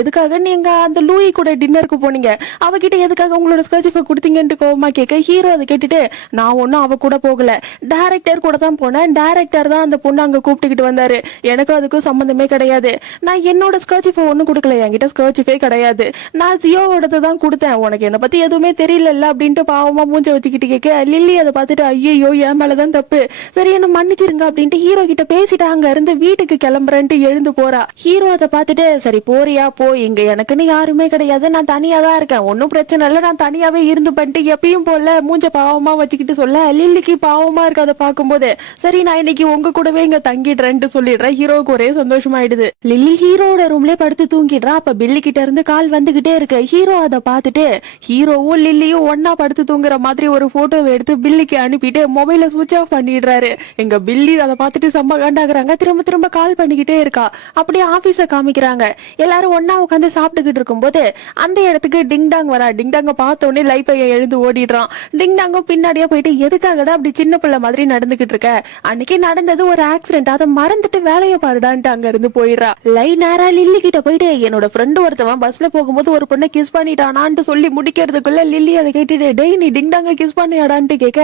எதுக்காக நீங்க அந்த லூயி கூட டின்னருக்கு போனீங்க, அவகிட்ட எதுக்காக உங்களோட ஸ்கர்ச்சிப்பை கொடுத்தீங்கன்னு கோவமா கேட்க ஹீரோ அதை கேட்டுட்டு நான் ஒன்னும் அவ கூட போகல, டைரக்டர் கூட தான் போனேன், டைரக்டர் தான் அந்த பொண்ணு அங்க கூப்பிட்டுக்கிட்டு வந்தாரு, எனக்கும் அதுக்கும் சம்பந்தமே கிடையாது, நான் என்னோட ஸ்கர்ச்சிப்பை ஒன்னும் கொடுக்கல, என்கிட்ட ஸ்கர்ச்சிப்பே கிடையாது, நான் ஜியோவோடது தான் கொடுத்தேன், உனக்கு என்ன பத்தி எதுவுமே தெரியல அப்படின்ட்டு பாவமா மூஞ்ச வச்சுக்கிட்டு கேட்க லில்லி அதை பார்த்துட்டு ஐயோ என் மேலதான் தப்பு, சரி என்ன மன்னிச்சிருங்க அப்படின்ட்டு ஹீரோ கிட்ட பேசிட்டு அங்க இருந்து வீட்டுக்கு கிளம்புறேன்ட்டு எழுந்து போறா. ஹீரோ அதை பார்த்துட்டு சரி போறியா போ, இங்க எனக்குன்னு யாருமே கிடையாது, நான் தனியா தான் இருக்கேன், ஒன்னும் பிரச்சனை இல்ல, நான் தனியாவே இருந்து பண்ணிட்டு எப்பயும் போல மூஞ்ச பாவமா வச்சுக்கிட்டு சொல்ல லில்லிக்கு பாவமா இருக்கு அதை பார்க்கும்போது. சரி நான் இன்னைக்கு உங்க கூடவே இங்க தங்கிடுறேன்ட்டு சொல்லிடுறேன். ஹீரோக்கு ஒரே சந்தோஷமாயிடுது. லில்லி ஹீரோட ரூம்ல படுத்து தூங்கிடுறா. அப்ப பில்லி கிட்ட இருந்து கால் வந்துகிட்டே இருக்கு. ஹீரோ அதை பார்த்துட்டு ஹீரோவும் லில்லியும் ஒன்னா படுத்து தூங்குற மாதிரி ஒரு போட்டோவை எடுத்து பில்லிக்கு அனுப்பிட்டு மொபைல சுவிட்ச் ஆஃப் பண்ணிடுறாரு. எங்க பில்லி அதை பார்த்துட்டு செம்ம காண்டாக்குறாங்க. திரும்ப திரும்ப கால் பண்ணிக்கிட்டே இருக்கா. அப்படியே ஆபீஸ காமிக்கிறாங்க. எல்லாரும் ஒன்னா உட்காந்து சாப்பிட்டுக்கிட்டு இருக்கும்போது அந்த இடத்துக்கு டிங்டாங் வரா. டிங்டாங்க பார்த்த உடனே லைஃப் எழுந்து ஓடிடுறான். டிங்டாங்கும் பின்னாடியே போயிட்டு எதுக்காகடா அப்படி சின்ன பிள்ளை மாதிரி நடந்துகிட்டு இருக்க, அன்னைக்கு நடந்தது ஒரு ஆக்சிடென்ட், அதை மறந்துட்டு வேலையை பாருடான்ட்டு அங்க இருந்து போயிடுறா. நேரா லில்லி கிட்ட போயிட்டு என்னோட ஃப்ரெண்டு ஒருத்தவன் பஸ்ல போகும்போது ஒரு பொண்ணை கிஸ் பண்ணிட்டானான்னு சொல்லி முடிக்கிறதுக்குள்ள லில்லி அதை கேட்டுட்டு டேய் நீ டிங்டாங்க கிஸ் பண்ணியாடான்ட்டு கேட்க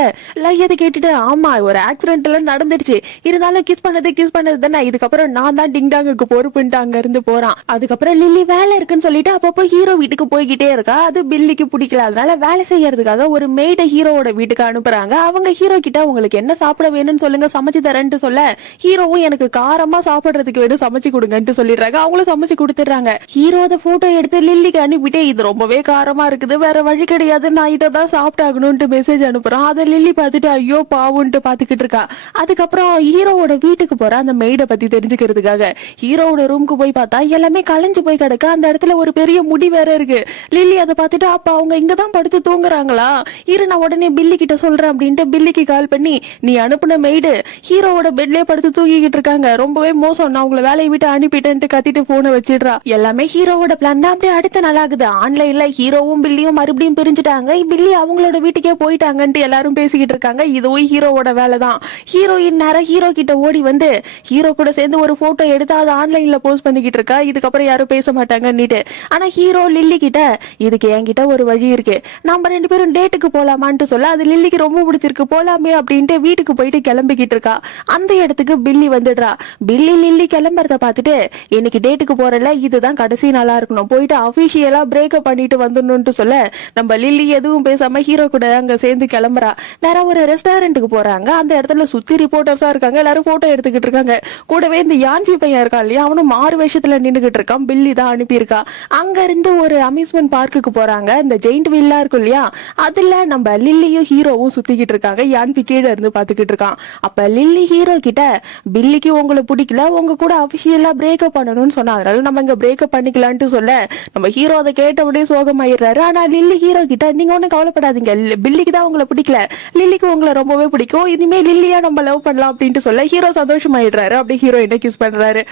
அதை கேட்டுட்டு ஆமா ஒரு ஆக்சிடென்ட் எல்லாம் நடந்துருச்சு, இருந்தாலும் கிஸ் பண்ணது தானே, இதுக்கப்புறம் நான் தான் டிங்டாங்குக்கு பொறுப்புன்ட்டு அங்க இருந்து போறான். அதுக்கப்புறம் லில்லி வேலை இருக்குன்னு சொல்லிட்டு அப்பப்போ ஹீரோ வீட்டுக்கு போய்கிட்டே இருக்கா. அது பில்லிக்கு பிடிக்கல. அதனால வேலை செய்யறதுக்காக ஒரு மெய்ட ஹீரோவோட வீட்டுக்கு அனுப்புறாங்க. அவங்க ஹீரோ கிட்ட உங்களுக்கு என்ன சாப்பிட வேணும்னு சொல்லுங்க சமைச்சு தரேன்ட்டு சொல்ல ஹீரோவும் எனக்கு காரமா சாப்பிடுறதுக்கு வேணும் சமைச்சு கொடுங்கன்ட்டு சொல்லிடுறாங்க. அவங்களும் சமைச்சு கொடுத்துறாங்க. ஹீரோ அதை போட்டோ எடுத்து லில்லிக்கு அனுப்பிட்டு இது ரொம்பவே காரமா இருக்குது, வேற வழி கிடையாது, நான் இதை தான் சாப்பிட்டாகணும்ட்டு மெசேஜ் அனுப்புறான். அதை லில்லி பார்த்துட்டு ஐயோ பாவுன்ட்டு பாத்துக்கிட்டு இருக்கா. அதுக்கப்புறம் ஹீரோவோட வீட்டுக்கு போற அந்த மெய்ட பத்தி தெரிஞ்சுக்கிறதுக்காக ஹீரோவோட ரூமுக்கு போய் பார்த்தா எல்லாமே கலைஞ்சு போய் கிடக்கு. அந்த இடத்துல ஒரு பெரிய முடி வேற இருக்கு. லில்லி அதை பார்த்துட்டு அப்ப அவங்க இங்கதான் படுத்து தூங்குறாங்களா, இரு நான் உடனே பில்லி கிட்ட சொல்றேன் அப்படின்ட்டு பில்லிக்கு கால் பண்ணி நீ அனுப்புன மெய்டு ஹீரோவோட பெட்லயே படுத்து தூங்கிக்கிட்டு இருக்காங்க, ரொம்பவே மோசம், நான் உங்களை வேலையை விட்டு அனுப்பிட்டேன்ட்டு கத்திட்டு போனை வச்சிடுறா. எல்லாமே ஹீரோவோட பிளான் தான். அப்படியே அடுத்த நாள் ஆகுது. ஆன்லைன்ல ஹீரோவும் பில்லியும் மறுபடியும் பிரிஞ்சுட்டாங்க. பில்லி அவங்களோட வீட்டுக்கே போயிட்டாங்கன்ட்டு எல்லாரும் பேசிக்கிட்டு இருக்காங்க. இதுவும் ஹீரோவோட வேலை தான். ஹீரோயின் நேரம் ஹீரோ கிட்ட ஓடி வந்து ஹீரோ கூட சேர்ந்து ஒரு போட்டோ எடுத்து அதை ஆன்லைன்ல போஸ்ட் பண்ணிக்கிட்டு இருக்கா. இதுக்கப்புறம் யாரும் பேச மாட்டாங்கன்னுட்டு. ஆனா ஹீரோ லில்லி கிட்ட இதுக்கு என்கிட்ட ஒரு வழி இருக்கு, நம்ம 2 பேரும் டேட்டுக்கு போலாமான்ட்டு சொல்ல அது லில்லிக்கு ரொம்ப பிடிச்சிருக்கு, போலாமே அப்படின்ட்டு வீட்டுக்கு போயிட்டு கிளம்பிக்கிட்டு இருக்கா. அந்த இடத்துக்கு பில்லி வந்துடுறா. பில்லி லில்லி கிளம்புறத பார்த்துட்டு இன்னைக்கு டேட்டுக்கு போறல இதுதான் கடைசி நாளா இருக்கணும், போயிட்டு அபிஷியலா பிரேக்கப் பண்ணிட்டு வந்துடணும்னு சொல்ல நம்ம லில்லி எதுவும் பேசாம ஹீரோ கூட அங்க சேர்ந்து கிளம்புறா. நேரம் ஒரு ரெஸ்டாரண்ட்டுக்கு போறாங்க. அந்த இடத்துல சுத்தி ரிப்போர்ட்டர்ஸா இருக்காங்க. எல்லாரும் போட்டோ எடுத்துக்கிட்டு இருக்காங்க. கூடவே இந்த யான்வி பையன் இருக்கான் இல்லையா, அவனும் 6 வருஷத்துல நின்னுகிட்டு இருக்கான். பில்லி தான் அனுப்பியிருக்கா. அங்க இருந்து ஒரு அம்யூஸ்மெண்ட் பார்க்குக்கு போறாங்க. இந்த ஜெயிண்ட் வீல்லா இருக்கும் இல்லையா, அதுல நம்ம லில்லியும் ஹீரோவும் சுத்திக்கிட்டு இருக்காங்க. யான்வி கீழே இருந்து பாத்துக்கிட்டு இருக்கான். அப்ப லில்லி ஹீரோ கிட்ட பில்லிக்கு உங்களை பிடிக்கல, உங்க கூட அபிஷியலா பிரேக்கப் பண்ணணும்னு சொன்னா, அதனால நம்ம இங்க பிரேக்கப் பண்ணிக்கலான்ட்டு சொல்ல நம்ம ஹீரோ அதை கேட்டபடியே சோகமாயிடுறாரு. ஆனா லில்லி ஹீரோ கிட்ட நீங்க ஒண்ணும் கவலைப்படாதீங்க, பில்லிக்கு தான் உங்களை பிடிக்கல, லில்லிக்கு உங்களை ரொம்பவே பிடிக்கும், இனிமே லில்லியா நம்ம லவ் பண்ணலாம் அப்படின்ட்டு சொல்ல ஹீரோ சந்தோஷமாயிடுறாரு. அப்படி ஹீரோயினை கிஸ் பண்றாரு.